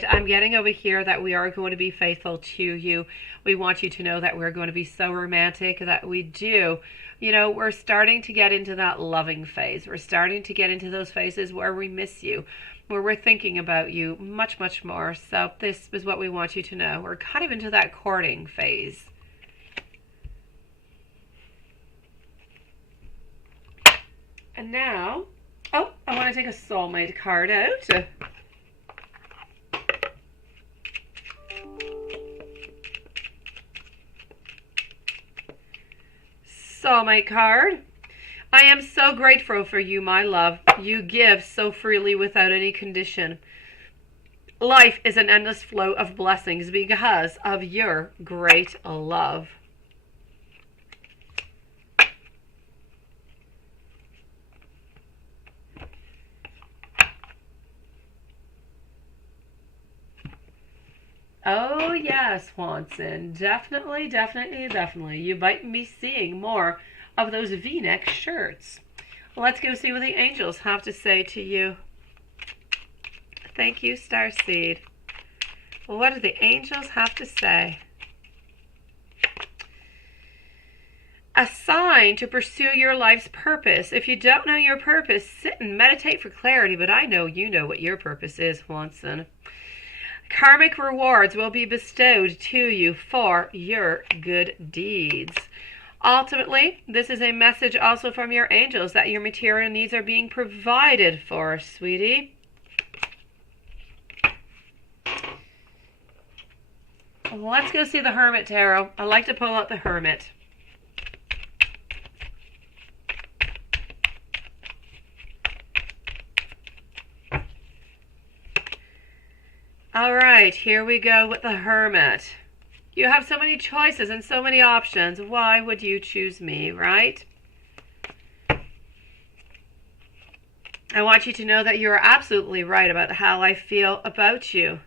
I'm getting over here that we are going to be faithful to you. We want you to know that we're going to be so romantic that we do. You know, we're starting to get into that loving phase. We're starting to get into those phases where we miss you, where we're thinking about you much, much more. So this is what we want you to know. We're kind of into that courting phase. And now, I want to take a soulmate card out. Soulmate card. I am so grateful for you, my love. You give so freely without any condition. Life is an endless flow of blessings because of your great love. Oh yes, Swanson. Definitely. You might be seeing more of those V-neck shirts. Let's go see what the angels have to say to you. Thank you, Starseed. What do the angels have to say? A sign to pursue your life's purpose. If you don't know your purpose, sit and meditate for clarity, but I know you know what your purpose is, Swanson. Karmic rewards will be bestowed to you for your good deeds. Ultimately, this is a message also from your angels that your material needs are being provided for, sweetie. Let's go see the Hermit Tarot. I like to pull out the Hermit. All right, here we go with the Hermit. You have so many choices and so many options. Why would you choose me, right? I want you to know that you are absolutely right about how I feel about you.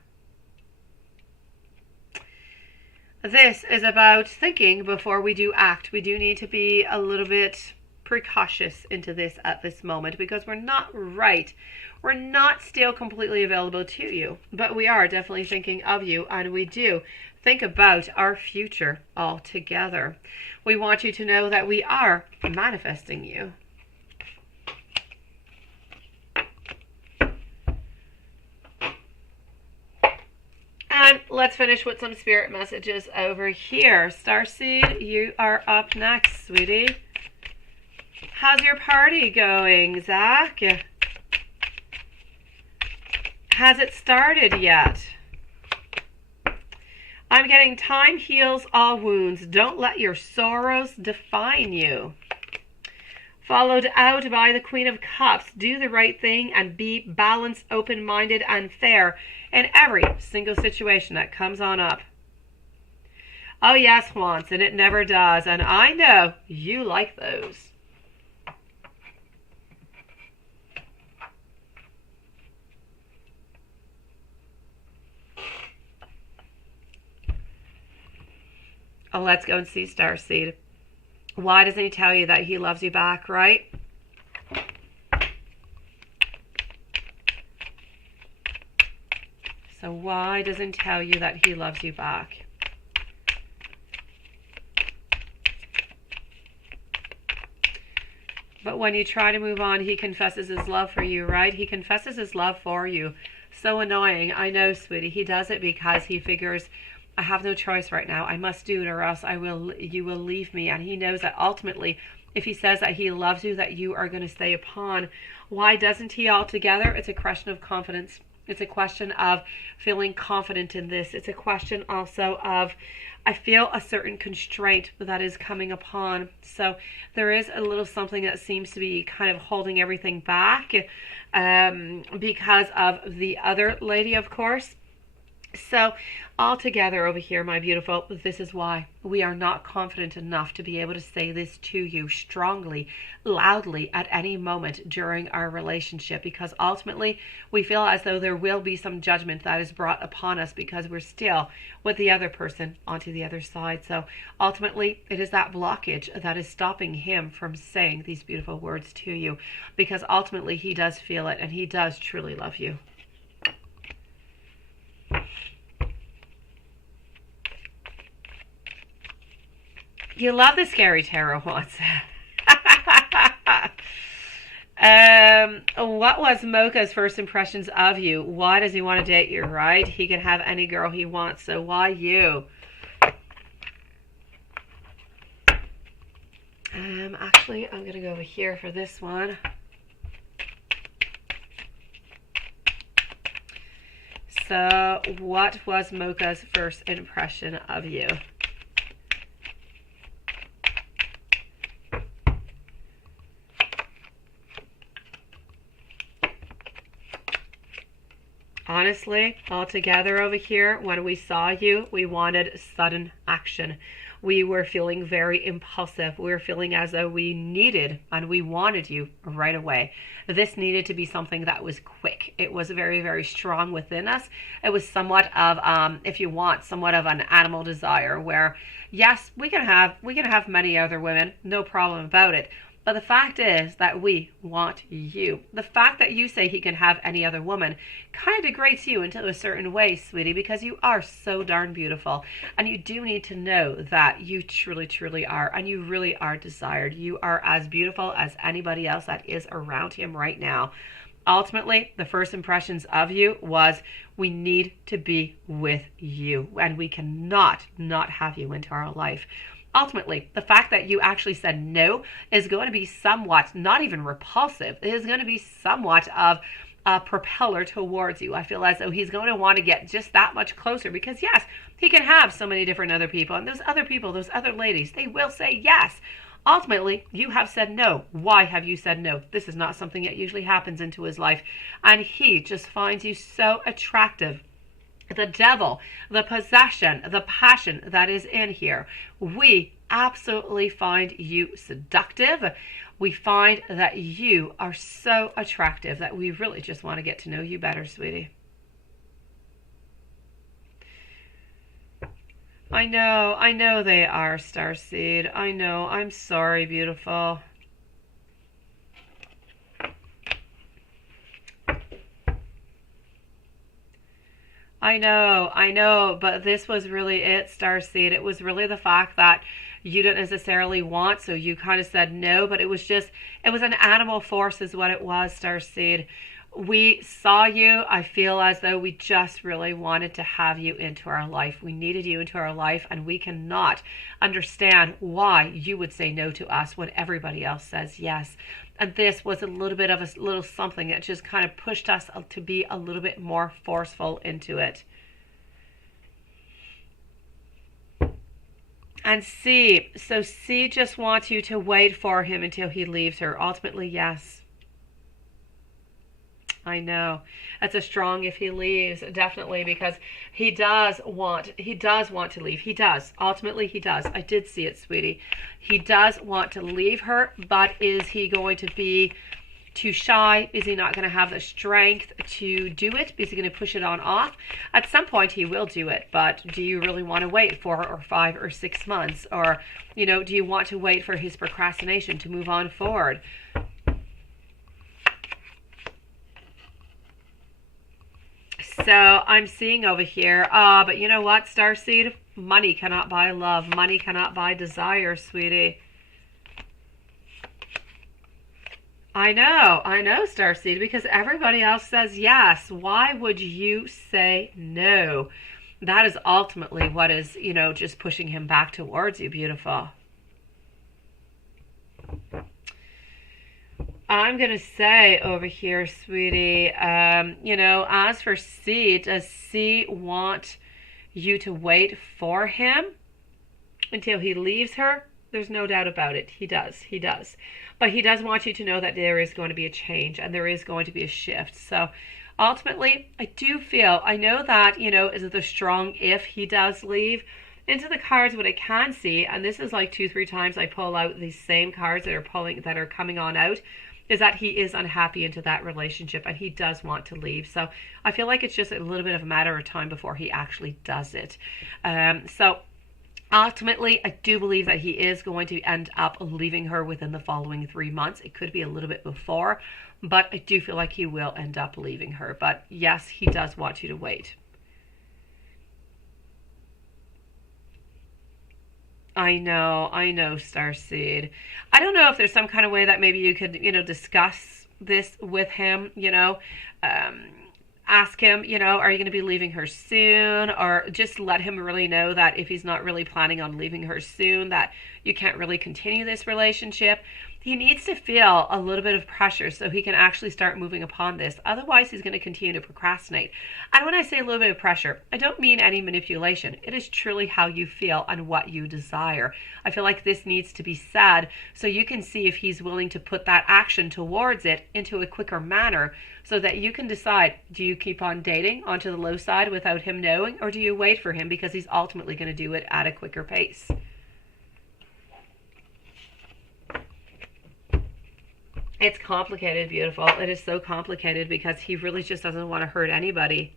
This is about thinking before we do act. We do need to be a little bit precautious into this at this moment because we're not right. We're not still completely available to you, but we are definitely thinking of you, and we do think about our future altogether. We want you to know that we are manifesting you. And let's finish with some spirit messages over here. Starseed, you are up next, sweetie. How's your party going, Zach? Has it started yet? I'm getting time heals all wounds. Don't let your sorrows define you. Followed out by the Queen of Cups. Do the right thing and be balanced, open-minded, and fair in every single situation that comes on up. Oh yes, once, and it never does. And I know you like those. Oh, let's go and see Starseed. Why doesn't he tell you that he loves you back, right? So why doesn't he tell you that he loves you back? But when you try to move on, he confesses his love for you, right? He confesses his love for you. So annoying. I know, sweetie. He does it because he figures, I have no choice right now. I must do it or else you will leave me. And he knows that ultimately, if he says that he loves you, that you are going to stay upon. Why doesn't he altogether? It's a question of confidence. It's a question of feeling confident in this. It's a question also of, I feel a certain constraint that is coming upon. So there is a little something that seems to be kind of holding everything back because of the other lady, of course. So all together over here, my beautiful, this is why we are not confident enough to be able to say this to you strongly, loudly at any moment during our relationship, because ultimately we feel as though there will be some judgment that is brought upon us because we're still with the other person onto the other side. So ultimately it is that blockage that is stopping him from saying these beautiful words to you, because ultimately he does feel it and he does truly love you. You love the scary tarot ones. What was Mocha's first impressions of you? Why does he want to date you, right? He can have any girl he wants, so why you? Actually, I'm going to go over here for this one. So, what was Mocha's first impression of you? Honestly, all together over here, when we saw you, we wanted sudden action. We were feeling very impulsive. We were feeling as though we needed and we wanted you right away. This needed to be something that was quick. It was very, very strong within us. It was somewhat of, if you want, somewhat of an animal desire where, yes, we can have many other women, no problem about it. But the fact is that we want you. The fact that you say he can have any other woman kind of degrades you into a certain way, sweetie, because you are so darn beautiful. And you do need to know that you truly, truly are. And you really are desired. You are as beautiful as anybody else that is around him right now. Ultimately, the first impressions of you was, we need to be with you. And we cannot not have you into our life. Ultimately, the fact that you actually said no is going to be somewhat, not even repulsive, it is going to be somewhat of a propeller towards you. I feel as though he's going to want to get just that much closer because, yes, he can have so many different other people. And those other people, those other ladies, they will say yes. Ultimately, you have said no. Why have you said no? This is not something that usually happens into his life. And he just finds you so attractive. The devil, the possession, the passion that is in here. We absolutely find you seductive. We find that you are so attractive that we really just want to get to know you better, sweetie. I know they are, Starseed. I know. I'm sorry, beautiful. I know, but this was really it, Starseed. It was really the fact that you didn't necessarily want, so you kind of said no, but it was just, it was an animal force, is what it was, Starseed. We saw you. I feel as though we just really wanted to have you into our life. We needed you into our life, and we cannot understand why you would say no to us when everybody else says yes. And this was a little bit of a little something that just kind of pushed us to be a little bit more forceful into it. And C just wants you to wait for him until he leaves her. Ultimately, yes. I know. That's a strong if he leaves, definitely, because he does want to leave. He does. Ultimately, he does. I did see it, sweetie. He does want to leave her, but is he going to be too shy? Is he not going to have the strength to do it? Is he going to push it on off? At some point he will do it, but do you really want to wait 4 or 5 or 6 months? Or, you know, do you want to wait for his procrastination to move on forward? So I'm seeing over here, but you know what, Starseed? Money cannot buy love. Money cannot buy desire, sweetie. I know, Starseed, because everybody else says yes. Why would you say no? That is ultimately what is, you know, just pushing him back towards you, beautiful. I'm going to say over here, sweetie, you know, as for C, does C want you to wait for him until he leaves her? There's no doubt about it. He does. He does. But he does want you to know that there is going to be a change and there is going to be a shift. So ultimately, I do feel, I know that, you know, is the strong if he does leave. Into the cards, what I can see, and this is like 2-3 times I pull out these same cards that are coming on out, is that he is unhappy into that relationship and he does want to leave. So I feel like it's just a little bit of a matter of time before he actually does it. So ultimately, I do believe that he is going to end up leaving her within the following 3 months. It could be a little bit before, but I do feel like he will end up leaving her. But yes, he does want you to wait. I know, Starseed. I don't know if there's some kind of way that maybe you could, you know, discuss this with him, you know, um, ask him, you know, are you going to be leaving her soon? Or just let him really know that if he's not really planning on leaving her soon, that you can't really continue this relationship. He needs to feel a little bit of pressure so he can actually start moving upon this. Otherwise, he's going to continue to procrastinate. And when I say a little bit of pressure, I don't mean any manipulation. It is truly how you feel and what you desire. I feel like this needs to be said so you can see if he's willing to put that action towards it into a quicker manner so that you can decide, do you keep on dating onto the low side without him knowing, or do you wait for him because he's ultimately going to do it at a quicker pace? It's complicated, beautiful. It is so complicated because he really just doesn't want to hurt anybody.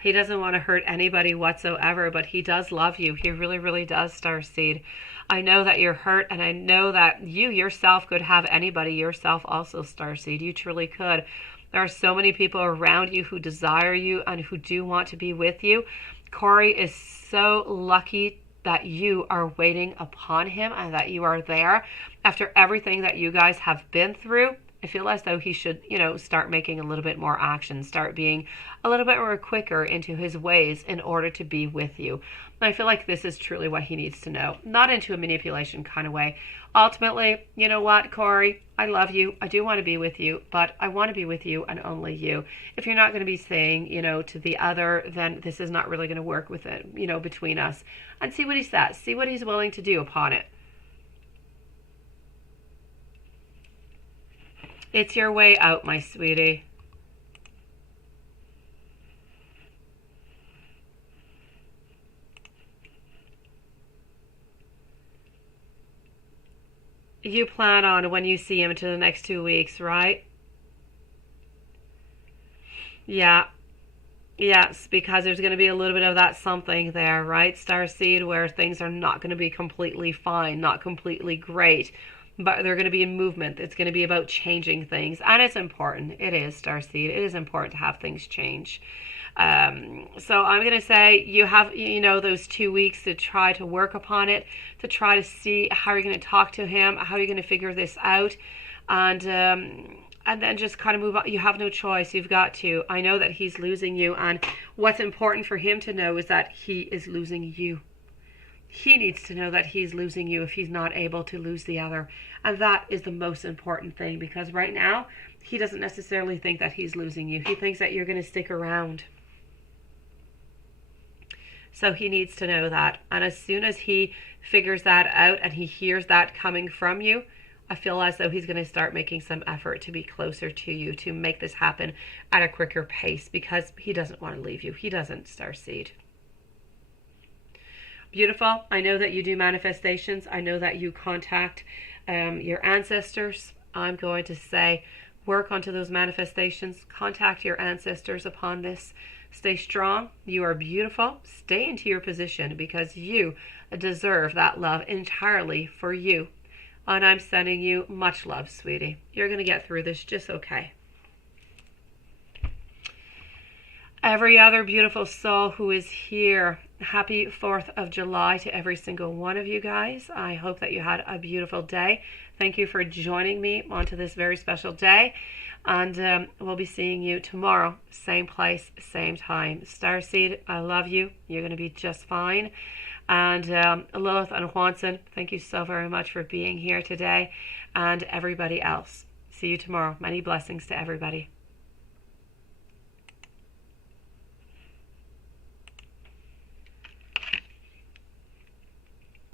He doesn't want to hurt anybody whatsoever, but he does love you. He really, really does, Starseed. I know that you're hurt, and I know that you yourself could have anybody yourself also, Starseed. You truly could. There are so many people around you who desire you and who do want to be with you. Corey is so lucky that you are waiting upon him and that you are there after everything that you guys have been through. I feel as though he should, you know, start making a little bit more action, start being a little bit more quicker into his ways in order to be with you. And I feel like this is truly what he needs to know, not into a manipulation kind of way. Ultimately, you know what, Corey, I love you. I do want to be with you, but I want to be with you and only you. If you're not going to be saying, you know, to the other, then this is not really going to work with it, you know, between us. And see what he says. See what he's willing to do upon it. It's your way out, my sweetie. You plan on when you see him into the next 2 weeks, right? Yeah. Yes, because there's going to be a little bit of that something there, right, Starseed, where things are not going to be completely fine, not completely great. but they're going to be in movement. It's going to be about changing things, and it's important. It is, Starseed. It is important to have things change. So I'm going to say you have, those 2 weeks to try to work upon it, to try to see how you're going to talk to him, how you're going to figure this out, and then just kind of move on. You have no choice. You've got to. I know that he's losing you, and what's important for him to know is that he is losing you. He needs to know that he's losing you if he's not able to lose the other. And that is the most important thing, because right now, he doesn't necessarily think that he's losing you. He thinks that you're going to stick around. So he needs to know that. And as soon as he figures that out and he hears that coming from you, I feel as though he's going to start making some effort to be closer to you, to make this happen at a quicker pace, because he doesn't want to leave you. He doesn't, Starseed. Beautiful. I know that you do manifestations. I know that you contact your ancestors. I'm going to say work onto those manifestations. Contact your ancestors upon this. Stay strong. You are beautiful. Stay into your position, because you deserve that love entirely for you. And I'm sending you much love, sweetie. You're going to get through this just okay. Every other beautiful soul who is here, happy 4th of July to every single one of you guys. I hope that you had a beautiful day. Thank you for joining me onto this very special day. And we'll be seeing you tomorrow, same place, same time. Starseed, I love you. You're going to be just fine. And Lilith and Juanson, thank you so very much for being here today. And everybody else. See you tomorrow. Many blessings to everybody.